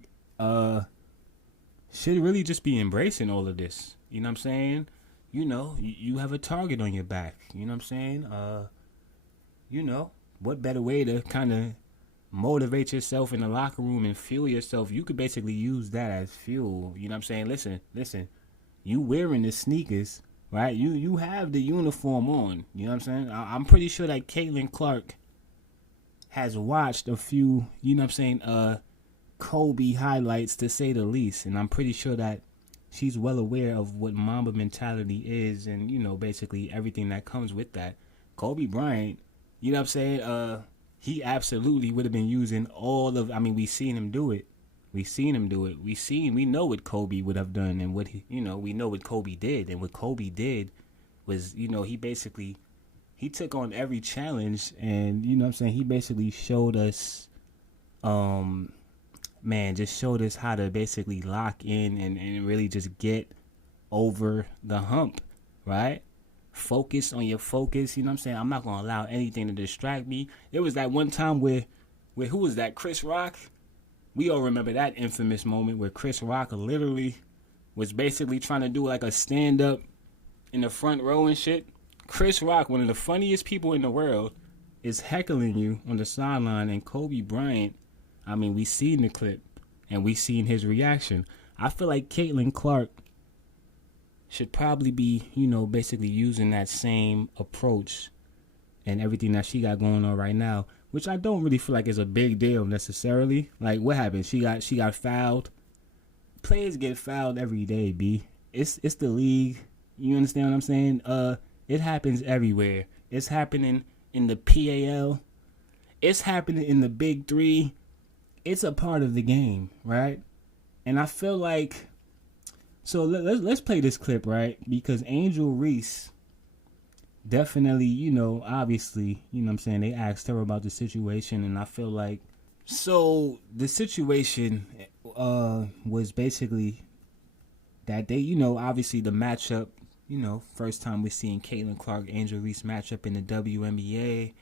should really just be embracing all of this. You know what I'm saying? You have a target on your back. You know what I'm saying? What better way to kind of motivate yourself in the locker room and fuel yourself? You could basically use that as fuel. You know what I'm saying? Listen. You wearing the sneakers, right? You have the uniform on. You know what I'm saying? I'm pretty sure that Caitlin Clark has watched a few, Kobe highlights, to say the least. And I'm pretty sure that she's well aware of what Mamba mentality is and, basically everything that comes with that. Kobe Bryant, you know what I'm saying? He absolutely would have been using all of, we seen him do it. We know what Kobe would have done and what we know what Kobe did. And what Kobe did was, he took on every challenge and, he basically showed us, just showed us how to basically lock in and really just get over the hump, right? Focus on your focus, I'm not going to allow anything to distract me. There was that one time where who was that, Chris Rock? We all remember that infamous moment where Chris Rock literally was basically trying to do like a stand-up in the front row and shit. Chris Rock, one of the funniest people in the world, is heckling you on the sideline, and Kobe Bryant, we seen the clip and we seen his reaction. I feel like Caitlin Clark should probably be, basically using that same approach and everything that she got going on right now, which I don't really feel like is a big deal necessarily. Like, what happened? She got fouled. Players get fouled every day, B. It's the league. You understand what I'm saying? It happens everywhere. It's happening in the PAL. It's happening in the Big Three. It's a part of the game, right? And I feel like, so let's play this clip, right? Because Angel Reese definitely, obviously, what I'm saying, they asked her about the situation, and I feel like, so the situation was basically that they, obviously the matchup, first time we're seeing Caitlin Clark, Angel Reese matchup in the WNBA.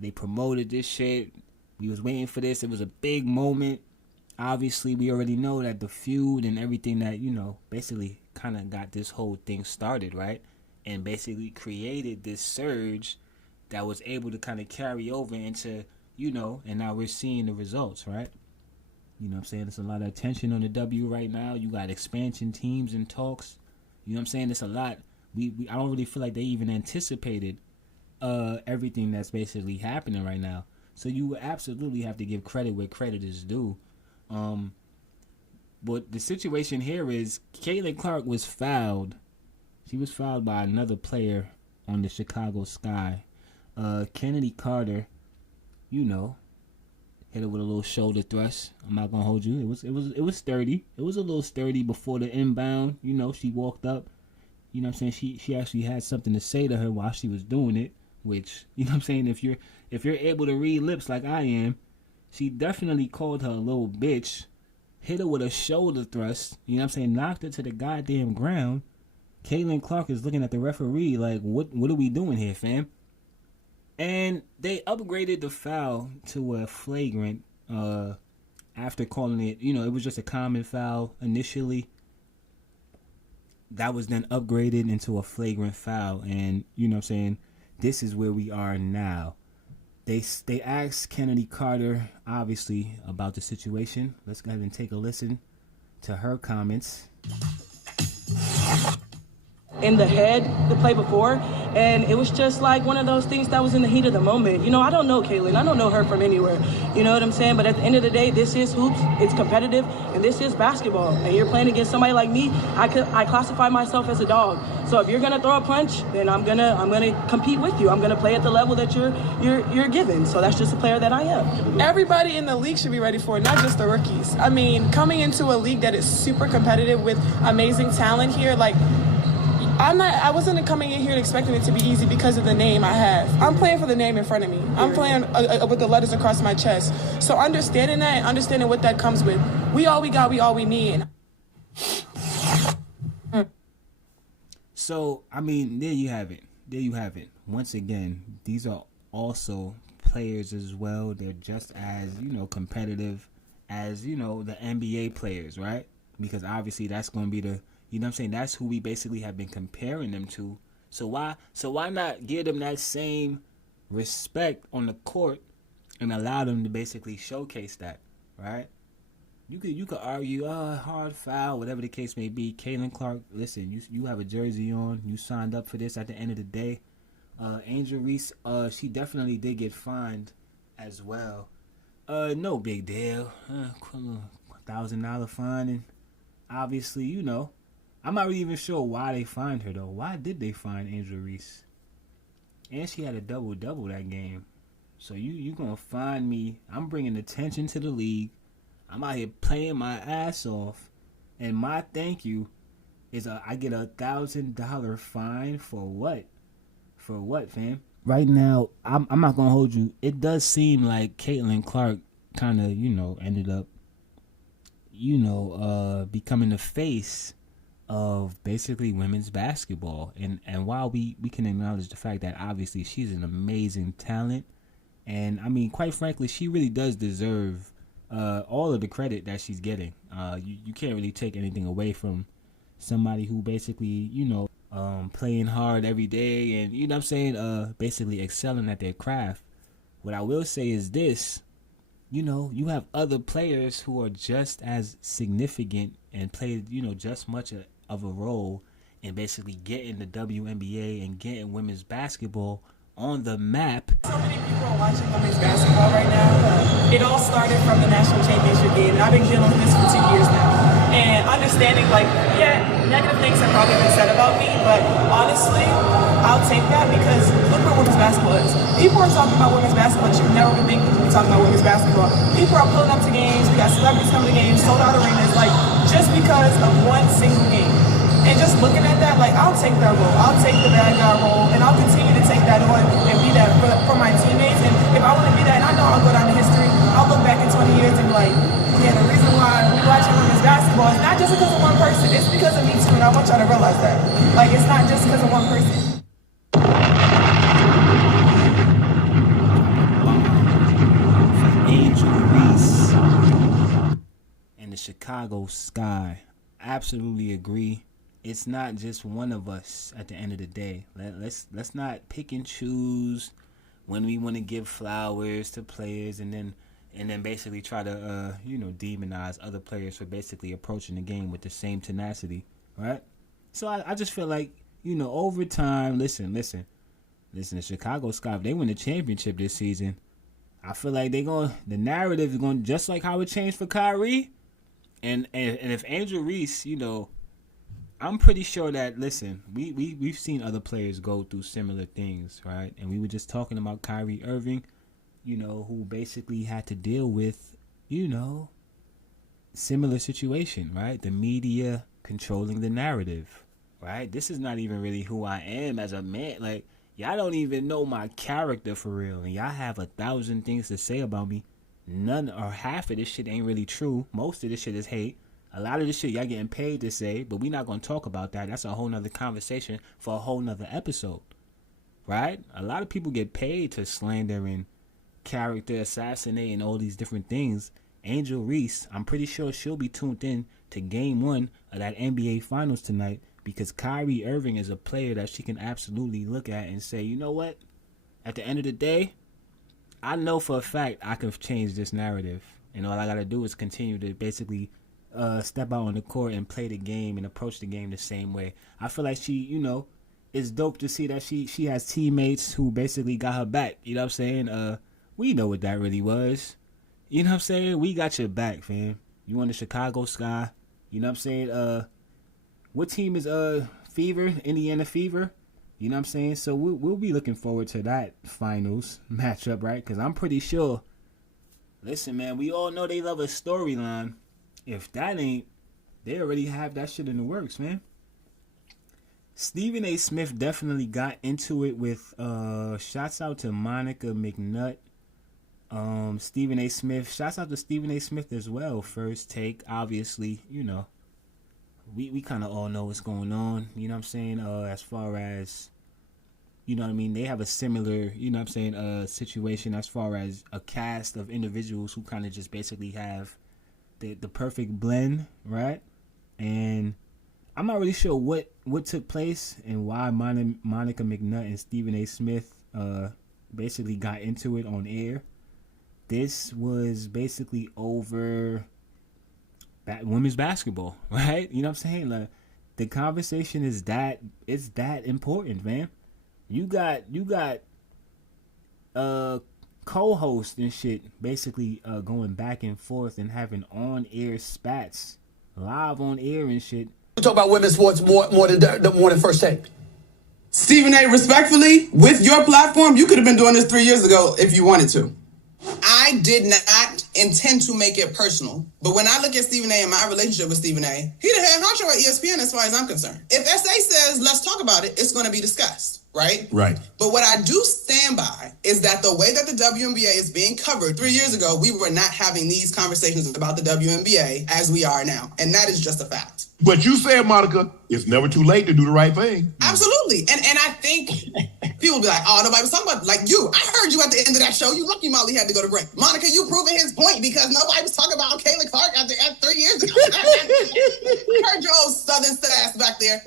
They promoted this shit. We was waiting for this. It was a big moment. Obviously, we already know that the feud and everything that, basically kind of got this whole thing started, right? And basically created this surge that was able to kind of carry over into, and now we're seeing the results, right? You know what I'm saying? There's a lot of attention on the W right now. You got expansion teams and talks. You know what I'm saying? It's a lot. I don't really feel like they even anticipated everything that's basically happening right now. So you absolutely have to give credit where credit is due. But the situation here is Caitlin Clark was fouled. She was fouled by another player on the Chicago Sky. Kennedy Carter, you know, hit her with a little shoulder thrust. I'm not gonna hold you. It was sturdy. It was a little sturdy before the inbound. You know, she walked up. You know what I'm saying? She actually had something to say to her while she was doing it. Which, you know what I'm saying? If you're able to read lips like I am, she definitely called her a little bitch. Hit her with a shoulder thrust. You know what I'm saying? Knocked her to the goddamn ground. Caitlin Clark is looking at the referee like, what are we doing here, fam? And they upgraded the foul to a flagrant after calling it, you know, it was just a common foul initially. That was then upgraded into a flagrant foul. And, you know what I'm saying, this is where we are now. They asked Kennedy Carter, obviously, about the situation. Let's go ahead and take a listen to her comments. In the head the play before, and it was just like one of those things that was in the heat of the moment. You know, I don't know Caitlin. I don't know her from anywhere. You know what I'm saying? But at the end of the day, this is hoops. It's competitive, and this is basketball. And you're playing against somebody like me. I classify myself as a dog. So if you're gonna throw a punch, then I'm gonna compete with you. I'm gonna play at the level that you're given. So that's just the player that I am. Everybody in the league should be ready for it, not just the rookies. I mean, coming into a league that is super competitive with amazing talent here, like. I wasn't coming in here expecting it to be easy because of the name I have. I'm playing for the name in front of me. I'm playing with the letters across my chest. So understanding that and understanding what that comes with, we all we got, we all we need. So, I mean, there you have it. There you have it. Once again, these are also players as well. They're just as, you know, competitive as, you know, the NBA players, right? Because obviously that's going to be the, you know what I'm saying? That's who we basically have been comparing them to. So why not give them that same respect on the court and allow them to basically showcase that, right? You could argue, hard foul, whatever the case may be. Caitlin Clark, listen, you have a jersey on. You signed up for this at the end of the day. Angel Reese, she definitely did get fined as well. No big deal. $1,000 fine, and obviously, you know, I'm not really even sure why they fined her, though. Why did they fine Angel Reese? And she had a double-double that game. So you going to fine me. I'm bringing attention to the league. I'm out here playing my ass off. And my thank you is I get a $1,000 fine for what? For what, fam? Right now, I'm not going to hold you. It does seem like Caitlin Clark kind of, you know, ended up, you know, becoming the face of basically women's basketball. And while we can acknowledge the fact that obviously she's an amazing talent, and I mean, quite frankly, she really does deserve all of the credit that she's getting. You can't really take anything away from somebody who basically, you know, playing hard every day and, you know what I'm saying, basically excelling at their craft. What I will say is this, you know, you have other players who are just as significant and play, you know, just much of a role in basically getting the WNBA and getting women's basketball on the map. So many people are watching women's basketball right now. It all started from the national championship game, and I've been dealing with this for 2 years now. And understanding, like, yeah, negative things have probably been said about me, but honestly, I'll take that because look what women's basketball is. People are talking about women's basketball, but you've never been thinking we're talking about women's basketball. People are pulling up to games, we got celebrities coming to games, sold out arenas, like, just because of one single game. And just looking at that, like, I'll take that role. I'll take the bad guy role, and I'll continue to take that on and be that for my teammates. And if I want to be that, and I know I'll go down in history, I'll look back in 20 years and be like, yeah, the reason why we watching women's basketball is not just because of one person. It's because of me, too, and I want y'all to realize that. Like, it's not just because of one person. Angel Reese and the Chicago Sky. Absolutely agree. It's not just one of us at the end of the day. Let's not pick and choose when we want to give flowers to players and then basically try to you know, demonize other players for basically approaching the game with the same tenacity, right? So I just feel like, you know, over time, listen, the Chicago Sky, if they win the championship this season, I feel like the narrative is going just like how it changed for Kyrie. And if Angel Reese, you know, I'm pretty sure that, listen, we've seen other players go through similar things, right? And we were just talking about Kyrie Irving, you know, who basically had to deal with, you know, similar situation, right? The media controlling the narrative, right? This is not even really who I am as a man. Like, y'all don't even know my character for real. And y'all have 1,000 things to say about me. None or half of this shit ain't really true. Most of this shit is hate. A lot of this shit y'all getting paid to say, but we not going to talk about that. That's a whole nother conversation for a whole nother episode, right? A lot of people get paid to slander and character assassinate and all these different things. Angel Reese, I'm pretty sure she'll be tuned in to game 1 of that NBA Finals tonight, because Kyrie Irving is a player that she can absolutely look at and say, you know what? At the end of the day, I know for a fact I can change this narrative. And all I got to do is continue to basically step out on the court and play the game and approach the game the same way. I feel like she, you know, it's dope to see that she has teammates who basically got her back. You know what I'm saying? We know what that really was. You know what I'm saying? We got your back, fam. You on the Chicago Sky. You know what I'm saying? What team is Fever? Indiana Fever? You know what I'm saying? So we'll be looking forward to that finals matchup, right? Because I'm pretty sure, listen, man, we all know they love a storyline. If that ain't, they already have that shit in the works, man. Stephen A. Smith definitely got into it with shouts out to Monica McNutt. Stephen A. Smith. Shouts out to Stephen A. Smith as well. First Take, obviously, you know. We kind of all know what's going on, you know what I'm saying? As far as, you know what I mean, they have a similar, you know what I'm saying, situation as far as a cast of individuals who kind of just basically have the perfect blend, right? And I'm not really sure what took place and why Monica McNutt and Stephen A. Smith basically got into it on air. This was basically over women's basketball, right? You know what I'm saying? Like, the conversation is that important, man. You got co-host and shit basically going back and forth and having on-air spats live on air and shit. We talk about women's sports more than First Take. Stephen A., respectfully, with your platform, you could have been doing this 3 years ago if you wanted to. I did not intend to make it personal, but when I look at Stephen A. and my relationship with Stephen A., he the head honcho at ESPN as far as I'm concerned. If SA says, let's talk about it, it's going to be discussed, right? Right. But what I do stand by is that the way that the WNBA is being covered, 3 years ago, we were not having these conversations about the WNBA as we are now, and that is just a fact. But you said, Monica, it's never too late to do the right thing. Absolutely. And I think people will be like, oh, nobody was talking about, like you. I heard you at the end of that show. You lucky Molly had to go to break. Monica, you proving his point because nobody was talking about Kayla Clark at 3 years ago. I heard your old Southern sass back there.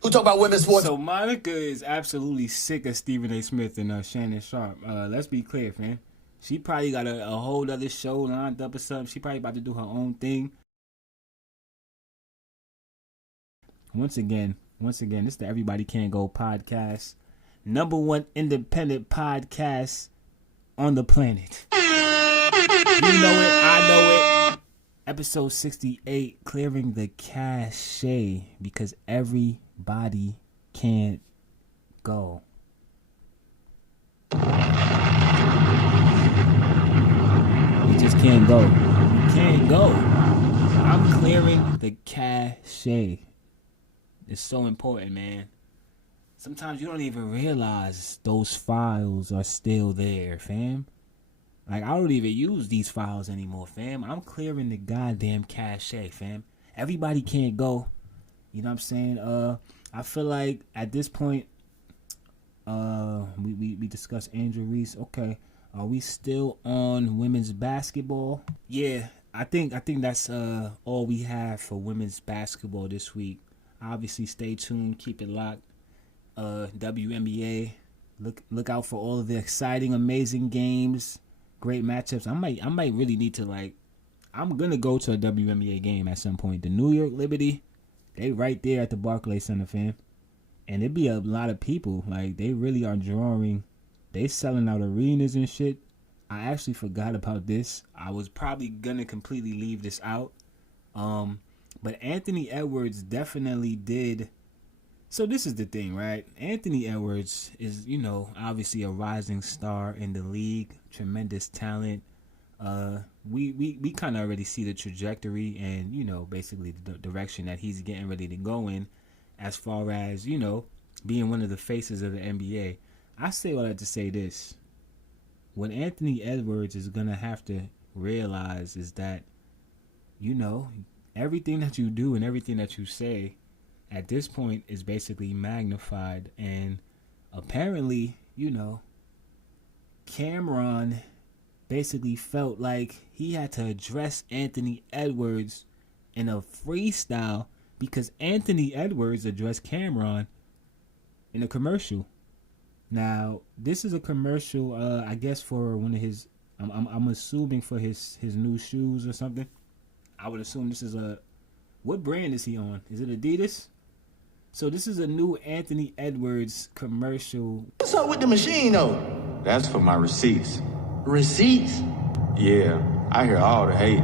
Who talk about women's sports? So Monica is absolutely sick of Stephen A. Smith and Shannon Sharp. Let's be clear, man. She probably got a whole other show lined up or something. She probably about to do her own thing. Once again, this is the Everybody Can't Go podcast. #1 independent podcast on the planet. You know it, I know it. Episode 68, clearing the cachet because everybody can't go. You just can't go. You can't go. I'm clearing the cachet. It's so important, man. Sometimes you don't even realize those files are still there, fam. Like, I don't even use these files anymore, fam. I'm clearing the goddamn cache, fam. Everybody can't go. You know what I'm saying? I feel like at this point, we discussed Angel Reese. Okay, are we still on women's basketball? Yeah, I think that's all we have for women's basketball this week. Obviously, stay tuned, keep it locked. WNBA, look out for all of the exciting, amazing games, great matchups. I might really need to I'm gonna go to a WNBA game at some point. The New York Liberty, they right there at the Barclays Center, fam, and it'd be a lot of people. Like, they really are drawing. They selling out arenas and shit. I actually forgot about this. I was probably gonna completely leave this out. But Anthony Edwards definitely did. So this is the thing, right? Anthony Edwards is, obviously a rising star in the league, tremendous talent. We kind of already see the trajectory and, basically the direction that he's getting ready to go in as far as, being one of the faces of the NBA. I say all that to say this. What Anthony Edwards is going to have to realize is that, everything that you do and everything that you say at this point is basically magnified. And apparently, Cameron basically felt like he had to address Anthony Edwards in a freestyle because Anthony Edwards addressed Cameron in a commercial. Now, this is a commercial, I guess, for one of his, I'm assuming for his new shoes or something. I would assume this is what brand is he on? Is it Adidas? So this is a new Anthony Edwards commercial. What's up with the machine, though? That's for my receipts. Receipts? Yeah, I hear all the hate.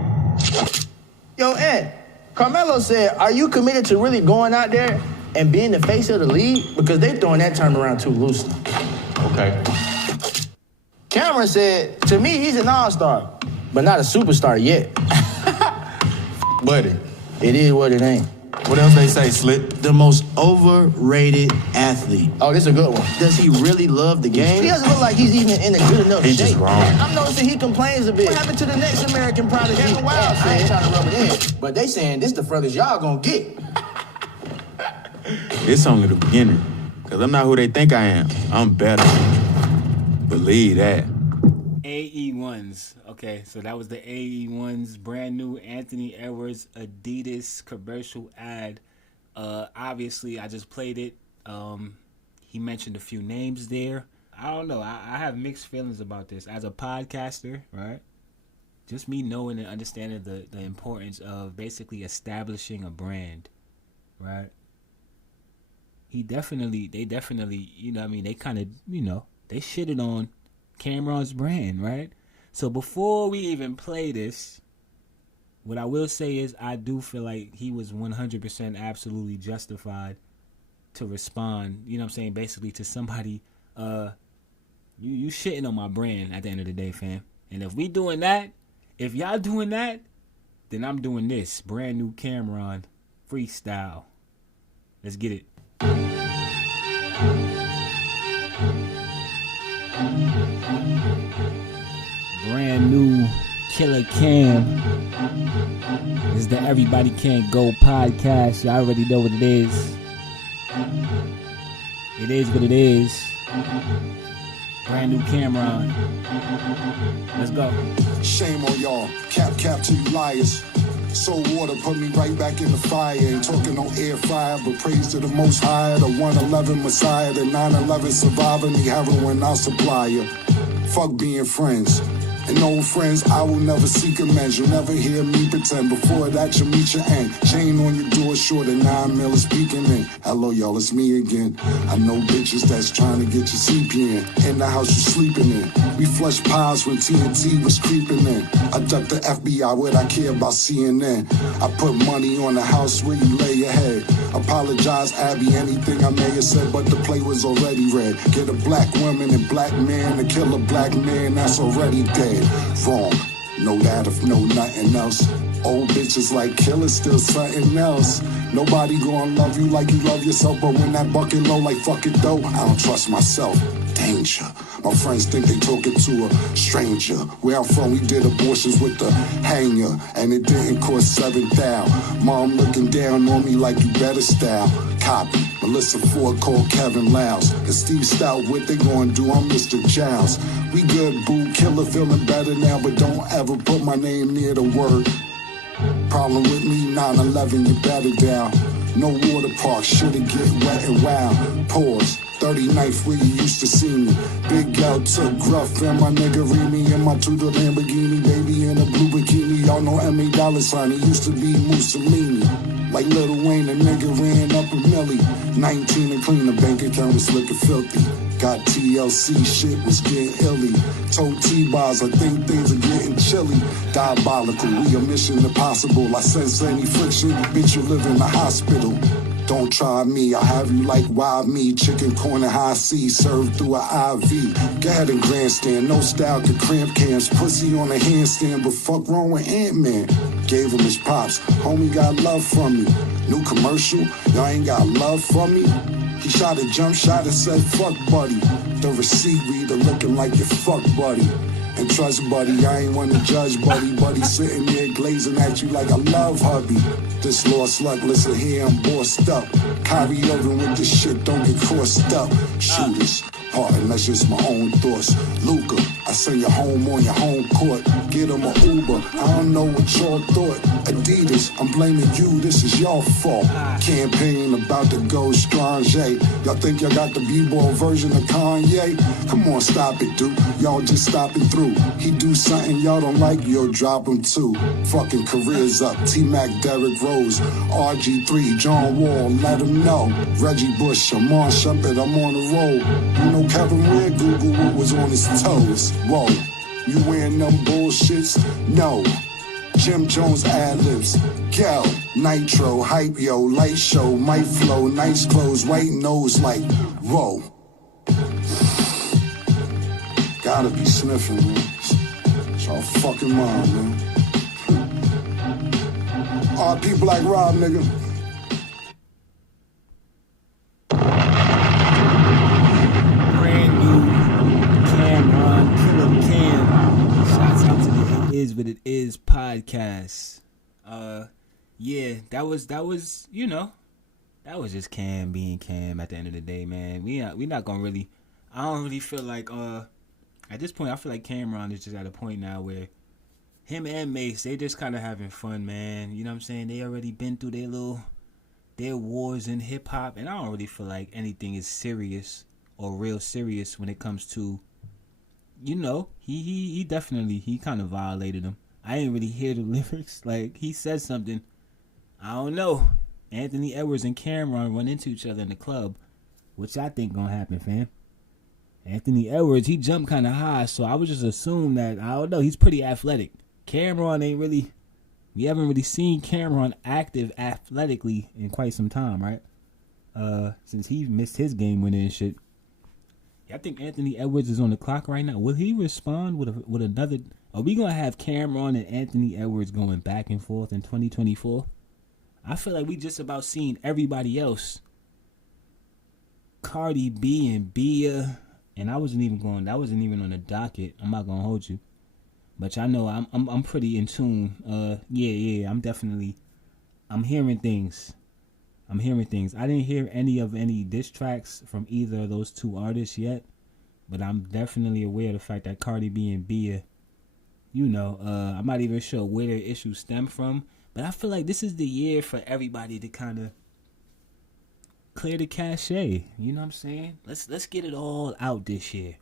Yo, Ed, Carmelo said, are you committed to really going out there and being the face of the league? Because they throwing that term around too loosely. Okay. Cameron said, to me, he's an all-star, but not a superstar yet. Buddy. It is what it ain't. What else they say, Slick? The most overrated athlete. Oh, this is a good one. Does he really love the game? He doesn't look like he's even in a good enough shape. He's just wrong. I'm noticing he complains a bit. What happened to the next American prodigy? Kevin Wild said, I ain't trying to rub it in, but they saying this the furthest y'all gonna get. It's only the beginning, because I'm not who they think I am. I'm better. Believe that. AE1s. Okay, so that was the AE1s brand new Anthony Edwards Adidas commercial ad. Obviously, I just played it. He mentioned a few names there. I don't know. I have mixed feelings about this. As a podcaster, right? Just me knowing and understanding the importance of basically establishing a brand, right? They definitely, they kind of, they shitted on Cameron's brand, right? So before we even play this, what I will say is I do feel like he was 100% absolutely justified to respond, basically to somebody, you shitting on my brand at the end of the day, fam. And if we doing that, if y'all doing that, then I'm doing this. Brand new Cameron freestyle. Let's get it. Brand new Killer Cam. This is the Everybody Can't Go podcast. Y'all already know what it is. It is what it is. Brand new Cameron. Let's go. Shame on y'all. Cap to you liars. Soul water put me right back in the fire. Ain't talking no air fire, but praise to the most high. The 111 Messiah, the 9/11 survivor, need heroin, I'll supply ya. Fuck being friends. And old friends, I will never seek amends. You'll never hear me pretend. Before that, you'll meet your end. Chain on your door, short of 9 mil is peeking in. Hello, y'all, it's me again. I know bitches that's trying to get your CPN. In the house you sleeping in. We flushed pies when TNT was creeping in. I ducked the FBI, what I care about CNN. I put money on the house where you lay your head. Apologize, Abby, anything I may have said, but the play was already read. Get a black woman and black man to kill a black man that's already dead. Wrong, know that if know nothing else. Old bitches like killers, still something else. Nobody gonna love you like you love yourself, but when that bucket low like fuck it though, I don't trust myself. Danger. My friends think they talking to a stranger. Where I'm from, we did abortions with the hanger, and it didn't cost $7,000. Mom looking down on me like you better style. Copy. Melissa Ford called Kevin Louse. And Steve Stout, what they gonna do? I'm Mr. Giles. We good, boo. Killer feeling better now, but don't ever put my name near the word. Problem with me, 9/11, you better down. No water park, shoulda get wet and wild. Pause. 39th where you used to see me. Big Gal took Gruff and my nigga Remy in my Tudor Lamborghini. Baby in a blue bikini. Y'all know M.A. Dollar Sign. He used to be Mussolini. Like Lil Wayne, a nigga ran up a milli. 19 and clean, the bank account was looking filthy. Got TLC, shit was getting illy. Told T-Bars, I think things are getting chilly. Diabolical, we are mission impossible. I sense any friction, bitch, you live in the hospital. Don't try me, I'll have you like wild meat. Chicken corner high C, served through an IV. Go ahead and grandstand, no style could cramp cams. Pussy on a handstand, but fuck wrong with Ant-Man? Gave him his props, homie got love from me. New commercial, y'all ain't got love for me? He shot a jump shot and said, fuck buddy. The receipt reader looking like your fuck buddy. And trust buddy, I ain't one to judge buddy. Buddy sitting there glazing at you like I love hubby. This lost luck, listen here, I'm bossed up. Kyrie Irving with this shit, don't get crossed up. Shooters, pardon, that's just my own thoughts. Luca, I send you home on your home court. Get him a Uber, I don't know what y'all thought. Adidas, I'm blaming you, this is your fault. Campaign about to go strange. Y'all think y'all got the b-ball version of Kanye? Come on, stop it, dude. Y'all just stopping through. He do something y'all don't like, you'll drop him too. Fucking careers up, T-Mac, Derrick Rose, RG3, John Wall, let him know. Reggie Bush, Amon Shumpert, I'm on the road. You know Kevin Red, Google what was on his toes. Whoa, you wearing them bullshits? No. Jim Jones ad-libs, Gal, Nitro, Hype Yo, Light Show, Might Flow, nice clothes, white nose like, whoa. Gotta be sniffing, man. It's all fucking mine, man. All people like Rob, nigga. Brand new Cameron, Killer Cam. Shouts out to the It Is What It Is podcast. Yeah, that was, you know, that was just Cam being Cam at the end of the day, man. We not gonna really, I don't really feel like, at this point, I feel like Cameron is just at a point now where him and Mace, they just kind of having fun, man. You know what I'm saying? They already been through their wars in hip hop, and I don't really feel like anything is serious or real serious when it comes to, you know, he definitely, he kind of violated him. I didn't really hear the lyrics. Like, he said something, I don't know. Anthony Edwards and Cameron run into each other in the club, which I think gonna happen, fam. Anthony Edwards, he jumped kind of high, so I would just assume that, I don't know, he's pretty athletic. Cameron ain't really, we haven't really seen Cameron active athletically in quite some time, right? Since he missed his game winning and shit. I think Anthony Edwards is on the clock right now. Will he respond with another? Are we gonna have Cameron and Anthony Edwards going back and forth in 2024? I feel like we just about seen everybody else. Cardi B and Bia, and that wasn't even on the docket. I'm not gonna hold you, but y'all know I'm pretty in tune. Yeah, I'm hearing things. I didn't hear any diss tracks from either of those two artists yet, but I'm definitely aware of the fact that Cardi B and Bia, you know, I'm not even sure where their issues stem from, but I feel like this is the year for everybody to kind of clear the cachet. You know what I'm saying? Let's get it all out this year.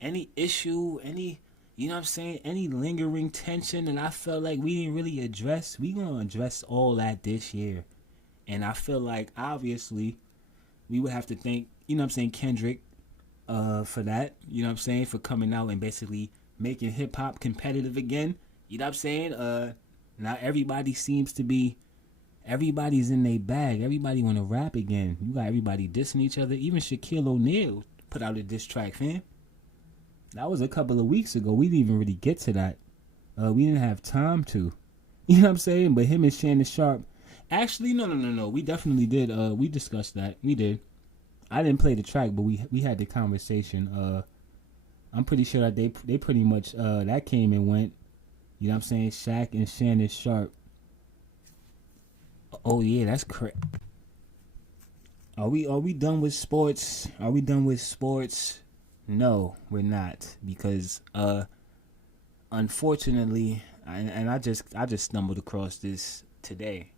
Any issue, you know what I'm saying, any lingering tension, and I felt like we didn't really address, we gonna address all that this year. And I feel like, obviously, we would have to thank, you know what I'm saying, Kendrick for that. You know what I'm saying? For coming out and basically making hip-hop competitive again. You know what I'm saying? Now everybody seems to be, everybody's in their bag. Everybody want to rap again. You got everybody dissing each other. Even Shaquille O'Neal put out a diss track, fam. That was a couple of weeks ago. We didn't even really get to that. We didn't have time to. You know what I'm saying? But him and Shannon Sharp, actually, no. We definitely did. We discussed that. We did. I didn't play the track, but we had the conversation. I'm pretty sure that they pretty much that came and went. You know what I'm saying? Shaq and Shannon Sharp. Oh yeah, that's correct. Are we done with sports? No, we're not, because unfortunately, and I just stumbled across this today.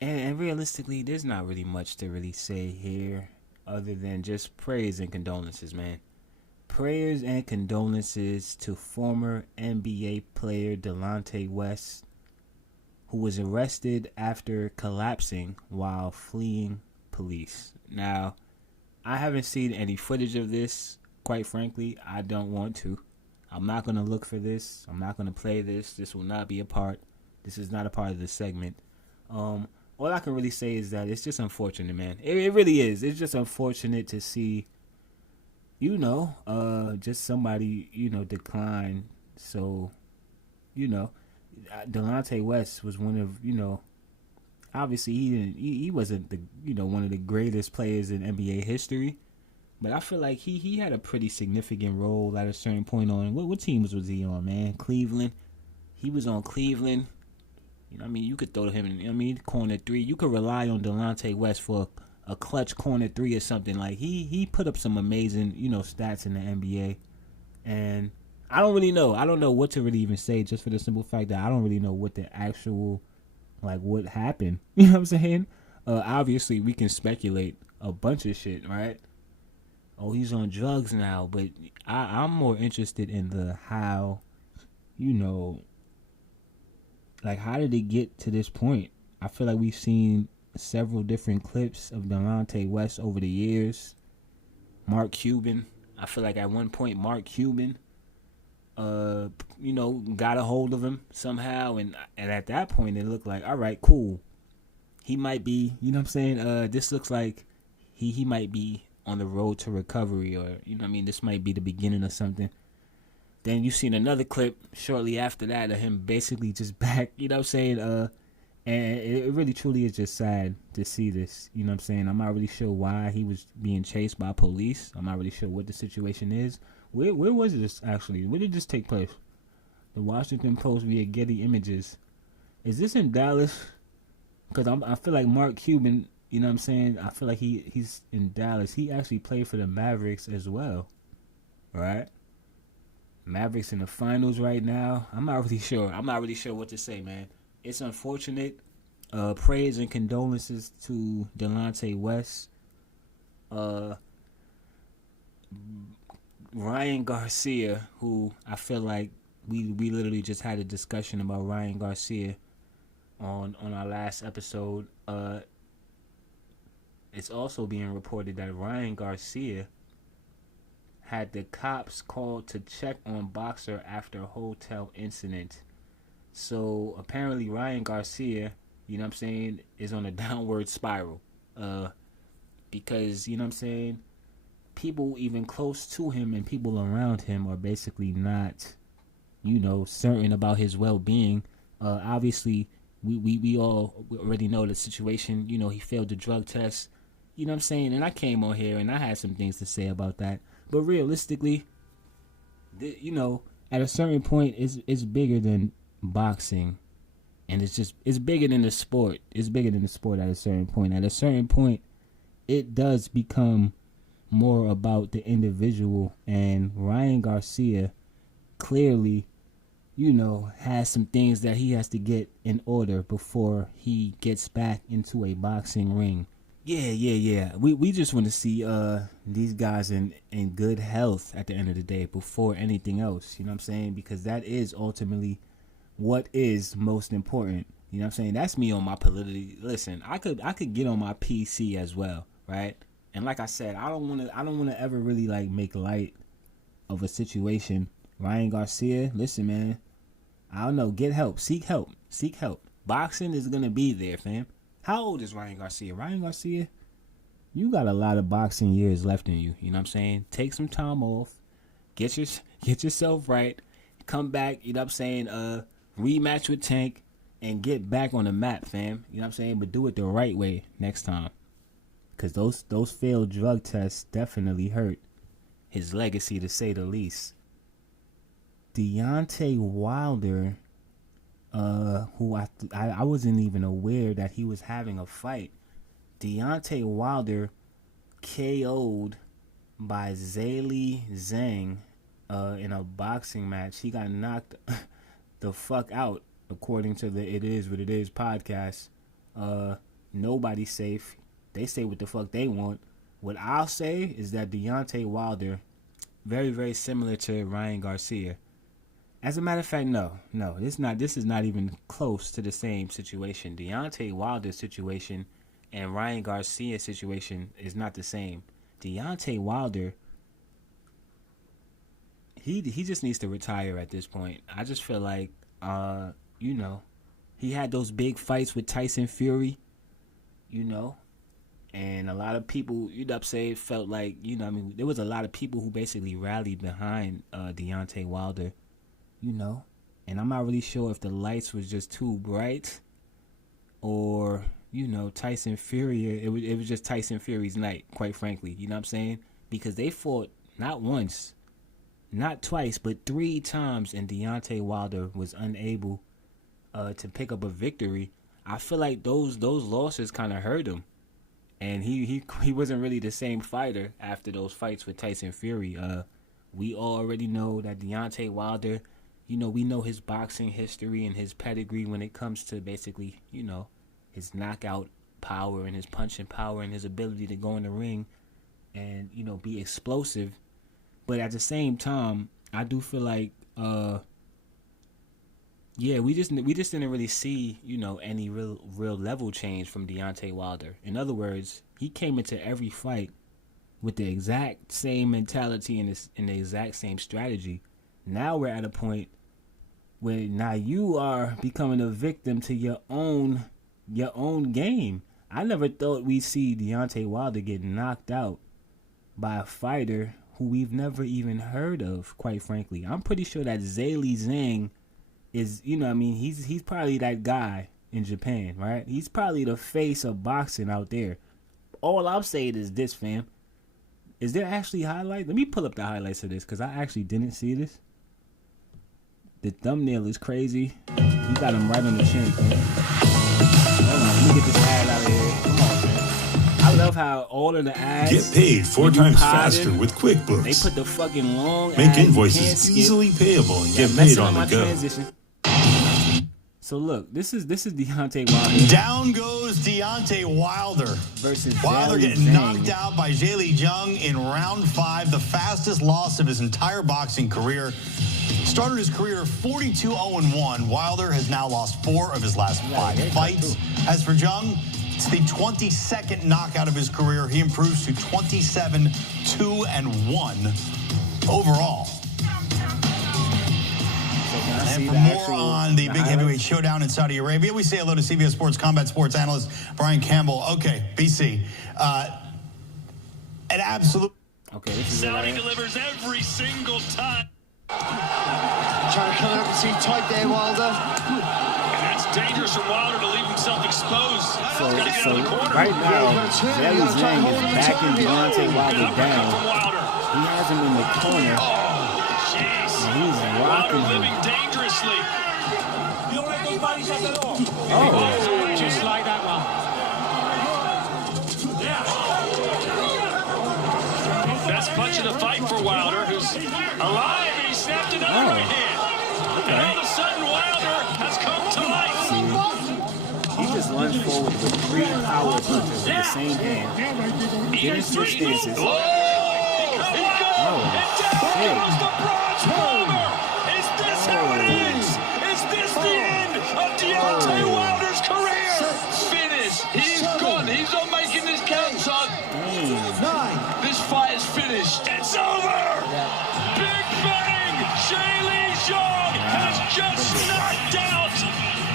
And realistically, there's not really much to really say here other than just prayers and condolences, man. Prayers and condolences to former NBA player Deontay West, who was arrested after collapsing while fleeing police. Now, I haven't seen any footage of this quite frankly, I don't want to. I'm not going to look for this. I'm not going to play this. This will not be a part. This is not a part of the segment. All I can really say is that it's just unfortunate, man. It really is. It's just unfortunate to see, just somebody, decline. So, Delonte West was one of, obviously he wasn't the, one of the greatest players in NBA history. But I feel like he had a pretty significant role at a certain point on. What teams was he on, man? Cleveland. He was on Cleveland. You could throw him in, corner three. You could rely on Delonte West for a clutch corner three or something. Like, he put up some amazing, stats in the NBA. And I don't really know. I don't know what to really even say, just for the simple fact that I don't really know what the actual, what happened. You know what I'm saying? Obviously, we can speculate a bunch of shit, right? Oh, he's on drugs now, but I'm more interested in the how, how did it get to this point? I feel like we've seen several different clips of Delonte West over the years. Mark Cuban. I feel like at one point Mark Cuban, got a hold of him somehow, and at that point it looked like, all right, cool. He might be, this looks like he might be on the road to recovery, or this might be the beginning of something. Then you seen another clip shortly after that of him basically just back, and it really truly is just sad to see this. I'm not really sure why he was being chased by police. I'm not really sure what the situation is. Where was this actually? Where did this take place? The Washington Post via Getty Images. Is this in Dallas? Because I feel like Mark Cuban, I feel like he's in Dallas. He actually played for the Mavericks as well, right? Mavericks in the finals right now. I'm not really sure what to say, man. It's unfortunate. Praise and condolences to Delonte West. Ryan Garcia, who I feel like we literally just had a discussion about Ryan Garcia on our last episode. It's also being reported that Ryan Garcia had the cops called to check on boxer after hotel incident. So apparently Ryan Garcia, is on a downward spiral. Because, people even close to him and people around him are basically not, certain about his well-being. Obviously, we all already know the situation. He failed the drug test. And I came on here and I had some things to say about that. But realistically, at a certain point, it's bigger than boxing. And it's bigger than the sport. It's bigger than the sport at a certain point. At a certain point, it does become more about the individual. And Ryan Garcia clearly, has some things that he has to get in order before he gets back into a boxing ring. Yeah. We just want to see these guys in good health at the end of the day before anything else. Because that is ultimately what is most important. That's me on my politically. Listen, I could get on my PC as well, right? And like I said, I don't want to ever really make light of a situation. Ryan Garcia, listen, man. I don't know. Get help. Seek help. Boxing is gonna be there, fam. How old is Ryan Garcia? Ryan Garcia, you got a lot of boxing years left in you. Take some time off. Get yourself right. Come back. Rematch with Tank and get back on the map, fam. But do it the right way next time. Because those failed drug tests definitely hurt his legacy, to say the least. Deontay Wilder, who I wasn't even aware that he was having a fight. Deontay Wilder KO'd by Zhilei Zhang in a boxing match. He got knocked the fuck out, according to the It Is What It Is podcast. Nobody's safe. They say what the fuck they want. What I'll say is that Deontay Wilder, very, very similar to Ryan Garcia. As a matter of fact, no, this is not even close to the same situation. Deontay Wilder's situation and Ryan Garcia's situation is not the same. Deontay Wilder he just needs to retire at this point. I just feel like, you know, he had those big fights with Tyson Fury, you know, and a lot of people, you know what I'm saying, felt like, you know, I mean, there was a lot of people who basically rallied behind Deontay Wilder, you know, and I'm not really sure if the lights was just too bright or, you know, Tyson Fury, it was just Tyson Fury's night, quite frankly, you know what I'm saying, because they fought not once, not twice, but 3 times, and Deontay Wilder was unable to pick up a victory. I feel like those losses kind of hurt him, and he wasn't really the same fighter after those fights with Tyson Fury. We already know that Deontay Wilder, you know, we know his boxing history and his pedigree when it comes to basically, you know, his knockout power and his punching power and his ability to go in the ring and, you know, be explosive. But at the same time, I do feel like, yeah, we just didn't really see, you know, any real level change from Deontay Wilder. In other words, he came into every fight with the exact same mentality and the exact same strategy. Now we're at a point where now you are becoming a victim to your own game. I never thought we'd see Deontay Wilder get knocked out by a fighter who we've never even heard of, quite frankly. I'm pretty sure that Zhilei Zhang is, you know what I mean, he's probably that guy in Japan, right? He's probably the face of boxing out there. All I'm saying is this, fam. Is there actually highlights? Let me pull up the highlights of this, because I actually didn't see this. The thumbnail is crazy. You got him right on the chin, man. Hold on, let me get this ad out of here. Come on, man. I love how all of the ads get paid 4 times faster with QuickBooks. They put the fucking long Make ads, invoices easily payable and get paid on the go. Transition. So look, this is Deontay Wilder. Down goes Deontay Wilder. Versus Wilder Zhilei getting Zhang. knocked out by Zhilei Zhang in round 5, the fastest loss of his entire boxing career. Started his career 42-0-1. Wilder has now lost 4 of his last 5 fights. As for Zhang, it's the 22nd knockout of his career. He improves to 27-2-1 overall. And for more on the big heavyweight showdown in Saudi Arabia, we say hello to CBS Sports Combat Sports analyst Brian Campbell. Okay, BC. An absolute... Okay, this is Saudi delivers every single time. Trying to come up and see tight there, Wilder. And that's dangerous for Wilder to leave himself exposed. So right now, Zhilei Zhang is backing Deontay Wilder down. He has him in the corner. Jeez. And he's rocking him. Living dangerously. Just like that one. Best punch of the fight for Wilder, who's alive, and he snapped another right hand. Okay. And all of a sudden, Wilder has come to life. He just lunged forward with 3 power punches with the same hand. Getting switch stances. Oh, shit. the bronze Wilder. Is this how it ends? Is this the end of Deontay Wilder's career? Finish. He's gone. He's not making this count, son. 9. This fight is finished. It's over. Big bang. Zhilei Zhang has just knocked out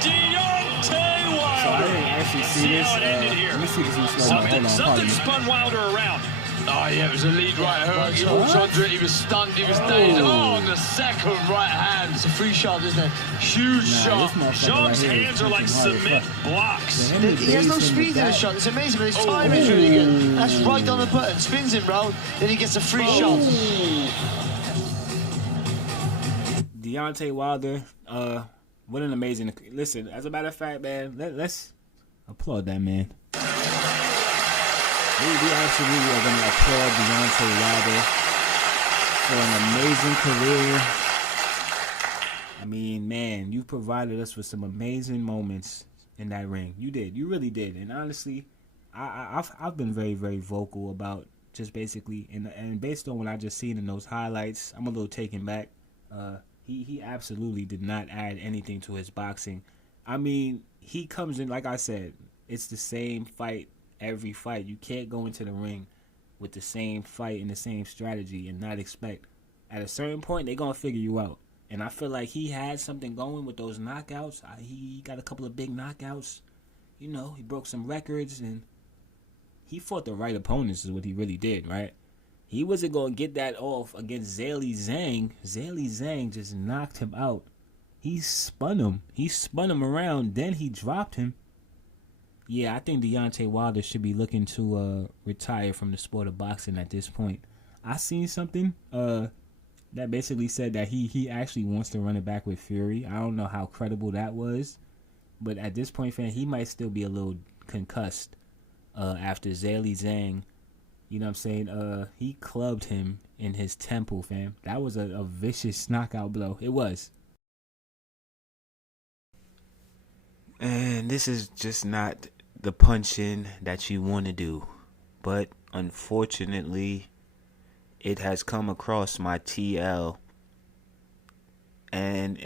Deontay Wilder. So I didn't actually see this. Let me see this in slow mo. Something spun Wilder around. Oh, yeah, it was a lead right hook. He walked under it. He was stunned. He was dazed. Oh, and the second right hand. It's a free shot, isn't it? Huge shot. Zhang's hands are like cement blocks. He has no speed in his shot. It's amazing, but his time is really good. That's right on the button. Spins him round, then he gets a free shot. Deontay Wilder, what an amazing... Listen, as a matter of fact, man, let's applaud that man. We absolutely are going to applaud Deontay Wilder for an amazing career. I mean, man, you provided us with some amazing moments in that ring. You did. You really did. And honestly, I've been very, very vocal about just basically, and based on what I just seen in those highlights, I'm a little taken back. He absolutely did not add anything to his boxing. I mean, he comes in, like I said, it's the same fight every fight. You can't go into the ring with the same fight and the same strategy and not expect At a certain point, they're going to figure you out. And I feel like he had something going with those knockouts. He got a couple of big knockouts. You know, he broke some records, and he fought the right opponents is what he really did, right? He wasn't going to get that off against Zhilei Zhang. Zhilei Zhang just knocked him out. He spun him. He spun him around, then he dropped him. Yeah, I think Deontay Wilder should be looking to retire from the sport of boxing at this point. I seen something that basically said that he actually wants to run it back with Fury. I don't know how credible that was, but at this point, fam, he might still be a little concussed after Zhilei Zhang. You know what I'm saying? He clubbed him in his temple, fam. That was a vicious knockout blow. It was. And this is just not the punch-in that you want to do. But unfortunately, it has come across my TL. And,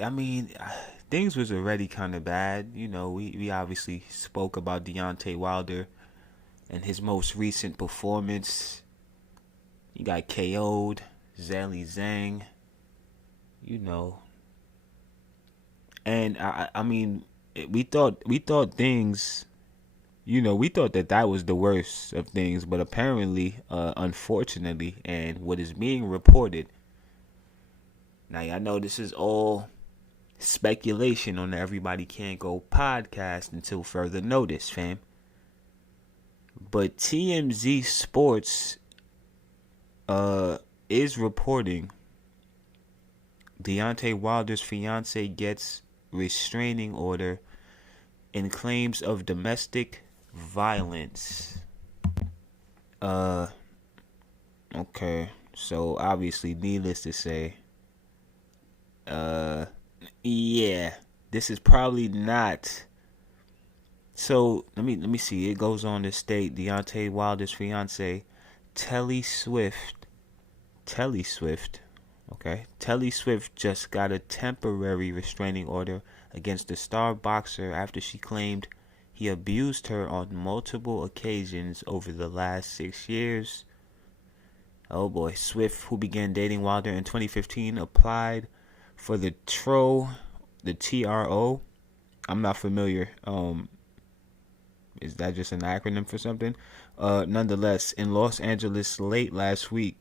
I mean, things was already kind of bad. You know, we obviously spoke about Deontay Wilder and his most recent performance. He got KO'd. Zhilei Zhang. You know. And, I mean, we thought things... You know, we thought that was the worst of things, but apparently, unfortunately, and what is being reported. Now, I know this is all speculation on the Everybody Can't Go podcast until further notice, fam. But TMZ Sports is reporting Deontay Wilder's fiance gets restraining order in claims of domestic violence. Okay, so obviously, needless to say, yeah, this is probably not. So let me see. It goes on to state Deontay Wilder's fiance, Telly Swift. Okay, Telly Swift just got a temporary restraining order against the star boxer after she claimed he abused her on multiple occasions over the last 6 years. Oh boy, Swift, who began dating Wilder in 2015, applied for the TRO. I'm not familiar. Is that just an acronym for something? Nonetheless, in Los Angeles late last week,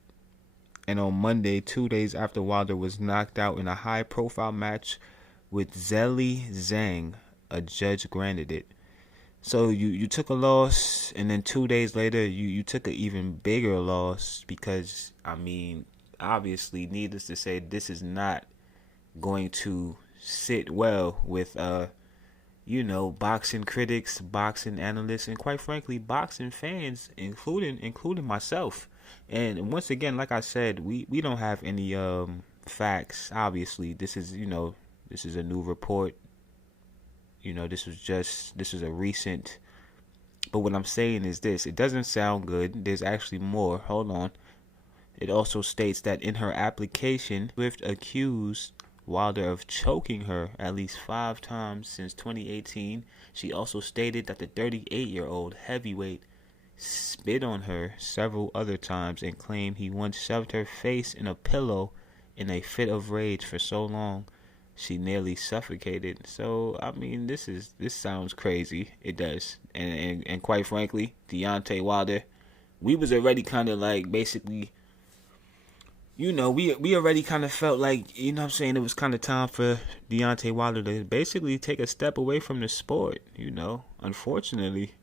and on Monday, 2 days after Wilder was knocked out in a high-profile match with Zhilei Zhang, a judge granted it. So you took a loss, and then 2 days later, you took an even bigger loss because, I mean, obviously, needless to say, this is not going to sit well with, you know, boxing critics, boxing analysts, and quite frankly, boxing fans, including myself. And once again, like I said, we don't have any facts. Obviously, this is a new report. You know, this is a recent. But what I'm saying is this: it doesn't sound good. There's actually more. Hold on. It also states that in her application, Swift accused Wilder of choking her at least 5 times since 2018. She also stated that the 38-year-old heavyweight spit on her several other times and claimed he once shoved her face in a pillow in a fit of rage for so long she nearly suffocated. So, I mean, this sounds crazy. It does. And quite frankly, Deontay Wilder, we was already kind of like basically, you know, we already kind of felt like, you know what I'm saying, it was kind of time for Deontay Wilder to basically take a step away from the sport, you know. Unfortunately,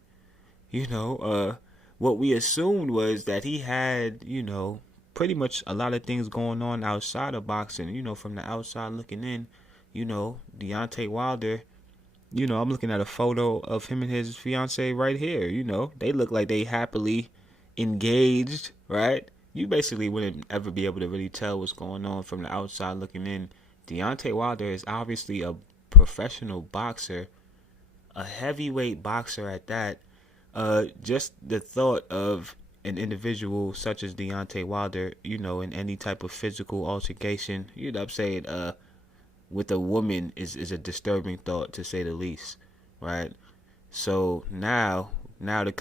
you know, what we assumed was that he had, you know, pretty much a lot of things going on outside of boxing, you know, from the outside looking in. You know, Deontay Wilder, you know, I'm looking at a photo of him and his fiance right here. You know, they look like they happily engaged, right? You basically wouldn't ever be able to really tell what's going on from the outside looking in. Deontay Wilder is obviously a professional boxer, a heavyweight boxer at that. Just the thought of an individual such as Deontay Wilder, you know, in any type of physical altercation, you know what I'm saying, with a woman is a disturbing thought, to say the least, right? So now the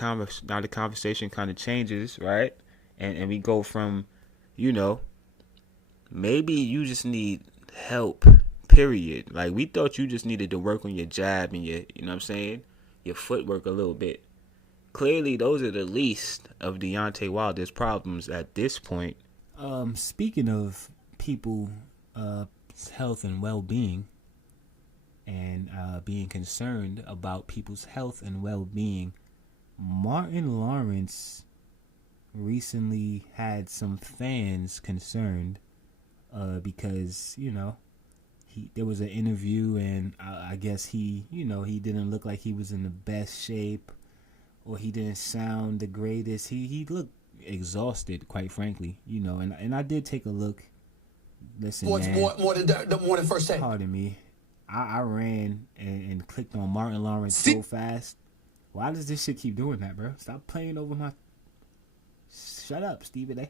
conversation kind of changes, right? And we go from, you know, maybe you just need help, period. Like, we thought you just needed to work on your jab and your, you know what I'm saying, your footwork a little bit. Clearly, those are the least of Deontay Wilder's problems at this point. Speaking of people, health and well-being, and being concerned about people's health and well-being, Martin Lawrence recently had some fans concerned because, you know, there was an interview, and I guess he didn't look like he was in the best shape, or he didn't sound the greatest. He looked exhausted, quite frankly, you know. And I did take a look. Listen, What's man, more than first take? Pardon me. I ran and clicked on Martin Lawrence so fast. Why does this shit keep doing that, bro? Stop playing over my... Shut up, Stephen A.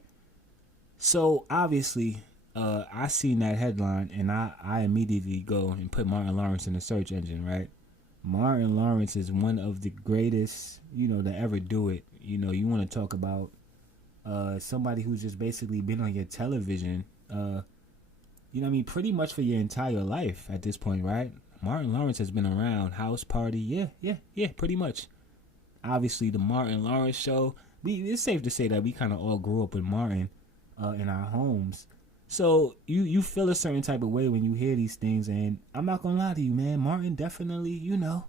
So, obviously, I seen that headline, and I immediately go and put Martin Lawrence in the search engine, right? Martin Lawrence is one of the greatest, you know, to ever do it. You know, you want to talk about somebody who's just basically been on your television, you know what I mean, pretty much for your entire life at this point, right? Martin Lawrence has been around. House Party, yeah, pretty much. Obviously, the Martin Lawrence Show. It's safe to say that we kind of all grew up with Martin in our homes. So you feel a certain type of way when you hear these things, and I'm not gonna lie to you, man. Martin definitely, you know,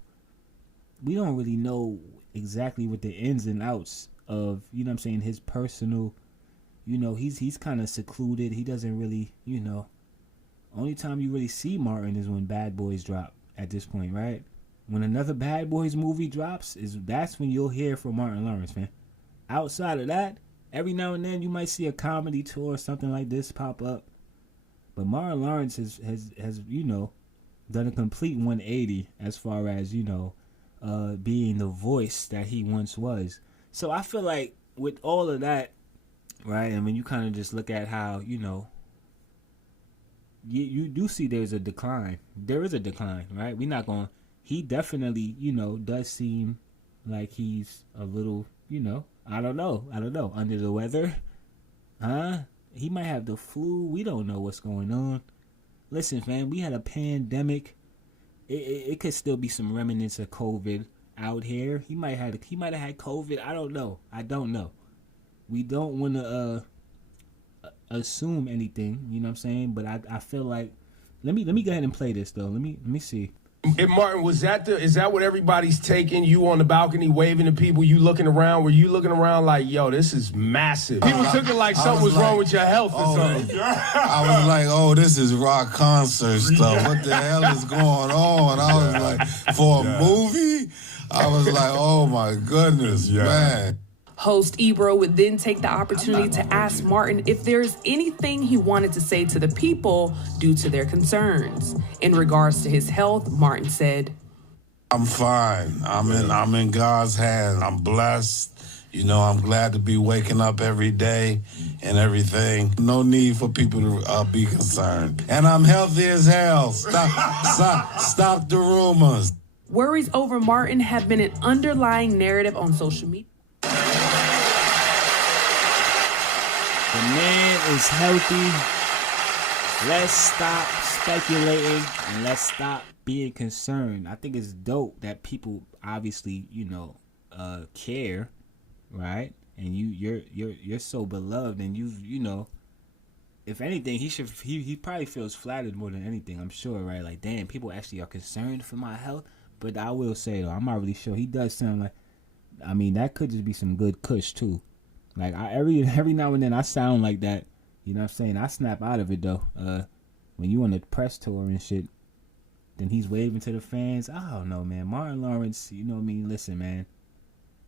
we don't really know exactly what the ins and outs of, you know what I'm saying, his personal, you know, he's kind of secluded. He doesn't really, you know, only time you really see Martin is when Bad Boys drop at this point, right? When another Bad Boys movie drops, that's when you'll hear from Martin Lawrence, man. Outside of that, every now and then you might see a comedy tour or something like this pop up. But Martin Lawrence has you know, done a complete 180 as far as, you know, being the voice that he once was. So I feel like with all of that, right, and when you kind of just look at how, you know, you do see there's a decline. There is a decline, right? He definitely, you know, does seem like he's a little, you know, I don't know, under the weather. Huh? He might have the flu. We don't know what's going on. Listen, fam, we had a pandemic. It could still be some remnants of COVID out here. He might have had COVID. I don't know. We don't want to assume anything, you know what I'm saying? But I feel like, let me go ahead and play this though. Let me see. And Martin, is that what everybody's taking? You on the balcony waving to people, you looking around? Were you looking around like, yo, this is massive? People took it like something was wrong with your health or something. I was like, oh, this is rock concert stuff. What the hell is going on? I was like, for a movie? I was like, oh my goodness, man. Host Ebro would then take the opportunity to ask Martin if there's anything he wanted to say to the people due to their concerns. In regards to his health, Martin said, I'm fine. I'm in God's hands. I'm blessed. You know, I'm glad to be waking up every day and everything. No need for people to be concerned. And I'm healthy as hell. Stop the rumors. Worries over Martin have been an underlying narrative on social media. The man is healthy. Let's stop speculating and let's stop being concerned. I think it's dope that people obviously, you know, care, right? And you're so beloved, and you know, if anything, he probably feels flattered more than anything. I'm sure, right? Like, damn, people actually are concerned for my health. But I will say though, I'm not really sure. He does sound like, I mean, that could just be some good kush too. Like, every now and then I sound like that. You know what I'm saying? I snap out of it though. When you on the press tour and shit, then he's waving to the fans. I don't know, man. Martin Lawrence, you know what I mean? Listen, man.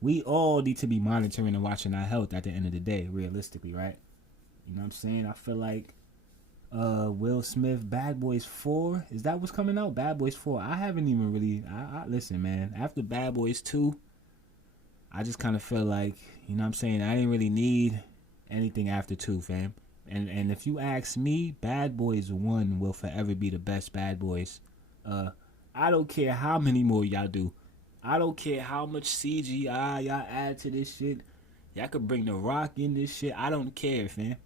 We all need to be monitoring and watching our health at the end of the day, realistically, right? You know what I'm saying? I feel like Will Smith, Bad Boys 4. Is that what's coming out? Bad Boys 4. I haven't even really... listen, man. After Bad Boys 2, I just kind of feel like, you know what I'm saying, I didn't really need anything after 2, fam. And if you ask me, Bad Boys 1 will forever be the best Bad Boys. I don't care how many more y'all do. I don't care how much CGI y'all add to this shit. Y'all could bring The Rock in this shit. I don't care, fam.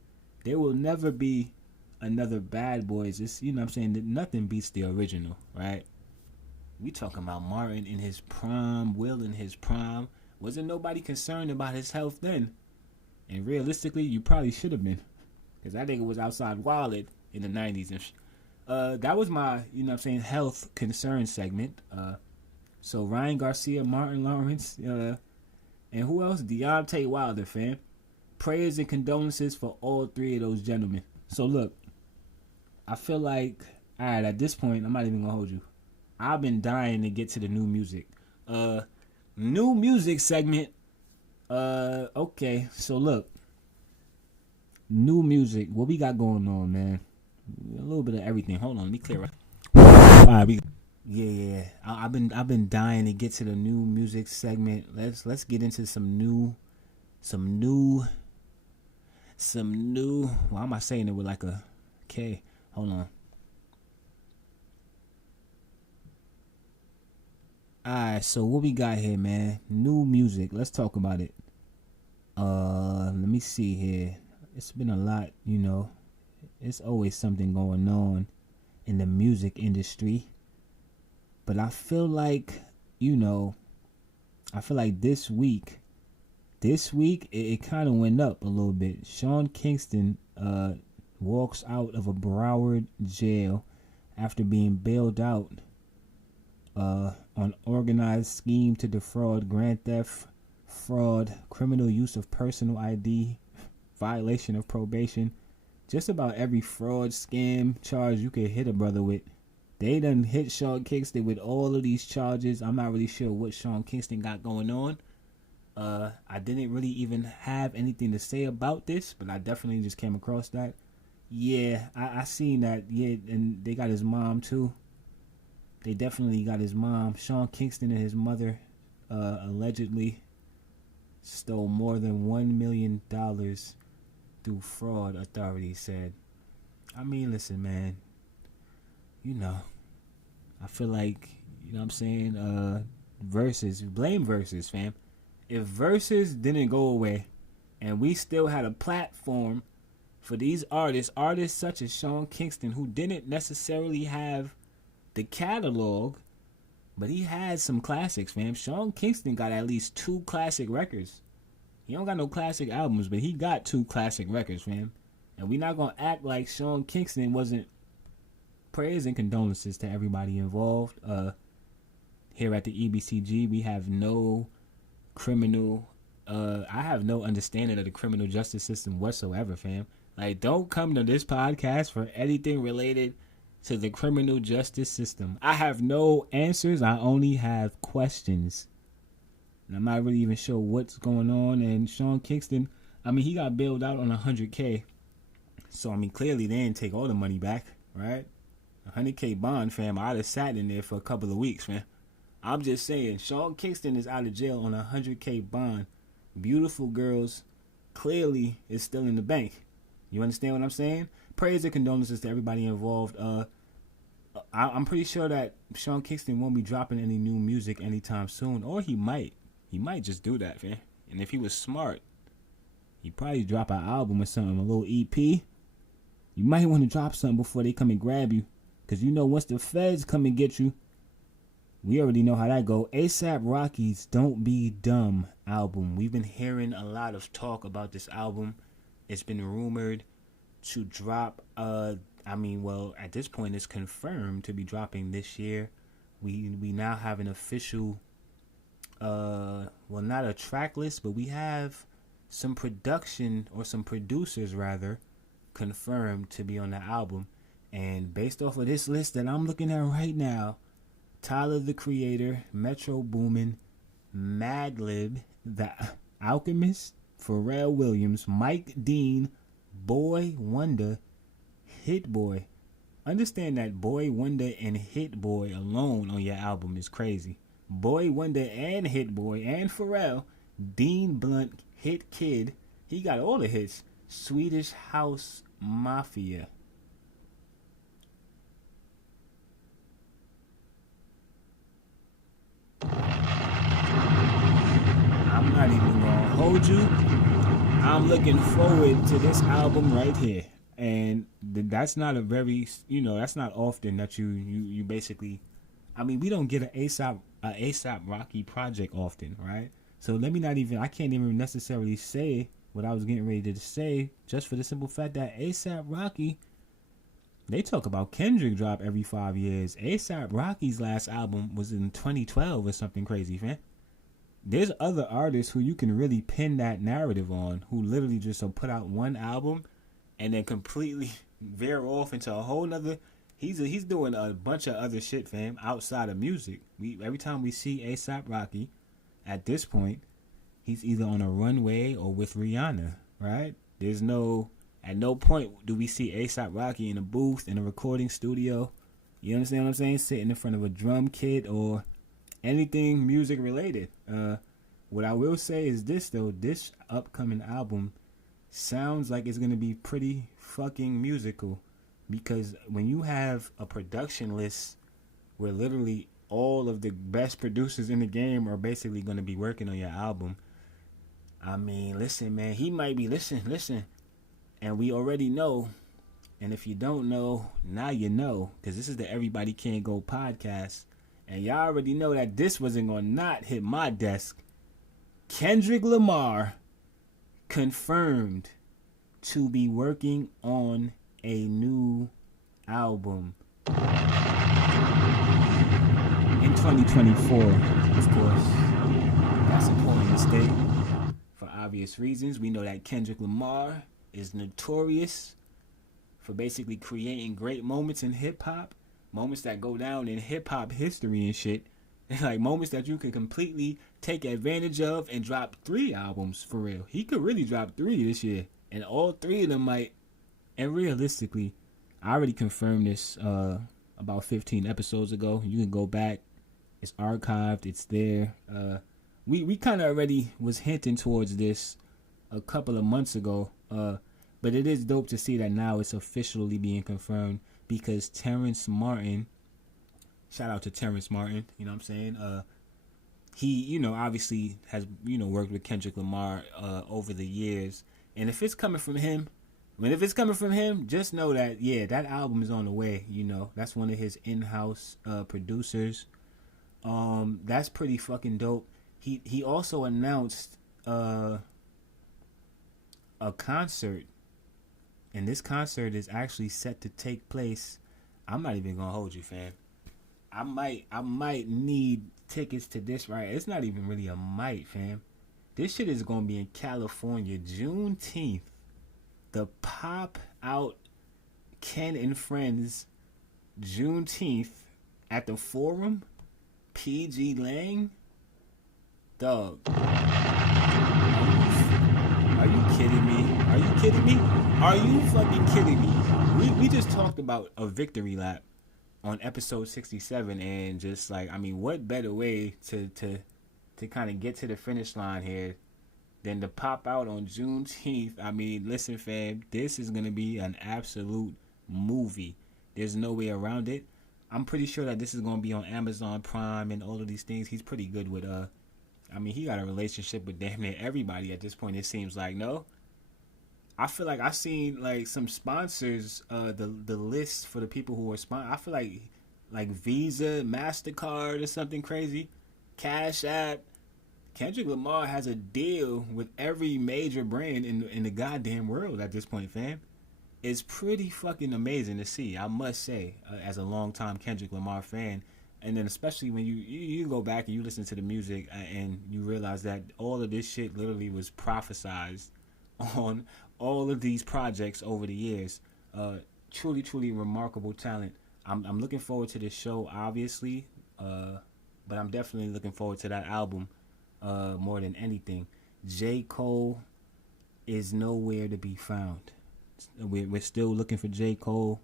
There will never be another Bad Boys. It's, you know what I'm saying, that nothing beats the original, right? We talking about Martin in his prime, Will in his prime. Wasn't nobody concerned about his health then. And realistically, you probably should have been. Because that nigga was outside wilded in the 90s. And that was my, you know what I'm saying, health concern segment. So Ryan Garcia, Martin Lawrence, and who else? Deontay Wilder, fam. Prayers and condolences for all three of those gentlemen. So look, I feel like, all right, at this point, I'm not even going to hold you. I've been dying to get to the new music. New music segment. Okay, so look. New music. What we got going on, man? A little bit of everything. Hold on, let me clear up. All right, yeah. I've been dying to get to the new music segment. Let's get into some new. Why am I saying it with like a K? Hold on. Alright, so what we got here, man? New music. Let's talk about it. Let me see here. It's been a lot, you know. It's always something going on in the music industry. But I feel like, you know, this week it kind of went up a little bit. Sean Kingston walks out of a Broward jail after being bailed out on organized scheme to defraud, grand theft, fraud, criminal use of personal ID, violation of probation, just about every fraud, scam charge you could hit a brother with. They done hit Sean Kingston with all of these charges. I'm not really sure what Sean Kingston got going on. I didn't really even have anything to say about this, but I definitely just came across that. Yeah, I seen that. Yeah, and they got his mom too. They definitely got his mom. Sean Kingston and his mother allegedly stole more than $1 million through fraud, authorities said. I mean, listen, man. You know, I feel like, you know what I'm saying, blame Versus, fam. If Versus didn't go away and we still had a platform for these artists such as Sean Kingston, who didn't necessarily have the catalog, but he had some classics, fam. Sean Kingston got at least 2 classic records. He don't got no classic albums, but he got 2 classic records, fam. And we not gonna act like Sean Kingston wasn't. Prayers and condolences to everybody involved. Here at the EBCG, we have no criminal. I have no understanding of the criminal justice system whatsoever, fam. Like, don't come to this podcast for anything related to the criminal justice system. I have no answers. I only have questions. And I'm not really even sure what's going on. And Sean Kingston, I mean, he got bailed out on $100K. So, I mean, clearly they didn't take all the money back, right? $100K bond, fam. I'd have sat in there for a couple of weeks, man. I'm just saying, Sean Kingston is out of jail on $100K bond. Beautiful girls clearly is still in the bank. You understand what I'm saying? Prayers and condolences to everybody involved. I'm pretty sure that Sean Kingston won't be dropping any new music anytime soon. Or he might. He might just do that, man. And if he was smart, he'd probably drop an album or something, a little EP. You might want to drop something before they come and grab you. Because you know, once the feds come and get you, we already know how that go. A$AP Rocky's Don't Be Dumb album. We've been hearing a lot of talk about this album. It's been rumored to drop, at this point it's confirmed to be dropping this year. We now have an official, not a track list, but we have some production, or some producers rather, confirmed to be on the album. And based off of this list that I'm looking at right now, Tyler the Creator, Metro Boomin, Madlib, The Alchemist, Pharrell Williams, Mike Dean, Boy Wonder, Hit Boy. Understand that Boy Wonder and Hit Boy alone on your album is crazy. Boy Wonder and Hit Boy and Pharrell, Dean Blunt, Hit Kid, he got all the hits. Swedish House Mafia. I'm not even gonna hold you. I'm looking forward to this album right here. And that's not a very, that's not often that you basically, I mean, we don't get an ASAP Rocky project often, right? So I can't even necessarily say what I was getting ready to say, just for the simple fact that ASAP Rocky, they talk about Kendrick drop every 5 years. ASAP Rocky's last album was in 2012 or something crazy, man. There's other artists who you can really pin that narrative on, who literally just will put out one album and then completely veer off into a whole nother. He's doing a bunch of other shit, fam, outside of music. Every time we see ASAP Rocky, at this point, he's either on a runway or with Rihanna, right? At no point do we see ASAP Rocky in a booth, in a recording studio. You understand what I'm saying? Sitting in front of a drum kit or anything music related. What I will say is this, though. This upcoming album sounds like it's going to be pretty fucking musical. Because when you have a production list where literally all of the best producers in the game are basically going to be working on your album, I mean, listen, man, he might be, listen. And we already know, and if you don't know, now you know, because this is the Everybody Can't Go podcast, and y'all already know that this wasn't going to not hit my desk. Kendrick Lamar confirmed to be working on a new album in 2024, of course. That's important to state for obvious reasons. We know that Kendrick Lamar is notorious for basically creating great moments in hip-hop, moments that go down in hip-hop history and shit, like moments that you can completely take advantage of and drop 3 albums for real. He could really drop 3 this year, and all 3 of them might. And realistically, I already confirmed this about 15 episodes ago. You can go back. It's archived. It's there. We kind of already was hinting towards this a couple of months ago. But it is dope to see that now it's officially being confirmed, because Terrence Martin, shout out to Terrence Martin, you know what I'm saying? He, obviously has, worked with Kendrick Lamar over the years. And if it's coming from him, just know that, yeah, that album is on the way, That's one of his in-house producers. That's pretty fucking dope. He also announced a concert, and this concert is actually set to take place. I'm not even gonna hold you, fam. I might need tickets to this, right? It's not even really a might, fam. This shit is gonna be in California, Juneteenth. The Pop Out Ken and Friends Juneteenth at the Forum, PG Lang. Dog. Are you kidding me? Are you kidding me? Are you fucking kidding me? We just talked about a victory lap on episode 67, and just like, I mean, what better way to kind of get to the finish line here than to pop out on Juneteenth? I mean, listen, fam, this is gonna be an absolute movie. There's no way around it. I'm pretty sure that this is gonna be on Amazon Prime and all of these things. He's pretty good with I mean, he got a relationship with damn near everybody at this point, it seems like. No, I feel like I've seen like some sponsors, the list for the people who are sponsored. I feel like Visa, MasterCard, or something crazy, Cash App. Kendrick Lamar has a deal with every major brand in the goddamn world at this point, fam. It's pretty fucking amazing to see, I must say, as a longtime Kendrick Lamar fan. And then especially when you go back and you listen to the music and you realize that all of this shit literally was prophesized on all of these projects over the years. Truly, truly remarkable talent. I'm looking forward to this show, obviously, but I'm definitely looking forward to that album more than anything. J. Cole is nowhere to be found. We're still looking for J. Cole.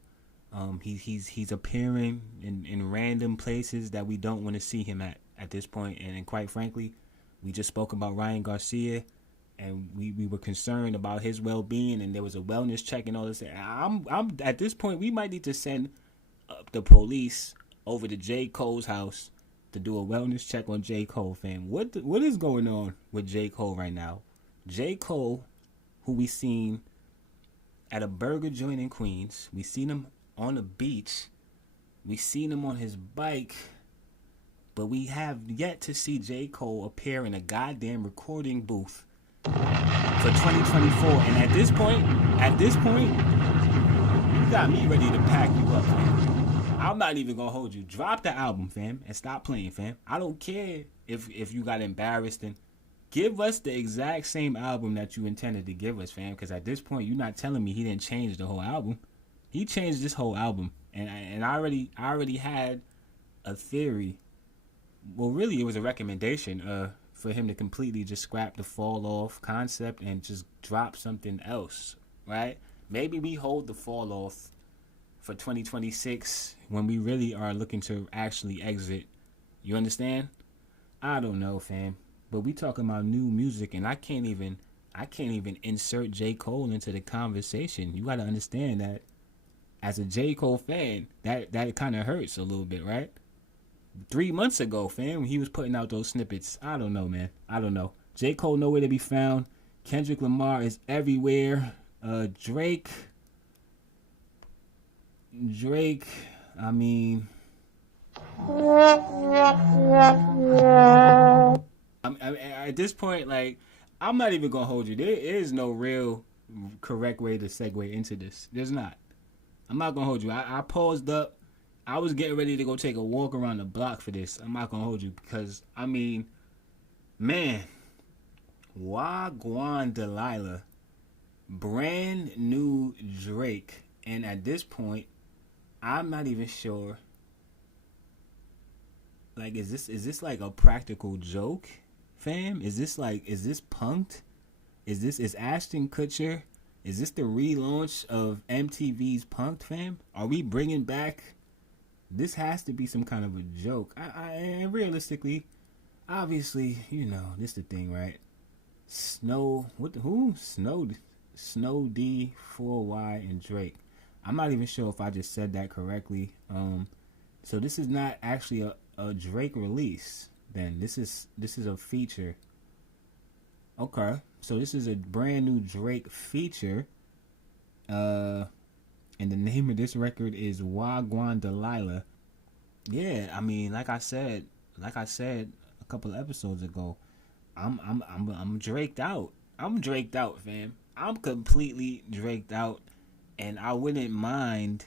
He's appearing in random places that we don't want to see him at this point. And quite frankly, we just spoke about Ryan Garcia, and we were concerned about his well-being, and there was a wellness check and all this. I'm at this point, we might need to send the police over to J. Cole's house to do a wellness check on J. Cole, fam. What is going on with J. Cole right now? J. Cole, who we seen at a burger joint in Queens. We seen him on the beach. We seen him on his bike. But we have yet to see J. Cole appear in a goddamn recording booth for 2024. And at this point, you got me ready to pack you up, man. I'm not even gonna hold you. Drop the album, fam, and stop playing, fam. I don't care if you got embarrassed, and give us the exact same album that you intended to give us, fam. Because at this point, you're not telling me he didn't change the whole album. He changed this whole album, and I already had a theory. Well, really, it was a recommendation for him to completely just scrap the fall off concept and just drop something else, right? Maybe we hold the fall off for 2026 when we really are looking to actually exit. You understand? I don't know, fam. But we talking about new music, and I can't even insert J. Cole into the conversation. You got to understand that as a J. Cole fan, that kind of hurts a little bit, right? 3 months ago, fam, when he was putting out those snippets. I don't know, man. I don't know. J. Cole nowhere to be found. Kendrick Lamar is everywhere. Drake, I mean, at this point, like, I'm not even gonna hold you. There is no real correct way to segue into this. There's not. I'm not gonna hold you. I paused up. I was getting ready to go take a walk around the block for this. I'm not gonna hold you because, I mean, man, Wagwan Delilah, brand new Drake, and at this point, I'm not even sure. Like, is this like a practical joke, fam? Is this punked? Is Ashton Kutcher? Is this the relaunch of MTV's Punked, fam? Are we bringing back? This has to be some kind of a joke. And realistically, obviously, you know, this the thing, right? Snow D, 4Y, and Drake. I'm not even sure if I just said that correctly. So this is not actually a Drake release. Then this is a feature. Okay, so this is a brand new Drake feature. And the name of this record is Wagwan Delilah. Yeah, I mean, like I said a couple of episodes ago, I'm draked out. I'm draked out, fam. I'm completely draked out, and I wouldn't mind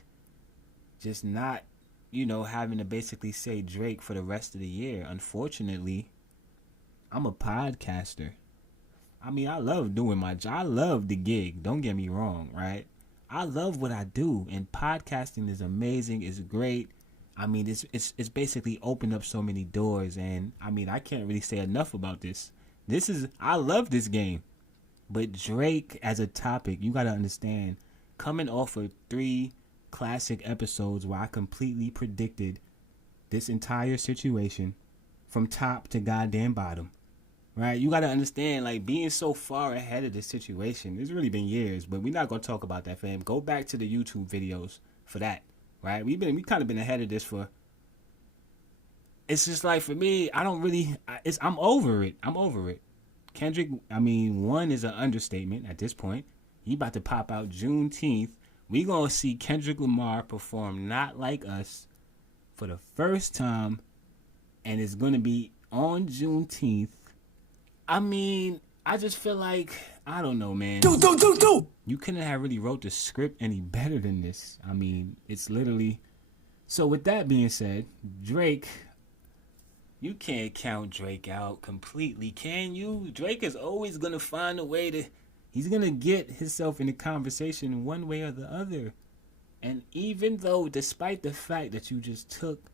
just not, you know, having to basically say Drake for the rest of the year. Unfortunately, I'm a podcaster. I mean, I love doing my job. I love the gig. Don't get me wrong, right? I love what I do, and podcasting is amazing. It's great. I mean, it's basically opened up so many doors, and I mean, I can't really say enough about this. I love this game, but Drake as a topic, you gotta understand, coming off of 3 classic episodes where I completely predicted this entire situation from top to goddamn bottom. Right, you gotta understand, like, being so far ahead of this situation. It's really been years, but we're not gonna talk about that, fam. Go back to the YouTube videos for that. Right, we kind of been ahead of this for. It's just like, for me, I don't really. I'm over it. I'm over it. Kendrick, I mean, one is an understatement at this point. He about to pop out Juneteenth. We gonna see Kendrick Lamar perform Not Like Us for the first time, and it's gonna be on Juneteenth. I mean, I just feel like, I don't know, man. You couldn't have really wrote the script any better than this. I mean, it's literally. So with that being said, Drake, you can't count Drake out completely, can you? Drake is always going to find a way to. He's going to get himself in the conversation one way or the other. And even though, despite the fact that you just took,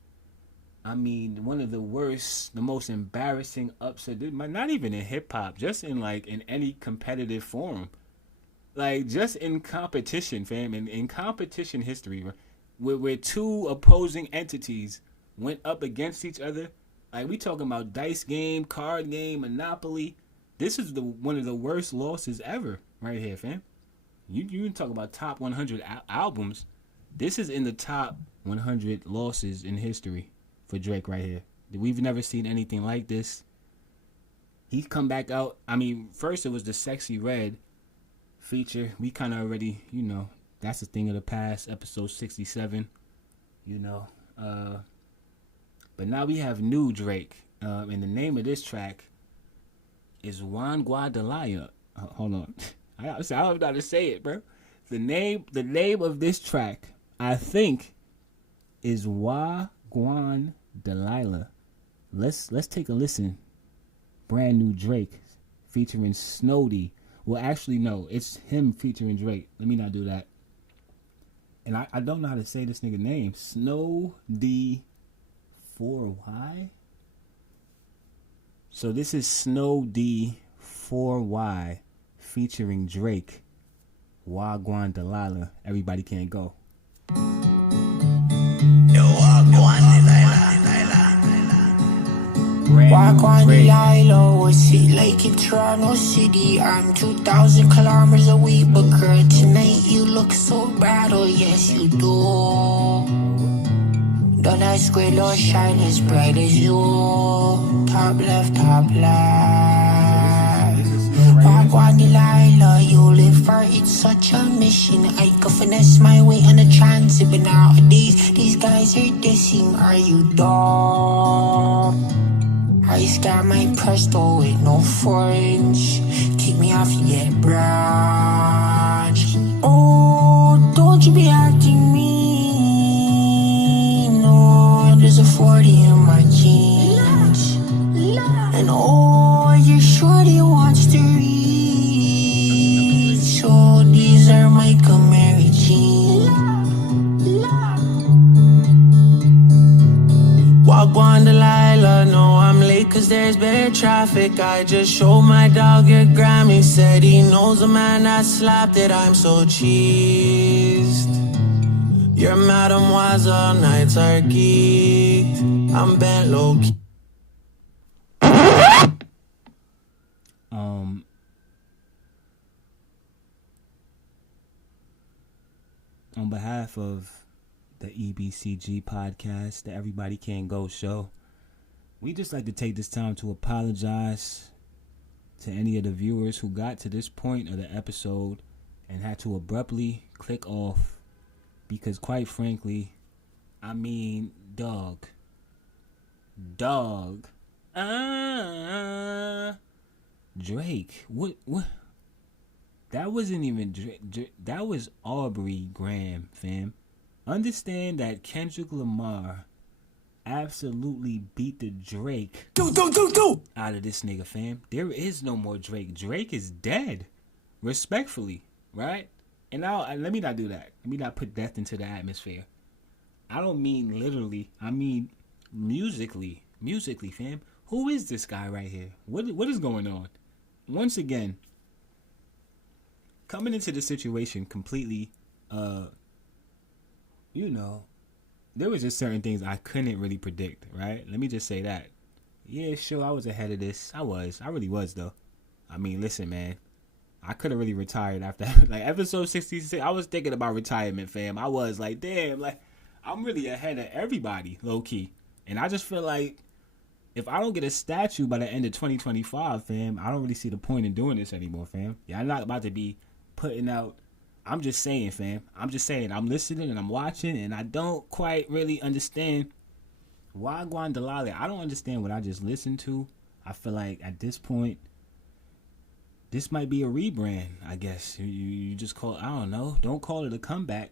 I mean, one of the worst, the most embarrassing upset, not even in hip-hop, just in any competitive forum. Like, just in competition, fam, in competition history, where 2 opposing entities went up against each other. Like, we talking about dice game, card game, Monopoly. This is one of the worst losses ever right here, fam. You talk about top 100 albums. This is in the top 100 losses in history for Drake right here. We've never seen anything like this. He's come back out. I mean, first it was the Sexy Red feature. We kind of already, you know, that's a thing of the past, episode 67, you know. But now we have new Drake. And the name of this track is Juan Guadalaya. Hold on. I don't know how to say it, bro. The name of this track, I think, is Wagwan Delilah. Let's take a listen. Brand new Drake featuring Snowdy. Well, actually, no, it's him featuring Drake. Let me not do that. And I don't know how to say this nigga name. Snowdy 4Y. So this is Snowdy 4Y featuring Drake. Wagwan Delilah. Everybody can't go. Wagwan Delilah, was it like in Toronto City? I'm 2,000 kilometers away, but girl, tonight you look so bad, oh yes you do. Don't ask where Lord shine as bright as you. Top left, top left. Wagwan Delilah, you live for it, such a mission. I could finesse my way on a transit, but nowadays these guys are dissing. Are you dumb? I got my Presto with no 4-inch. Kick me off, you get branch. Oh, don't you be acting mean. No, there's a 40 in my jeans. And oh, your shorty wants to read. So these are my Camry jeans. Wagwan Delilah, no, I'm late cause there's bad traffic. I just showed my dog your Grammy. Said he knows a man that slapped it. I'm so cheesed. Your mademoiselle nights are geeked. I'm bent low key. On behalf of the EBCG podcast, the Everybody Can Go show, we just like to take this time to apologize to any of the viewers who got to this point of the episode and had to abruptly click off because, quite frankly, I mean, dog, Drake, what? That wasn't even Drake. That was Aubrey Graham, fam. Understand that Kendrick Lamar absolutely beat the Drake out of this nigga, fam. There is no more Drake. Drake is dead. Respectfully, right? And now, let me not do that. Let me not put death into the atmosphere. I don't mean literally. I mean musically. Musically, fam. Who is this guy right here? What is going on? Once again, coming into the situation completely, you know, there was just certain things I couldn't really predict, right? Let me just say that. Yeah, sure, I was ahead of this. I really was, though. I mean, listen, man. I could have really retired after, like, episode 66. I was thinking about retirement, fam. I was like, damn, like, I'm really ahead of everybody, low-key. And I just feel like if I don't get a statue by the end of 2025, fam, I don't really see the point in doing this anymore, fam. Yeah, I'm not about to be putting out. I'm just saying, fam. I'm just saying. I'm listening and I'm watching, and I don't quite really understand Wagwan Delilah. I don't understand what I just listened to. I feel like at this point, this might be a rebrand, I guess. You just call it, I don't know. Don't call it a comeback.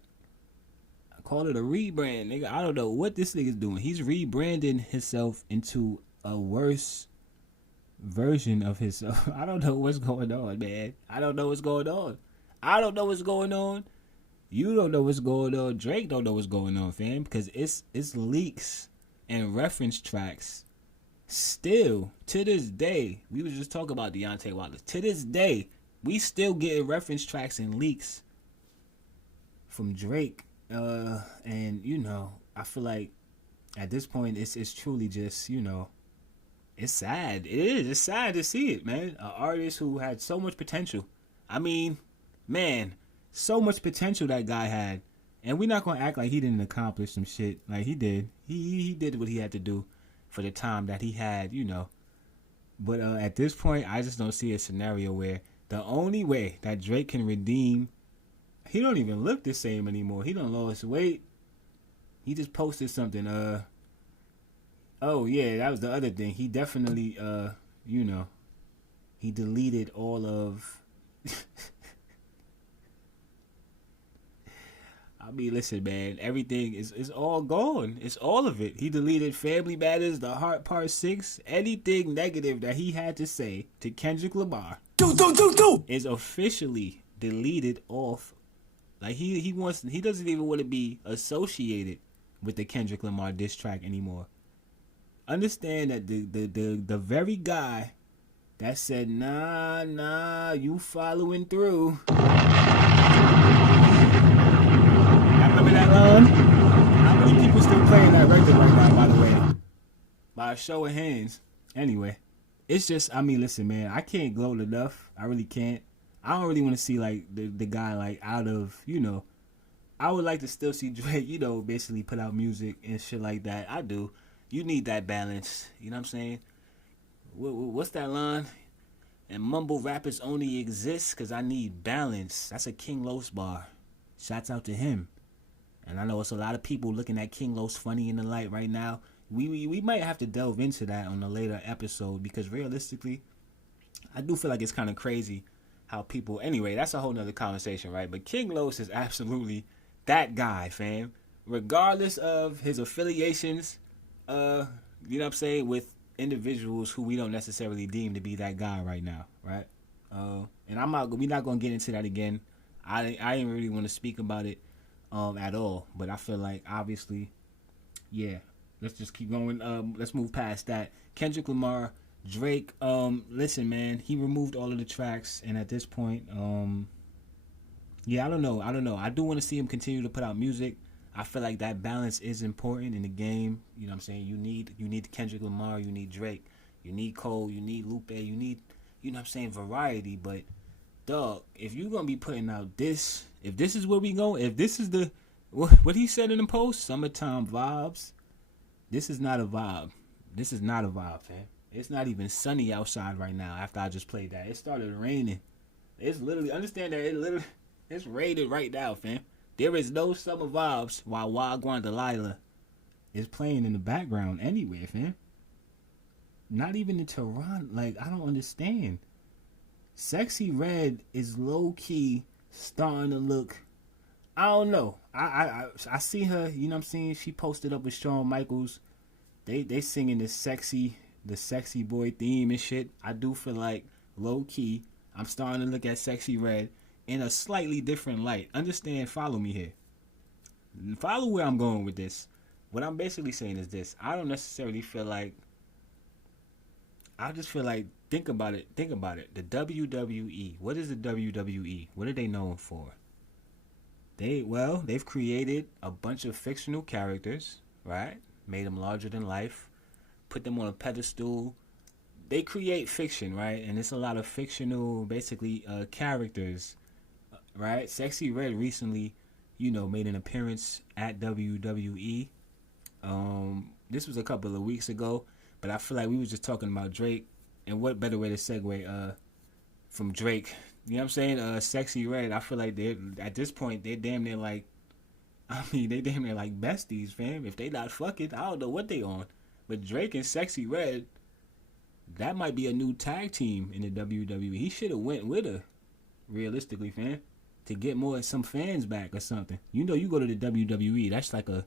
Call it a rebrand, nigga. I don't know what this nigga's doing. He's rebranding himself into a worse version of himself. I don't know what's going on, man. I don't know what's going on. I don't know what's going on. You don't know what's going on. Drake don't know what's going on, fam. Because it's leaks and reference tracks. Still, to this day, we was just talking about Deontay Wilder. To this day, we still getting reference tracks and leaks from Drake. And, you know, I feel like at this point, it's truly just, you know, it's sad. It is. It's sad to see it, man. An artist who had so much potential. I mean, man, so much potential that guy had. And we're not going to act like he didn't accomplish some shit. Like, he did. He did what he had to do for the time that he had, you know. But at this point, I just don't see a scenario where The only way that Drake can redeem, he don't even look the same anymore. He done lost weight. He just posted something. Oh yeah, that was the other thing. He definitely, he deleted all of. I mean, listen, man. Everything is all gone. It's all of it. He deleted Family Matters, The Heart Part 6. Anything negative that he had to say to Kendrick Lamar is officially deleted off. Like he doesn't even want to be associated with the Kendrick Lamar diss track anymore. Understand that the very guy that said nah, you following through. Remember that line? How many people still playing that record right now, by the way? By a show of hands. Anyway, it's just, I mean, listen, man, I can't gloat enough. I really can't. I don't really want to see, like, the guy, like, out of, I would like to still see Drake, basically put out music and shit like that. I do. You need that balance. You know what I'm saying? What's that line? And mumble rappers only exist because I need balance. That's a King Los bar. Shouts out to him. And I know it's a lot of people looking at King Los funny in the light right now. We might have to delve into that on a later episode because realistically, I do feel like it's kind of crazy how people... Anyway, that's a whole nother conversation, right? But King Los is absolutely that guy, fam. Regardless of his affiliations, you know what I'm saying, with individuals who we don't necessarily deem to be that guy right now, right? And we're not going to get into that again. I didn't really want to speak about it at all, but I feel like obviously, yeah, let's just keep going. Let's move past that. Kendrick Lamar, Drake, listen, man, he removed all of the tracks, and at this point, yeah, I don't know. I do want to see him continue to put out music. I feel like that balance is important in the game. You know what I'm saying? You need Kendrick Lamar, you need Drake, you need Cole, you need Lupe, you need, you know what I'm saying, variety. But dog, if you're gonna be putting out this, if this is where we go, if this is the what he said in the post, summertime vibes, this is not a vibe. This is not a vibe, fam. It's not even sunny outside right now after I just played that. It started raining. It's literally, understand that it's raining right now, fam. There is no summer vibes while Wagwan Delilah is playing in the background anywhere, fam. Not even in Toronto. Like, I don't understand. Sexy Red is low-key starting to look, I don't know. I see her, you know what I'm saying? She posted up with Shawn Michaels. They singing the sexy boy theme and shit. I do feel like low-key, I'm starting to look at Sexy Red in a slightly different light. Understand, follow me here. Follow where I'm going with this. What I'm basically saying is this. I don't necessarily feel like, I just feel like, think about it. The WWE. What is the WWE? What are they known for? They've created a bunch of fictional characters, right? Made them larger than life. Put them on a pedestal. They create fiction, right? And it's a lot of fictional, basically, characters, right? Sexy Red recently, made an appearance at WWE. This was a couple of weeks ago, but I feel like we was just talking about Drake, and what better way to segue from Drake? You know what I'm saying? Sexy Red, I feel like they're, at this point, they're damn near like, they damn near like besties, fam. If they not fucking, I don't know what they on. But Drake and Sexy Red, that might be a new tag team in the WWE. He should have went with her, realistically, fam, to get some fans back or something. You go to the WWE, that's like a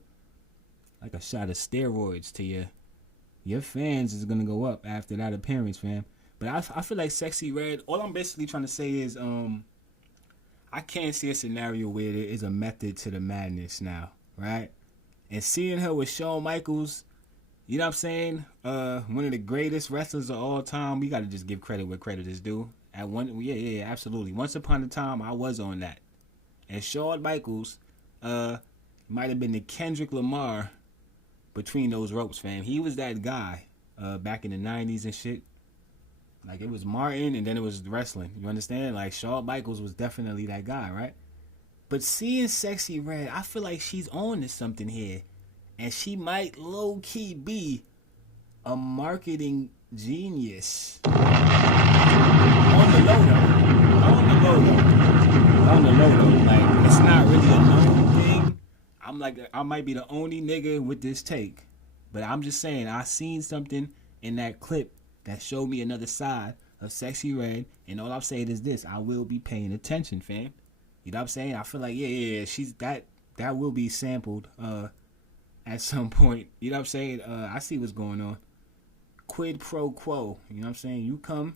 shot of steroids to your fans is gonna go up after that appearance, fam. But I feel like Sexy Red, all I'm basically trying to say is I can't see a scenario where there is a method to the madness now, right? And seeing her with Shawn Michaels, you know what I'm saying? One of the greatest wrestlers of all time. We gotta just give credit where credit is due. Yeah, absolutely. Once upon a time, I was on that. And Shawn Michaels might have been the Kendrick Lamar between those ropes, fam. He was that guy back in the 90s and shit. Like, it was Martin and then it was wrestling. You understand? Like, Shawn Michaels was definitely that guy, right? But seeing Sexy Red, I feel like she's on to something here. And she might low-key be a marketing genius. On the low, though. low though, like it's not really a known thing. I'm like, I might be the only nigga with this take, but I'm just saying I seen something in that clip that showed me another side of Sexy Red, and all I'm saying is this: I will be paying attention, fam. You know what I'm saying? I feel like yeah, she's that will be sampled at some point. You know what I'm saying? I see what's going on. Quid pro quo. You know what I'm saying? You come,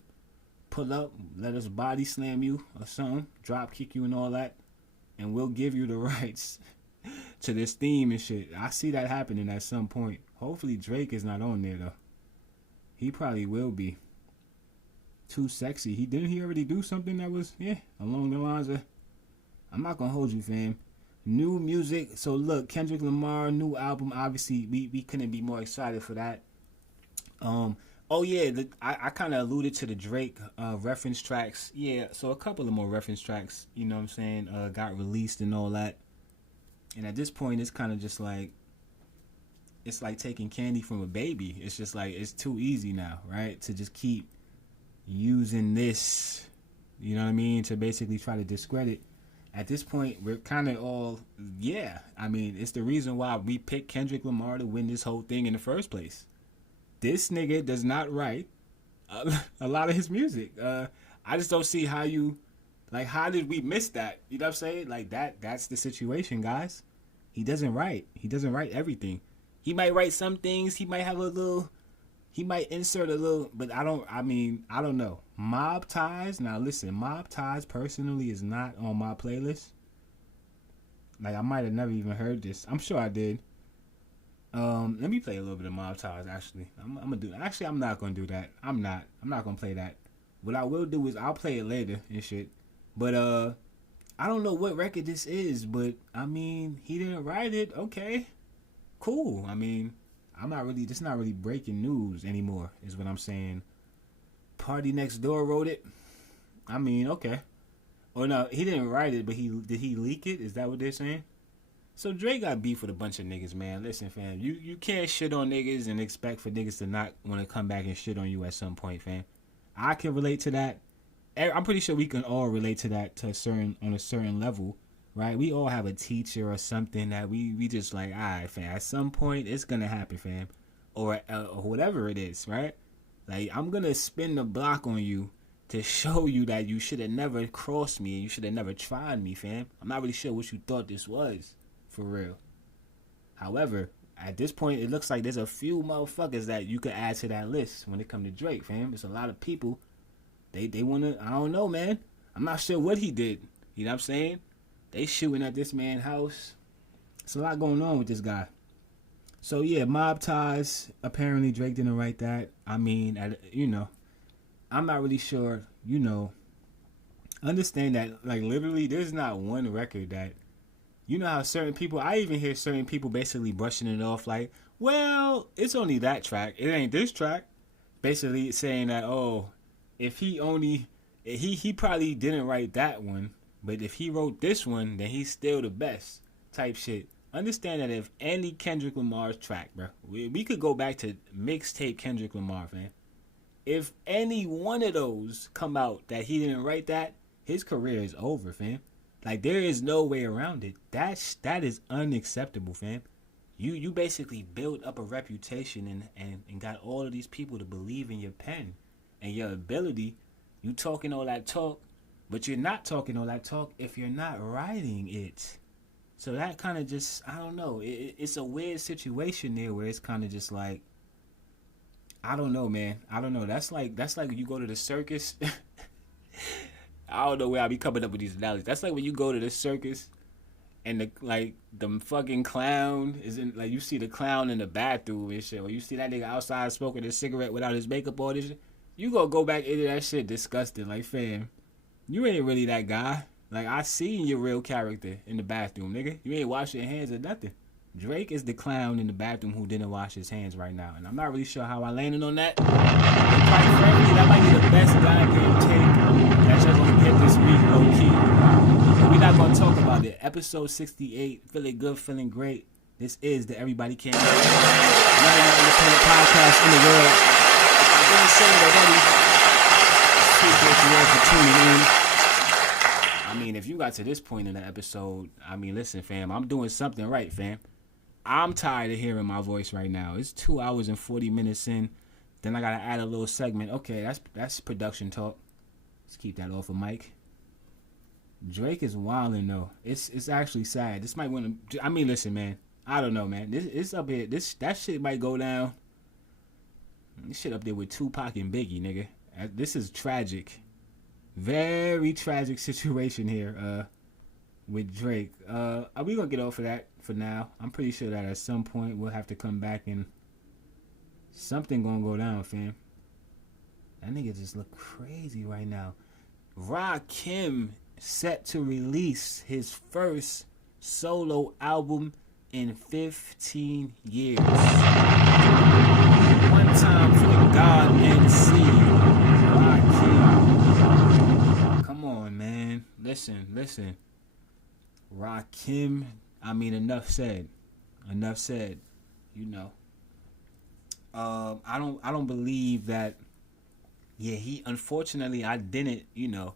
pull up, let us body slam you or something, drop kick you and all that, and we'll give you the rights to this theme and shit. I see that happening at some point. Hopefully Drake is not on there though. He probably will be. Too sexy. Didn't he already do something that was along the lines of, I'm not gonna hold you, fam. New music. So look, Kendrick Lamar, new album. Obviously, we couldn't be more excited for that. I kind of alluded to the Drake reference tracks. Yeah, so a couple of more reference tracks, you know what I'm saying, got released and all that. And at this point, it's kind of just like, it's like taking candy from a baby. It's just like, it's too easy now, right? To just keep using this, you know what I mean, to basically try to discredit. At this point, we're kind of all, I mean, it's the reason why we picked Kendrick Lamar to win this whole thing in the first place. This nigga does not write a lot of his music. I just don't see how how did we miss that? You know what I'm saying? Like that's the situation, guys. He doesn't write. He doesn't write everything. He might write some things. He might have he might insert a little, but I don't know. Mob Ties. Now listen, Mob Ties personally is not on my playlist. Like I might have never even heard this. I'm sure I did. Let me play a little bit of Mob Ties. Actually, I'm gonna do. Actually, I'm not gonna do that. I'm not gonna play that. What I will do is I'll play it later and shit. But I don't know what record this is. But I mean, he didn't write it. Okay, cool. I mean, This not really breaking news anymore. Is what I'm saying. Party Next Door wrote it. I mean, okay. Oh no, he didn't write it, but did he leak it? Is that what they're saying? So Drake got beef with a bunch of niggas, man. Listen, fam, you can't shit on niggas and expect for niggas to not want to come back and shit on you at some point, fam. I can relate to that. I'm pretty sure we can all relate to that on a certain level, right? We all have a teacher or something that we just like, all right, fam, at some point it's gonna happen, fam, or whatever it is, right? Like I'm gonna spin the block on you to show you that you should have never crossed me and you should have never tried me, fam. I'm not really sure what you thought this was. For real. However, at this point, it looks like there's a few motherfuckers that you could add to that list when it comes to Drake, fam. There's a lot of people. They want to, I don't know, man. I'm not sure what he did. You know what I'm saying? They shooting at this man's house. There's a lot going on with this guy. So, yeah, Mob Ties. Apparently, Drake didn't write that. I mean, I'm not really sure, Understand that, like, literally, there's not one record that, you know how certain people, I even hear certain people basically brushing it off like, well, it's only that track. It ain't this track. Basically saying that, if he probably didn't write that one, but if he wrote this one, then he's still the best type shit. Understand that if any Kendrick Lamar's track, bro, we could go back to mixtape Kendrick Lamar, man. If any one of those come out that he didn't write that, his career is over, fam. Like, there is no way around it. That is unacceptable, fam. You basically built up a reputation and got all of these people to believe in your pen and your ability. You talking all that talk, but you're not talking all that talk if you're not writing it. So that kind of just, I don't know. It's a weird situation there where it's kind of just like, I don't know, man. I don't know. That's like when you go to the circus. I don't know where I be coming up with these analogies. That's like when you go to the circus and the fucking clown is in, like, you see the clown in the bathroom and shit, or you see that nigga outside smoking a cigarette without his makeup on and shit. You gonna go back into that shit disgusted. Like, fam, you ain't really that guy. Like, I seen your real character in the bathroom, nigga. You ain't wash your hands or nothing. Drake is the clown in the bathroom who didn't wash his hands right now. And I'm not really sure how I landed on that. But quite frankly, that might be the best goddamn take that you're going to get this week, low-key. But we're not going to talk about it. Episode 68, feeling good, feeling great. This is the Everybody Can't Go. Number one independent podcast in the world. I've been saying it already. Appreciate you all for tuning in. I mean, if you got to this point in the episode, I mean, listen, fam, I'm doing something right, fam. I'm tired of hearing my voice right now. It's 2 hours and 40 minutes in. Then I gotta add a little segment. Okay, that's production talk. Let's keep that off of Mike. Drake is wilding though. It's actually sad. This might want to. I mean, listen, man. I don't know, man. This up here. That shit might go down. This shit up there with Tupac and Biggie, nigga. This is tragic. Very tragic situation here. With Drake. Are we gonna get off of that for now? I'm pretty sure that at some point we'll have to come back and something gonna go down, fam. That nigga just look crazy right now. Rakim set to release his first solo album in 15 years. One time for the God MC. Rakim. Come on, man. Listen. Rakim, I mean, enough said. You know. I don't believe that. Yeah, unfortunately I didn't, you know.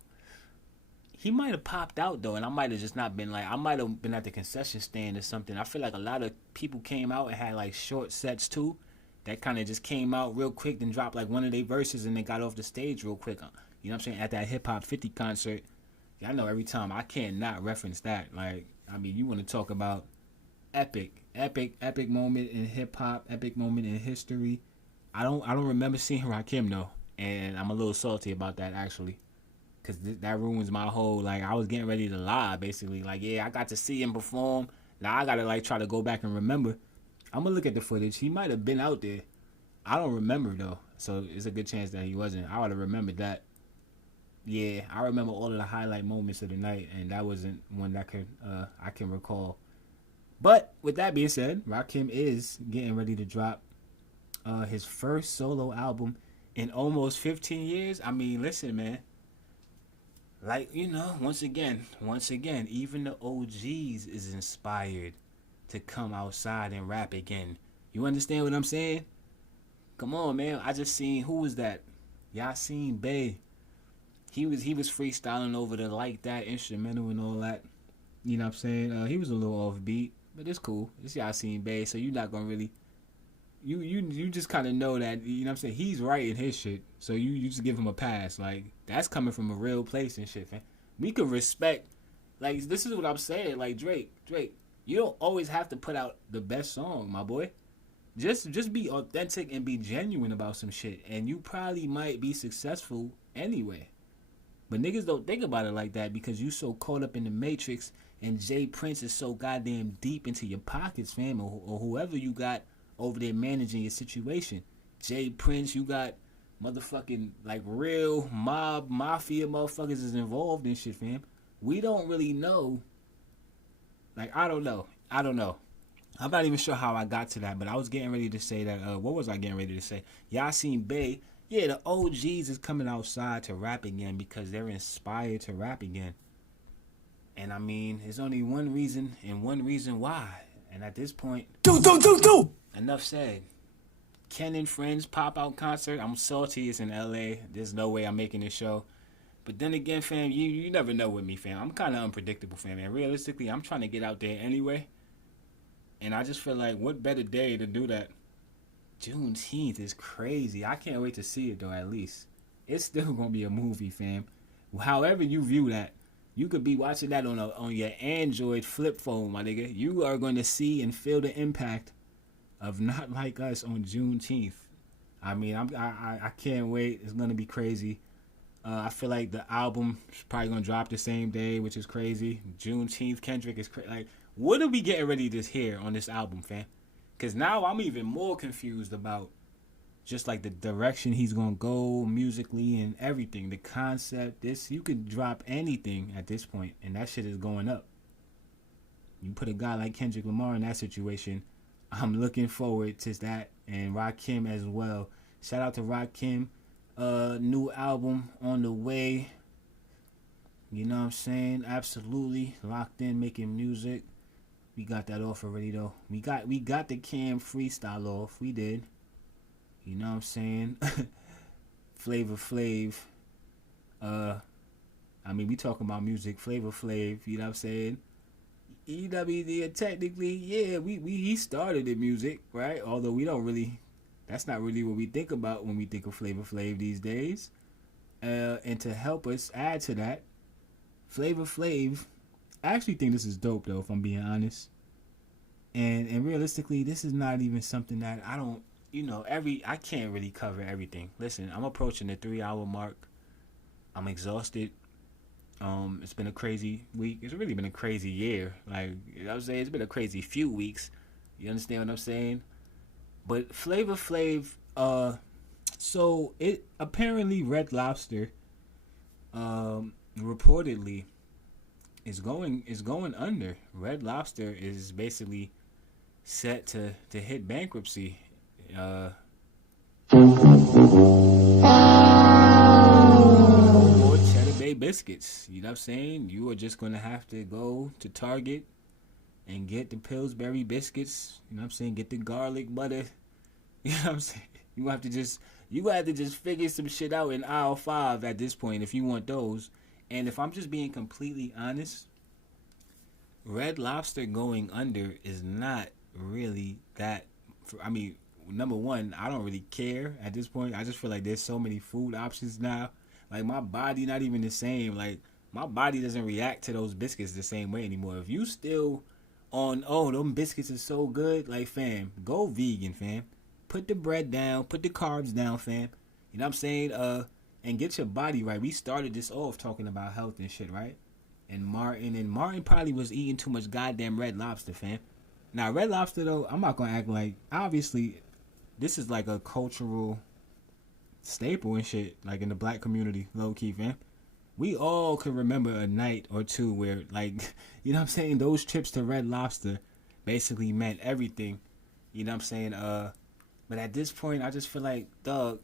He might have popped out though, and I might have just not been like, I might have been at the concession stand or something. I feel like a lot of people came out and had like short sets too, that kind of just came out real quick, then dropped like one of their verses and then got off the stage real quick. You know what I'm saying? At that Hip Hop 50 concert. I know every time I can't not reference that. Like, I mean, you want to talk about epic moment in hip hop, epic moment in history. I don't remember seeing Rakim though, and I'm a little salty about that actually, cause that ruins my whole, like, I was getting ready to lie basically. Like, yeah, I got to see him perform. Now I gotta like try to go back and remember. I'm gonna look at the footage. He might have been out there. I don't remember though, so it's a good chance that he wasn't. I would have remembered that. Yeah, I remember all of the highlight moments of the night, and that wasn't one that I can recall. But with that being said, Rakim is getting ready to drop his first solo album in almost 15 years. I mean, listen, man. Like, you know, once again, even the OGs is inspired to come outside and rap again. You understand what I'm saying? Come on, man. I just seen, who was that? Yasin Bey. He was freestyling over the Like That instrumental and all that. You know what I'm saying? He was a little offbeat, but it's cool. It's Yasin Bey, so you're not gonna really, you just kind of know that, you know what I'm saying, he's writing his shit, so you just give him a pass. Like, that's coming from a real place and shit, man. We could respect, like, this is what I'm saying. Like, Drake, you don't always have to put out the best song, my boy. Just be authentic and be genuine about some shit, and you probably might be successful anyway. But niggas don't think about it like that because you so caught up in the Matrix, and Jay Prince is so goddamn deep into your pockets, fam, or whoever you got over there managing your situation. Jay Prince, you got motherfucking, like, real mafia motherfuckers is involved in shit, fam. We don't really know. Like, I don't know. I'm not even sure how I got to that, but I was getting ready to say that, what was I getting ready to say? Yasin Bey. Yeah, the OGs is coming outside to rap again because they're inspired to rap again. And I mean, there's only one reason and one reason why. And at this point, enough said. Ken and Friends pop-out concert. I'm salty. It's in LA. There's no way I'm making this show. But then again, fam, you never know with me, fam. I'm kind of unpredictable, fam. And realistically, I'm trying to get out there anyway. And I just feel like, what better day to do that? Juneteenth is crazy. I can't wait to see it, though, at least. It's still going to be a movie, fam. However you view that, you could be watching that on your Android flip phone, my nigga. You are going to see and feel the impact of Not Like Us on Juneteenth. I mean, I can't wait. It's going to be crazy. I feel like the album is probably going to drop the same day, which is crazy. Juneteenth, Kendrick is crazy. Like, what are we getting ready to hear on this album, fam? Because now I'm even more confused about just like the direction he's going to go musically and everything. The concept, you could drop anything at this point, and that shit is going up. You put a guy like Kendrick Lamar in that situation, I'm looking forward to that, and Rakim as well. Shout out to Rakim. New album on the way. You know what I'm saying? Absolutely. Locked in, making music. We got that off already, though. We got the Cam freestyle off. We did. You know what I'm saying? Flavor Flav. I mean, we talking about music, Flavor Flav, you know what I'm saying? Technically, yeah, he started in music, right? Although we don't really, that's not really what we think about when we think of Flavor Flav these days. And to help us add to that, Flavor Flav, I actually think this is dope though, if I'm being honest. And realistically, this is not even something that I don't, I can't really cover everything. Listen, I'm approaching the 3-hour mark. I'm exhausted. It's been a crazy week. It's really been a crazy year. Like, you know what I'm saying? It's been a crazy few weeks. You understand what I'm saying? But Flavor Flav, so it apparently Red Lobster, reportedly is going under. Red Lobster is basically set to hit bankruptcy. More Cheddar Bay biscuits. You know what I'm saying? You are just going to have to go to Target and get the Pillsbury biscuits. You know what I'm saying? Get the garlic butter. You know what I'm saying? You have to just figure some shit out in aisle 5 at this point if you want those. And if I'm just being completely honest, Red Lobster going under is not really that. I mean, number one, I don't really care at this point. I just feel like there's so many food options now. Like, my body not even the same. Like, my body doesn't react to those biscuits the same way anymore. If you still on, them biscuits are so good, like, fam, go vegan, fam. Put the bread down, put the carbs down, fam. You know what I'm saying? And get your body right. We started this off talking about health and shit, right? And Martin probably was eating too much goddamn Red Lobster, fam. Now, Red Lobster, though, I'm not going to act like, obviously, this is like a cultural staple and shit, like in the black community, low-key, fam. We all could remember a night or two where, like, you know what I'm saying, those trips to Red Lobster basically meant everything. You know what I'm saying? But at this point, I just feel like, dog,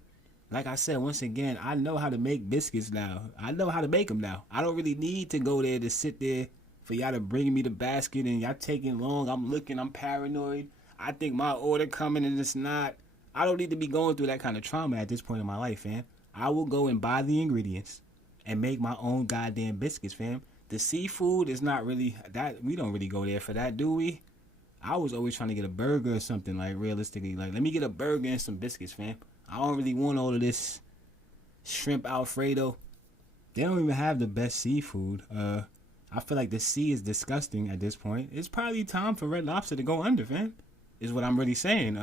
like I said, once again, I know how to make biscuits now. I know how to make them now. I don't really need to go there to sit there for y'all to bring me the basket and y'all taking long. I'm looking, I'm paranoid. I think my order coming and it's not. I don't need to be going through that kind of trauma at this point in my life, fam. I will go and buy the ingredients and make my own goddamn biscuits, fam. The seafood is not really that. We don't really go there for that, do we? I was always trying to get a burger or something, like, realistically. Like, let me get a burger and some biscuits, fam. I don't really want all of this shrimp Alfredo. They don't even have the best seafood. I feel like the sea is disgusting at this point. It's probably time for Red Lobster to go under, fam. Is what I'm really saying.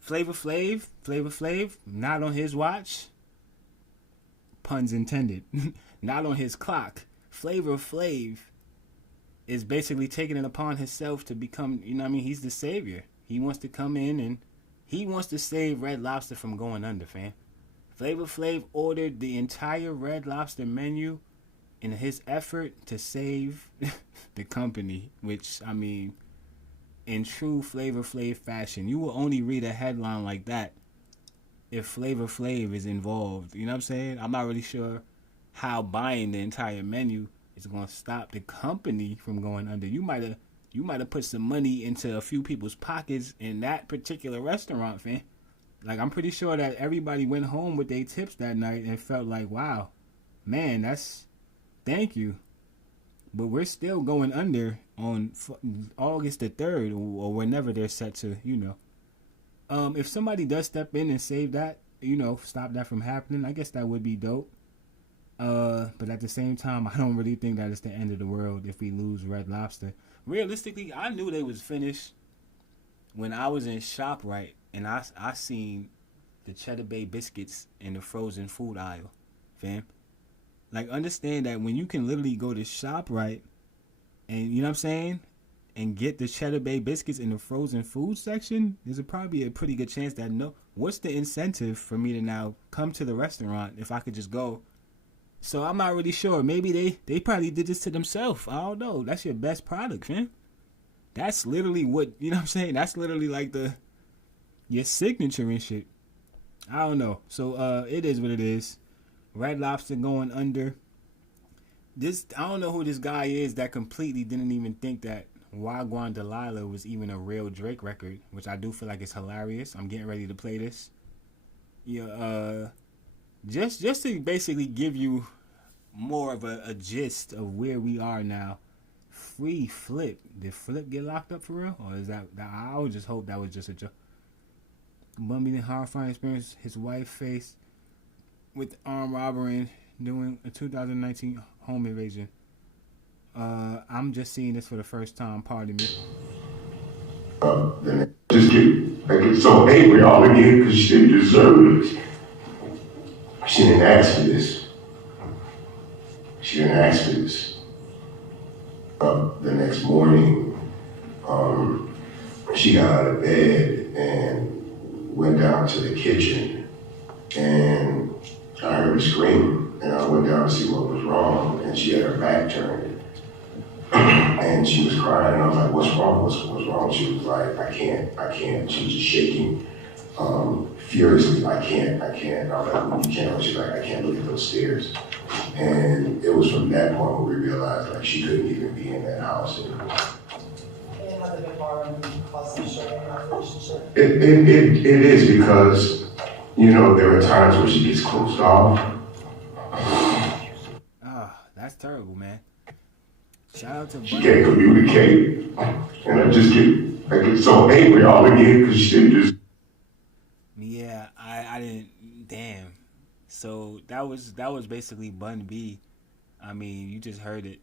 Flavor Flav, not on his watch. Puns intended. Not on his clock. Flavor Flav is basically taking it upon himself to become, you know what I mean? He's the savior. He wants to come in and he wants to save Red Lobster from going under, fam. Flavor Flav ordered the entire Red Lobster menu in his effort to save the company, which, I mean, in true Flavor Flav fashion, you will only read a headline like that if Flavor Flav is involved. You know what I'm saying? I'm not really sure how buying the entire menu is going to stop the company from going under. You might have put some money into a few people's pockets in that particular restaurant, fam. Like, I'm pretty sure that everybody went home with their tips that night and felt like, wow, man, thank you. But we're still going under on August the 3rd or whenever they're set to, If somebody does step in and save that, stop that from happening, I guess that would be dope. But at the same time, I don't really think that it's the end of the world if we lose Red Lobster. Realistically, I knew they was finished when I was in ShopRite and I seen the Cheddar Bay biscuits in the frozen food aisle, fam. Like, understand that when you can literally go to ShopRite and, you know what I'm saying, and get the Cheddar Bay biscuits in the frozen food section, there's probably a pretty good chance that what's the incentive for me to now come to the restaurant if I could just go? So I'm not really sure. Maybe they probably did this to themselves. I don't know. That's your best product, fam. That's literally what, you know what I'm saying? That's literally like your signature and shit. I don't know. So it is what it is. Red Lobster going under. I don't know who this guy is that completely didn't even think that Wagwan Delilah was even a real Drake record, which I do feel like is hilarious. I'm getting ready to play this. Yeah, just to basically give you more of a gist of where we are now. Free Flip. Did Flip get locked up for real? Or is that I would just hope that was just a joke. Bun B the horrifying experience his wife faced with armed robbery during a 2019 home invasion. I'm just seeing this for the first time, pardon me. Then just get so angry all again because she didn't deserve it. She didn't ask for this. She didn't ask for this. The next morning, she got out of bed and went down to the kitchen, and I heard her scream, and I went down to see what was wrong, and she had her back turned, and she was crying, and I was like, what's wrong? What's wrong? She was like, I can't. She was just shaking furiously. I can't. I was like, well, you can't. She's like, I can't look at those stairs. And it was from that point where we realized like she couldn't even be in that house anymore. It is because, there are times where she gets closed off. That's terrible, man. Shout out to She can't communicate. And I get so angry all again because she didn't just. Yeah, I didn't. Damn. So that was basically Bun B. I mean, you just heard it.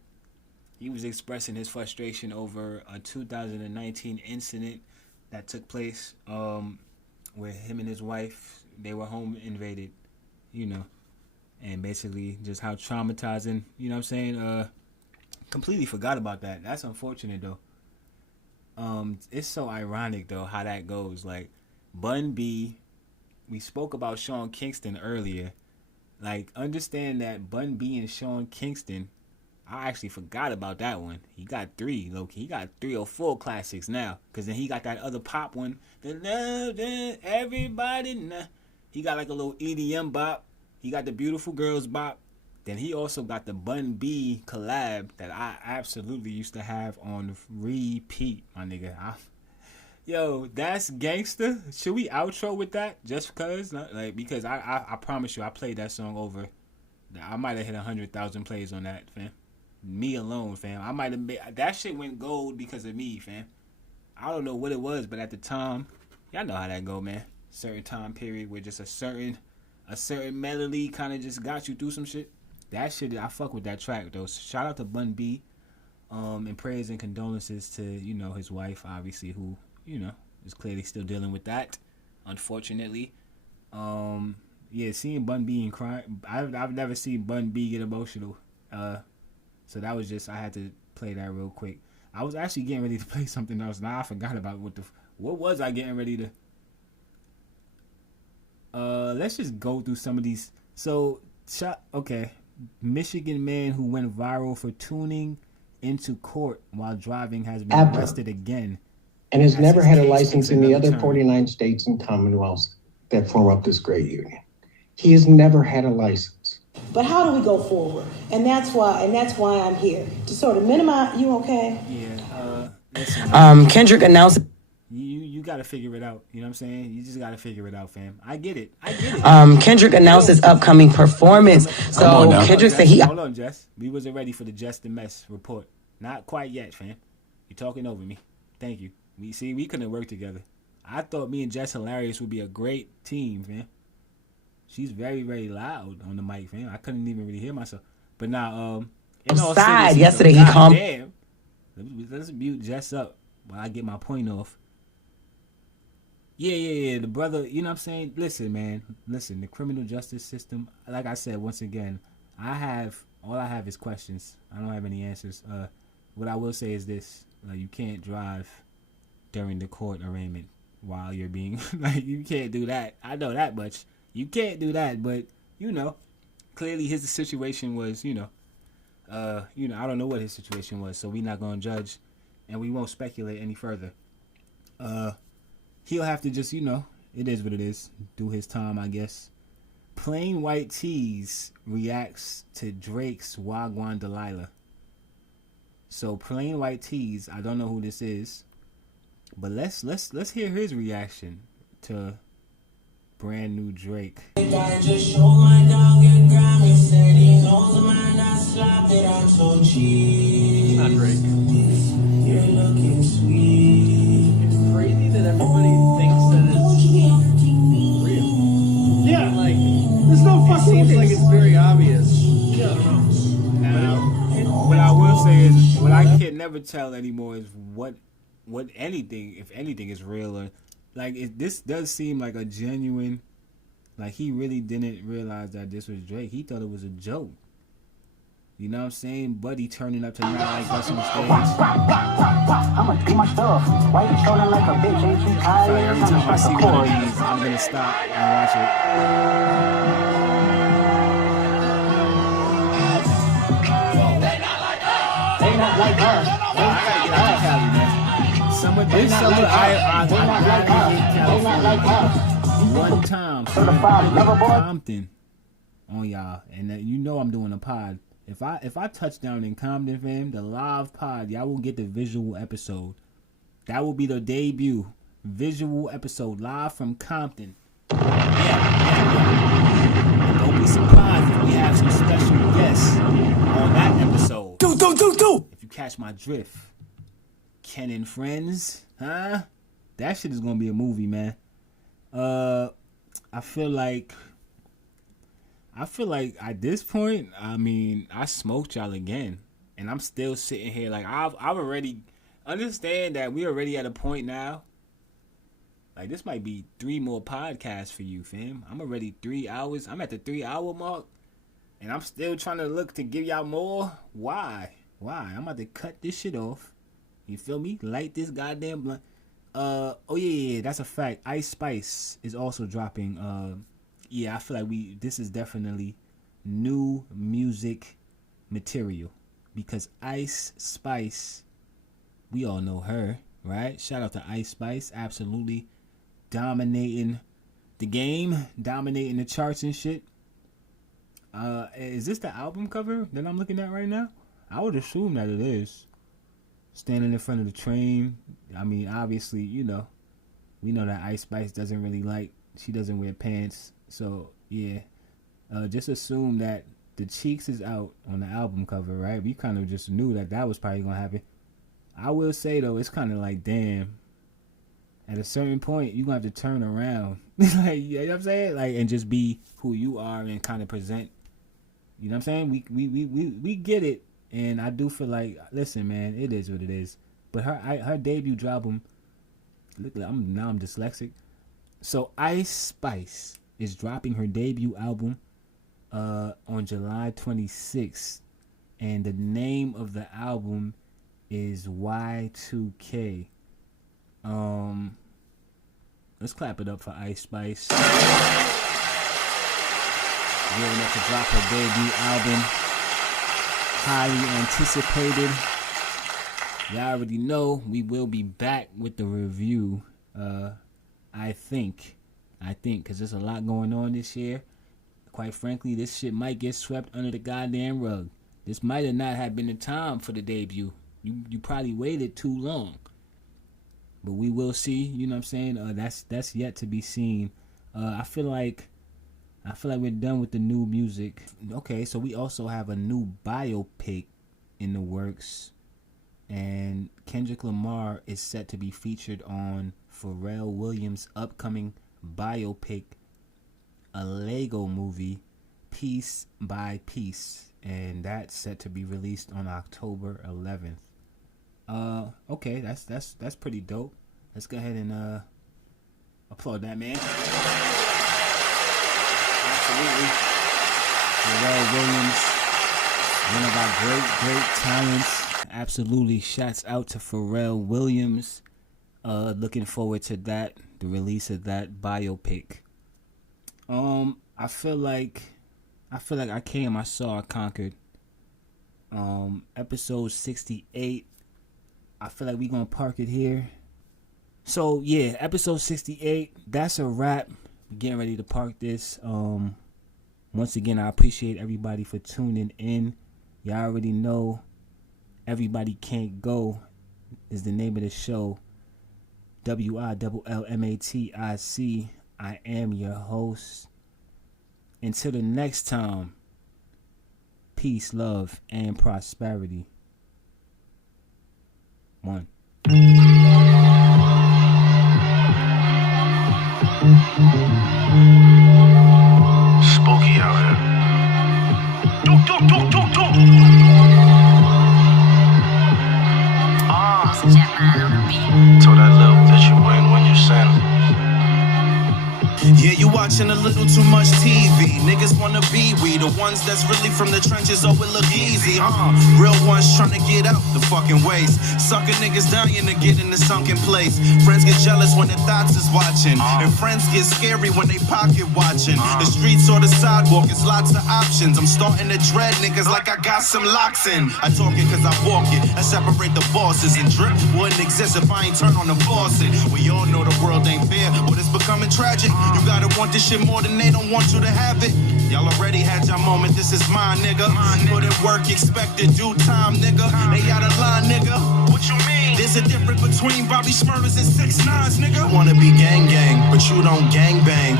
He was expressing his frustration over a 2019 incident that took place where him and his wife, they were home invaded, and basically just how traumatizing, what I'm saying? Completely forgot about that. That's unfortunate, though. It's so ironic, though, how that goes. Like, Bun B, we spoke about Sean Kingston earlier. Like, understand that Bun B and Sean Kingston, I actually forgot about that one. He got 3, low-key. He got 3 or 4 classics now. Because then he got that other pop one. Everybody now. He got like a little EDM bop. He got the Beautiful Girls bop. Then he also got the Bun B collab that I absolutely used to have on repeat, my nigga. Yo, that's gangster. Should we outro with that? Just because? Because I promise you, I played that song over. I might have hit 100,000 plays on that, fam. Me alone, fam. I might have made that shit went gold because of me, fam. I don't know what it was, but at the time, y'all know how that go, man. Certain time period where just a certain melody kind of just got you through some shit. That shit, I fuck with that track though. Shout out to Bun B, and prayers and condolences to his wife, obviously, who is clearly still dealing with that, unfortunately. Yeah, seeing Bun B and cry, I've never seen Bun B get emotional. So that was just, I had to play that real quick. I was actually getting ready to play something else. Now I forgot about what was I getting ready to. Let's just go through some of these. So, okay. Michigan man who went viral for tuning into court while driving has been arrested again. And has never had a license in the other 49 states and commonwealths that form up this great union. He has never had a license. But how do we go forward? And that's why I'm here to sort of minimize. You okay? Yeah. Listen, Kendrick announced. You got to figure it out. You know what I'm saying? You just got to figure it out, fam. I get it. Kendrick announced his upcoming performance. So Kendrick said he. Hold on, Jess. We wasn't ready for the Jess the Mess report. Not quite yet, fam. You're talking over me. Thank you. We couldn't work together. I thought me and Jess Hilarious would be a great team, fam. She's very, very loud on the mic, fam. I couldn't even really hear myself. But now, Side yesterday he called. Damn. Let's mute Jess up while I get my point off. Yeah. The brother, you know what I'm saying? Listen, man. Listen, the criminal justice system, like I said, once again, all I have is questions. I don't have any answers. What I will say is this. You can't drive during the court arraignment while you're being, you can't do that. I know that much. You can't do that, but, clearly his situation was, I don't know what his situation was, so we're not going to judge, and we won't speculate any further. He'll have to just, it is what it is, do his time, I guess. Plain White Tees reacts to Drake's Wagwan Delilah. So Plain White Tees, I don't know who this is, but let's hear his reaction to brand new Drake. Just show my dog and grind. He said he knows my Not Drake. You're looking sweet. It's crazy that everybody thinks that it's real. Yeah. Like, There's no it fucking seems ways. like it's very obvious. Yeah. I don't know. Now, what I will say is, what I can never tell anymore is what anything, if anything, is real or like. This does seem like a genuine. Like he really didn't realize that this was Drake. He thought it was a joke. You know what I'm saying? Buddy turning up to Not Like Us on the stage. I'ma do my stuff. Why you trolling like a bitch? Ain't you tired? So every time I see one of these, I'm gonna stop and watch it. They not like us. I gotta get out of Cali, man. This summer, I one time, Compton on y'all, and you know I'm doing a pod. If I touch down in Compton, fam, the live pod, y'all will get the visual episode. That will be the debut visual episode live from Compton. Yeah. Don't be surprised if we have some special guests on that episode. Do. If you catch my drift, Ken and Friends, huh? That shit is gonna be a movie, man. I feel like at this point, I mean, I smoked y'all again, and I'm still sitting here like I've already understand that we already at a point now. Like this might be 3 more podcasts for you, fam. I'm already 3 hours. I'm at the 3-hour mark, and I'm still trying to look to give y'all more. Why? I'm about to cut this shit off. You feel me? Light this goddamn blunt. Oh yeah, that's a fact. Ice Spice is also dropping. Yeah, I feel like this is definitely new music material because Ice Spice, we all know her, right? Shout out to Ice Spice, absolutely dominating the game, dominating the charts and shit. Is this the album cover that I'm looking at right now? I would assume that it is. Standing in front of the train. I mean, obviously, we know that Ice Spice doesn't really she doesn't wear pants. So, yeah. Just assume that the cheeks is out on the album cover, right? We kind of just knew that was probably going to happen. I will say, though, it's kind of like, damn. At a certain point, you're going to have to turn around. Like, you know what I'm saying? Like, and just be who you are and kind of present. You know what I'm saying? We get it. And I do feel like, listen, man, it is what it is. But her debut album, I'm dyslexic. So Ice Spice is dropping her debut album on July 26th. And the name of the album is Y2K. Let's clap it up for Ice Spice. Gearing up to drop her debut album. Highly anticipated. Y'all already know we will be back with the review. I think, because there's a lot going on this year. Quite frankly, this shit might get swept under the goddamn rug. This might have not have been the time for the debut. You probably waited too long. But we will see. You know what I'm saying? That's yet to be seen. I feel like we're done with the new music. Okay, so we also have a new biopic in the works. And Kendrick Lamar is set to be featured on Pharrell Williams' upcoming biopic, a Lego movie, Piece by Piece. And that's set to be released on October 11th. Okay, that's pretty dope. Let's go ahead and applaud that man. Absolutely. Pharrell Williams, one of our great talents. Absolutely. Shouts out to Pharrell Williams. Looking forward to that, the release of that biopic. I feel like I came, I saw, I conquered. Episode 68. I feel like we gonna park it here. So yeah, episode 68. That's a wrap. Getting ready to park this. Once again, I appreciate everybody for tuning in. Y'all already know Everybody Can't Go is the name of the show. WILLMATIC. I am your host. Until the next time, peace, love, and prosperity. 1. Spooky out here. Told that little bitch you win when you sin. Yeah, you watching a little too much TV. Niggas wanna be we, the ones that's really from the trenches, oh it look easy, real ones trying to get out the fucking ways. Sucker niggas dying to get in the sunken place. Friends get jealous when their thoughts is watching, and friends get scary when they pocket watching. The streets or the sidewalk is lots of options. I'm starting to dread niggas like I got some locks in. I talk it cause I walk it. I separate the bosses, and drip wouldn't exist if I ain't turn on the faucet. We all know the world ain't fair, but it's becoming tragic. You gotta want this shit more than they don't want you to have it. Y'all already had your moment, this is mine, nigga. Put in work, expected due time, nigga. They out of line, nigga. What you mean? There's a difference between Bobby Smurfers and 6ix9ine, nigga. You wanna be gang gang, but you don't gang bang.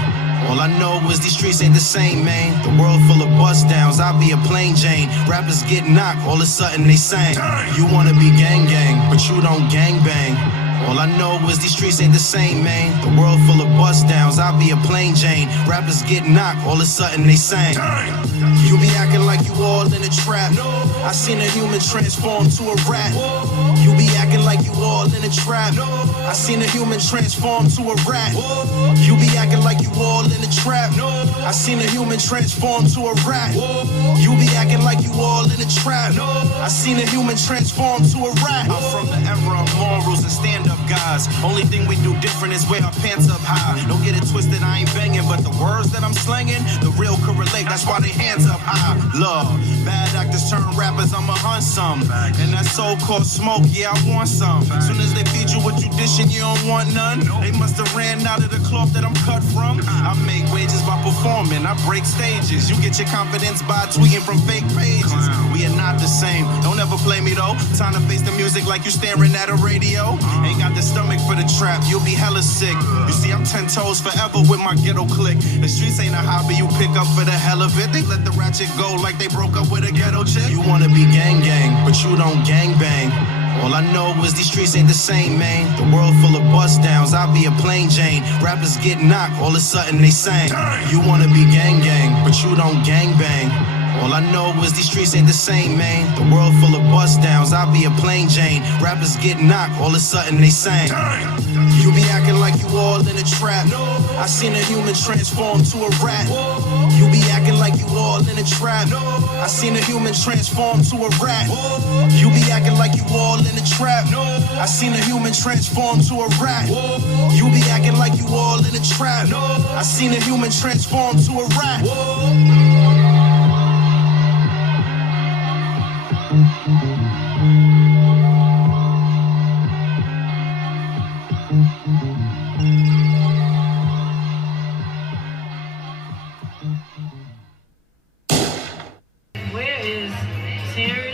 All I know is these streets ain't the same, man. The world full of bust downs, I'll be a plain Jane. Rappers get knocked, all of a sudden they sang. You wanna be gang gang, but you don't gang bang. All I know is these streets ain't the same, man. The world full of bust downs, I'll be a plain Jane. Rappers get knocked, all of a sudden they sang. You be acting like you all in a trap. I seen a human transform to a rat. You be acting like you all in a trap. I seen a human transform to a rat. You be acting like you all in a trap. I seen a human transform to a rat. You be acting like you all in a trap. I seen a human transform to a rat. I'm from the era of morals and stand-up guys. Only thing we do different is wear our pants up high. Don't get it twisted, I ain't banging, but the words that I'm slanging, the real correlate, that's why they hands up high. Love, bad actors turn rappers, I'ma hunt some. And that so-called smoke, yeah, I want some. Soon as they feed you what you dishing, you don't want none. They must have ran out of the cloth that I'm cut from. I make wages by performing, I break stages. You get your confidence by tweeting from fake pages. We are not the same, don't ever play me though. Time to face the music like you staring at a radio. Ain't got the stomach for the trap, you'll be hella sick. You see, I'm 10 toes forever with my ghetto clique. The streets ain't a hobby you pick up for the hell of it. They let the ratchet go like they broke up with a ghetto chick. You wanna be gang gang, but you don't gang bang. All I know is these streets ain't the same, man. The world full of bust downs, I'll be a plain Jane. Rappers get knocked, all of a sudden they sang. You wanna be gang gang, but you don't gang bang. All I know is these streets ain't the same, man. The world full of bust downs, I'll be a plain Jane. Rappers get knocked, all of a sudden they sang. You be acting like you all in a trap. I seen a human transform to a rat. You be acting like you all in a trap. I seen a human transform to a rat. You be acting like you all in a trap. I seen a human transform to a rat. You be acting like you all in a trap. I seen a human transform to a rat. Where is Terry?